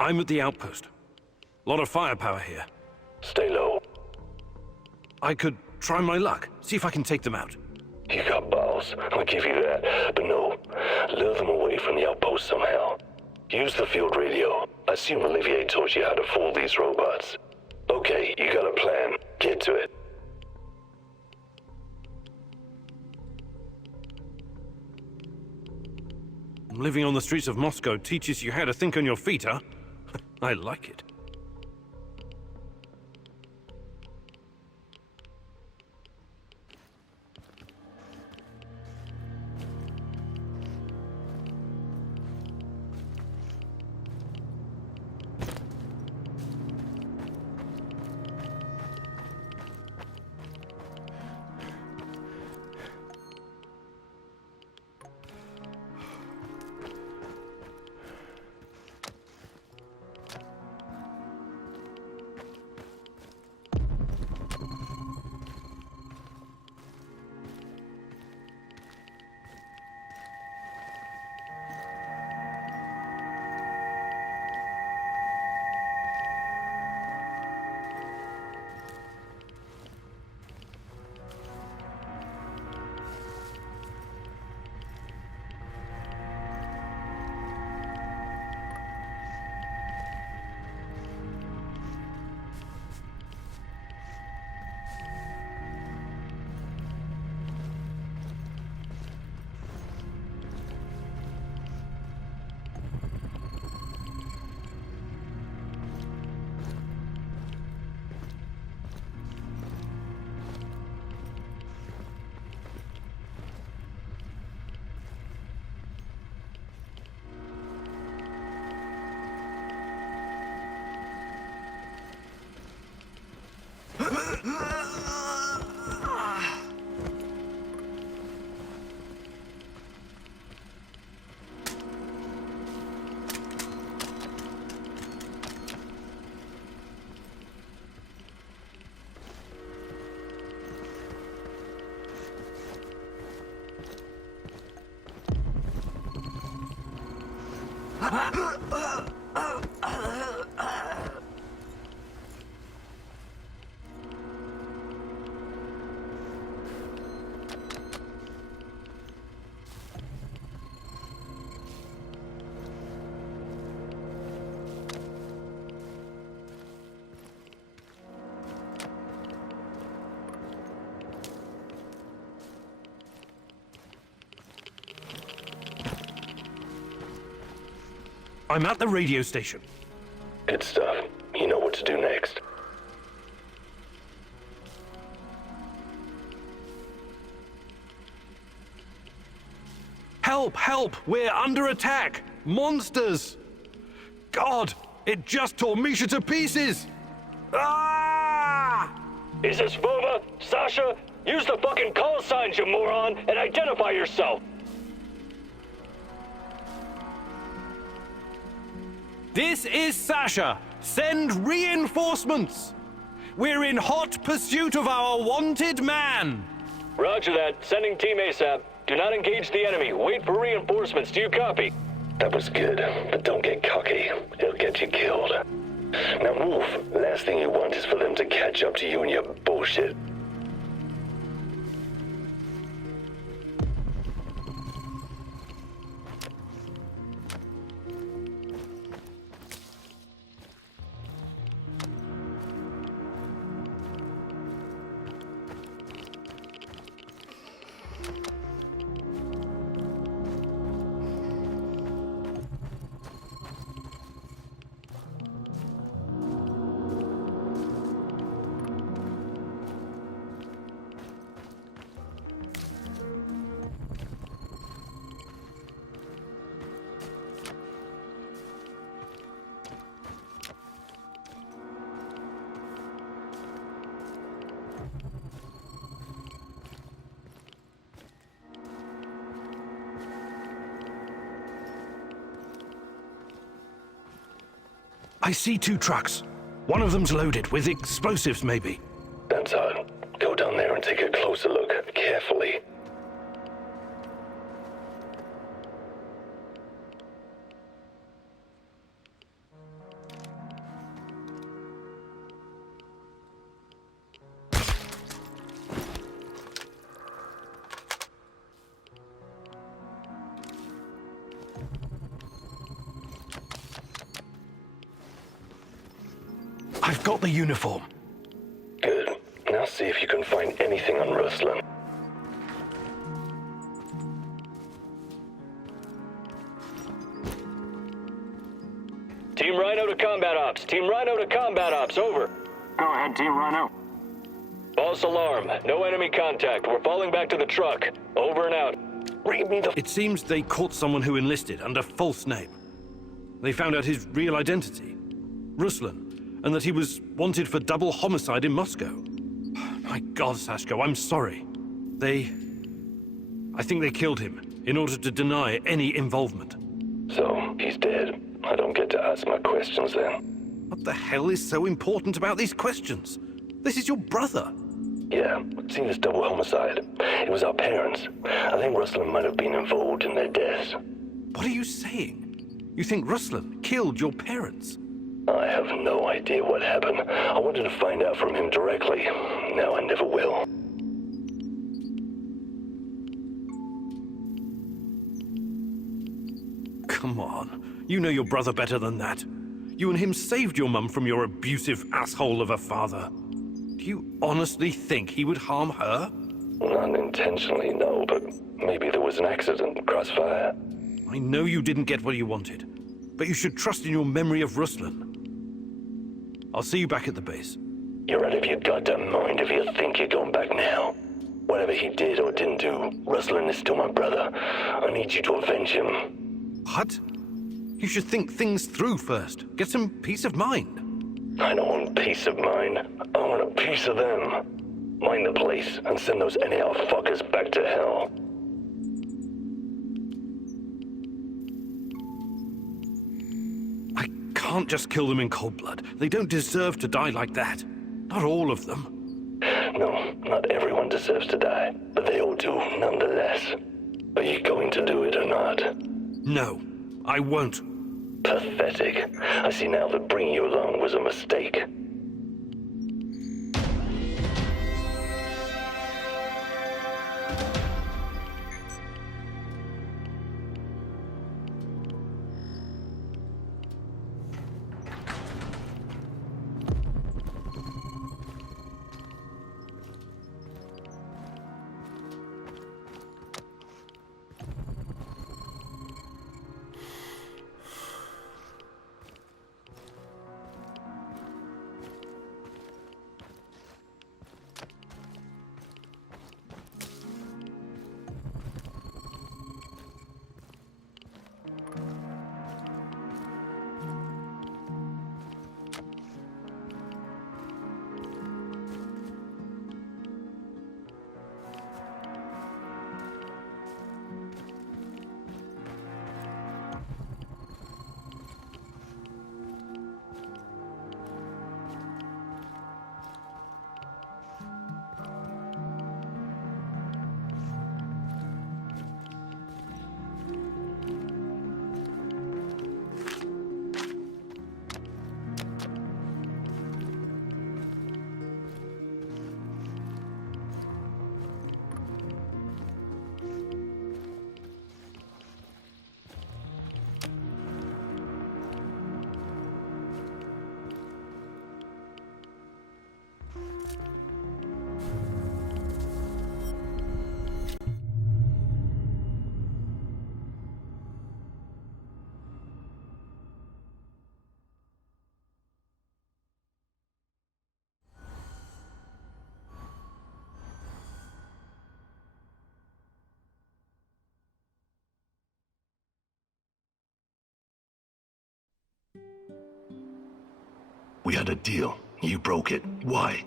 I'm at the outpost. A lot of firepower here. Stay low. I could try my luck, see if I can take them out. You got balls, I'll give you that. But no, lure them away from the outpost somehow. Use the field radio. I assume Olivier taught you how to fool these robots. Okay, you got a plan. Get to it. Living on the streets of Moscow teaches you how to think on your feet, huh? I like it. I'm at the radio station. Good stuff. You know what to do next. Help! Help! We're under attack! Monsters! God! It just tore Misha to pieces! Ah! Is this Vova? Sasha? Use the fucking call signs, you moron, and identify yourself! This is Sasha. Send reinforcements. We're in hot pursuit of our wanted man. Roger that. Sending Team ASAP. Do not engage the enemy. Wait for reinforcements. Do you copy? That was good, but don't get cocky. It'll get you killed. Now move. Last thing you want is for them to catch up to you and your bullshit. I see 2 trucks. One of them's loaded with explosives, maybe. That's odd. Go down there and take a closer look, carefully. I've got the uniform. Good. Now see if you can find anything on Ruslan. Team Rhino to combat ops. Team Rhino to combat ops. Over. Go ahead, Team Rhino. False alarm. No enemy contact. We're falling back to the truck. Over and out. Read me the... It seems they caught someone who enlisted under false name. They found out his real identity, Ruslan, and that he was wanted for double homicide in Moscow. My God, Sashko, I'm sorry. I think they killed him in order to deny any involvement. So, he's dead. I don't get to ask my questions then. What the hell is so important about these questions? This is your brother. Yeah, seen this double homicide. It was our parents. I think Ruslan might have been involved in their deaths. What are you saying? You think Ruslan killed your parents? I have no idea what happened. I wanted to find out from him directly. Now I never will. Come on. You know your brother better than that. You and him saved your mum from your abusive asshole of a father. Do you honestly think he would harm her? Not intentionally, no, but maybe there was an accident, crossfire. I know you didn't get what you wanted, but you should trust in your memory of Ruslan. I'll see you back at the base. You're out of your goddamn mind if you think you're going back now. Whatever he did or didn't do, Ruslan is still my brother. I need you to avenge him. What? You should think things through first. Get some peace of mind. I don't want peace of mind. I want a piece of them. Mind the place and send those NAR fuckers back to hell. I can't just kill them in cold blood. They don't deserve to die like that. Not all of them. No, not everyone deserves to die, but they all do nonetheless. Are you going to do it or not? No, I won't. Pathetic. I see now that bringing you along was a mistake. We had a deal. You broke it. Why?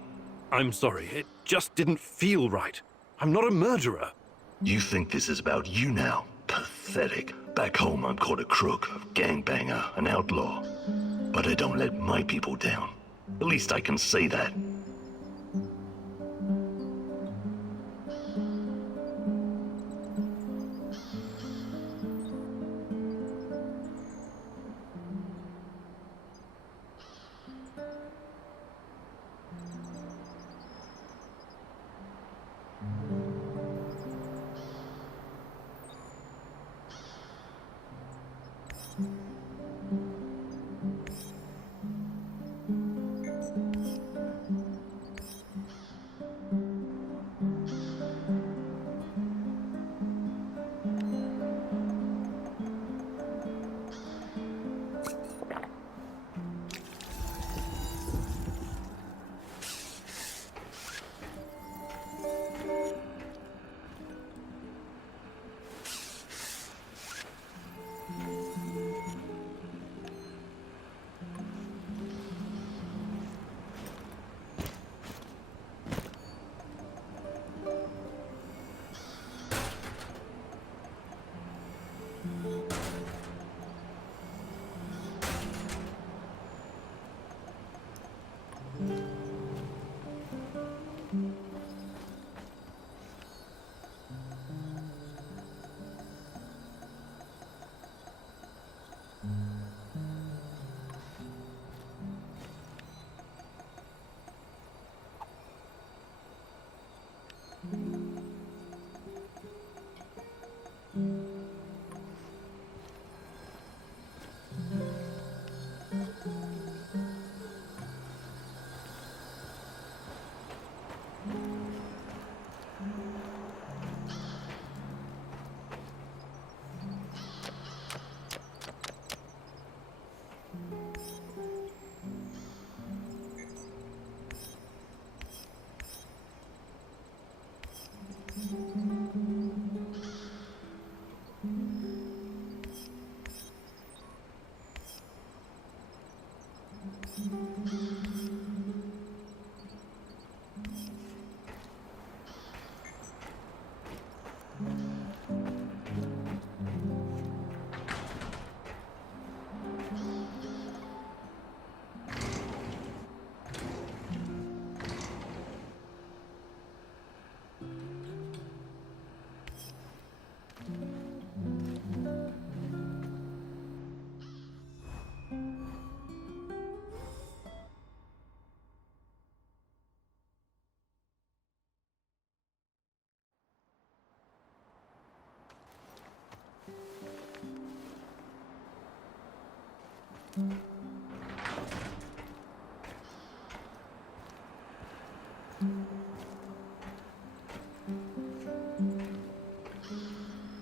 I'm sorry. It just didn't feel right. I'm not a murderer. You think this is about you now? Pathetic. Back home, I'm called a crook, a gangbanger, an outlaw. but I don't let my people down. At least I can say that.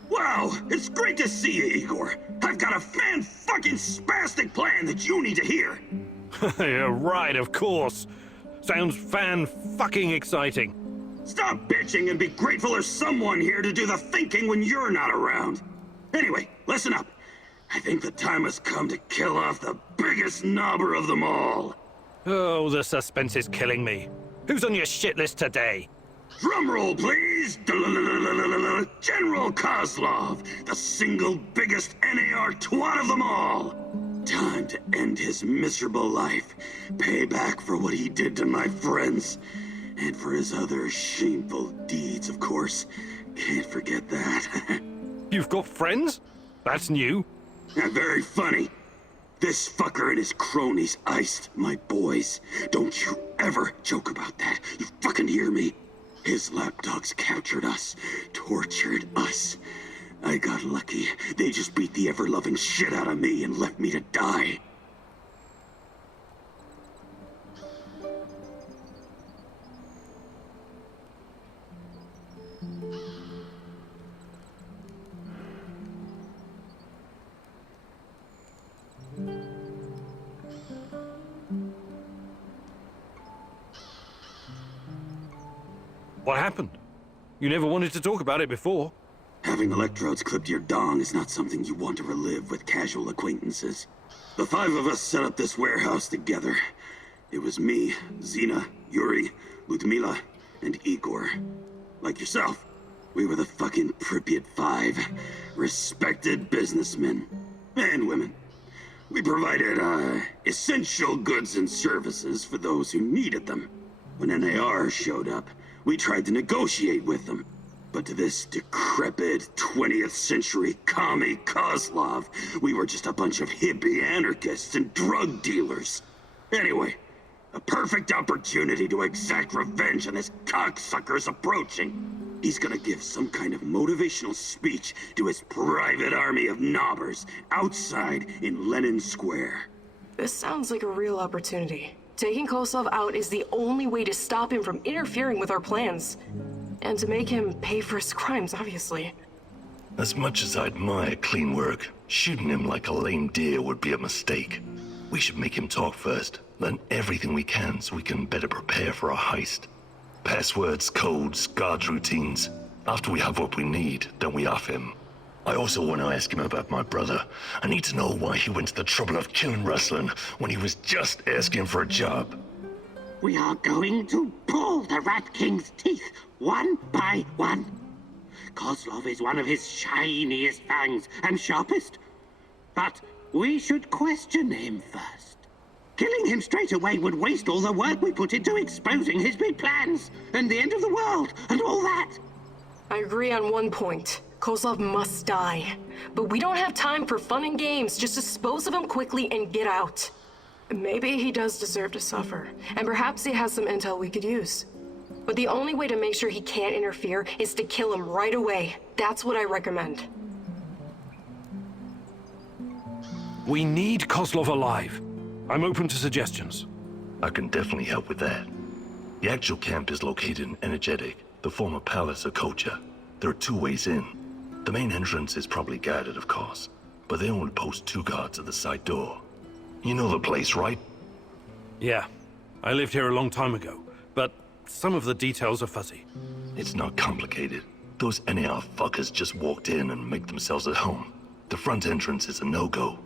Wow, it's great to see you, Igor. I've got a fan-fucking-spastic plan that you need to hear. You're right, of course. Sounds fan-fucking exciting. Stop bitching and be grateful there's someone here to do the thinking when you're not around. Anyway, listen up. I think the time has come to kill off the biggest knobber of them all. Oh, the suspense is killing me. Who's on your shit list today? Drum roll, please! General Kozlov, the single biggest NAR twat of them all! Time to end his miserable life. Pay back for what he did to my friends. And for his other shameful deeds, of course. Can't forget that. You've got friends? That's new. Very funny. This fucker and his cronies iced my boys. Don't you ever joke about that. You fucking hear me? His lapdogs captured us, tortured us. I got lucky. They just beat the ever-loving shit out of me and left me to die. What happened? You never wanted to talk about it before. Having electrodes clipped to your dong is not something you want to relive with casual acquaintances. The 5 of us set up this warehouse together. It was me, Zina, Yuri, Ludmila, and Igor. Like yourself, we were the fucking Pripyat 5. Respected businessmen. And women. We provided, essential goods and services for those who needed them. When NAR showed up, we tried to negotiate with them. But to this decrepit 20th century commie Kozlov, we were just a bunch of hippie anarchists and drug dealers. Anyway, a perfect opportunity to exact revenge on this cocksucker's approaching. He's gonna give some kind of motivational speech to his private army of knobbers outside in Lenin Square. This sounds like a real opportunity. Taking Kozlov out is the only way to stop him from interfering with our plans. And to make him pay for his crimes, obviously. As much as I admire clean work, shooting him like a lame deer would be a mistake. We should make him talk first, learn everything we can so we can better prepare for our heist. Passwords, codes, guard routines. After we have what we need, then we off him. I also want to ask him about my brother. I need to know why he went to the trouble of killing Ruslan when he was just asking for a job. We are going to pull the Rat King's teeth, one by one. Kozlov is one of his shiniest fangs and sharpest. But we should question him first. Killing him straight away would waste all the work we put into exposing his big plans, and the end of the world, and all that. I agree on one point. Kozlov must die. But we don't have time for fun and games. Just dispose of him quickly and get out. Maybe he does deserve to suffer, and perhaps he has some intel we could use. But the only way to make sure he can't interfere is to kill him right away. That's what I recommend. We need Kozlov alive. I'm open to suggestions. I can definitely help with that. The actual camp is located in Energetic, the former palace of Kocha. There are 2 ways in. The main entrance is probably guarded, of course, but they only post 2 guards at the side door. You know the place, right? Yeah. I lived here a long time ago, but some of the details are fuzzy. It's not complicated. Those NAR fuckers just walked in and make themselves at home. The front entrance is a no-go,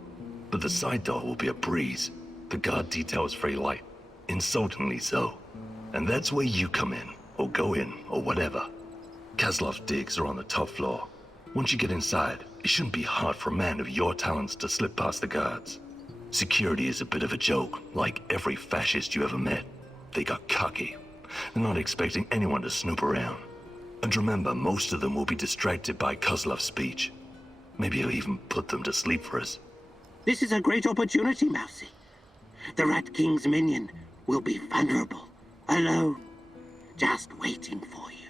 but the side door will be a breeze. The guard detail is very light, insultingly so. And that's where you come in, or go in, or whatever. Kozlov's digs are on the top floor. Once you get inside, it shouldn't be hard for a man of your talents to slip past the guards. Security is a bit of a joke, like every fascist you ever met. They got cocky. They're not expecting anyone to snoop around. And remember, most of them will be distracted by Kozlov's speech. Maybe he'll even put them to sleep for us. This is a great opportunity, Mousy. The Rat King's minion will be vulnerable, alone, just waiting for you.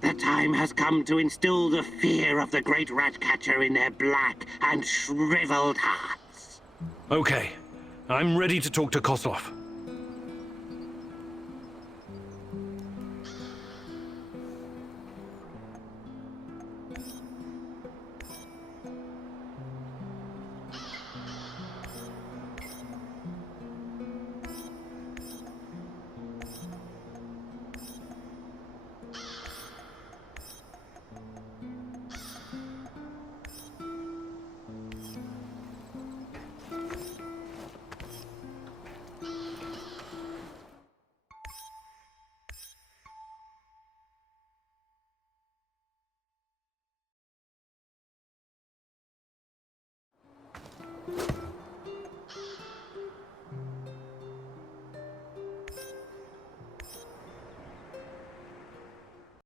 The time has come to instill the fear of the great rat catcher in their black and shriveled hearts. Okay. I'm ready to talk to Kozlov.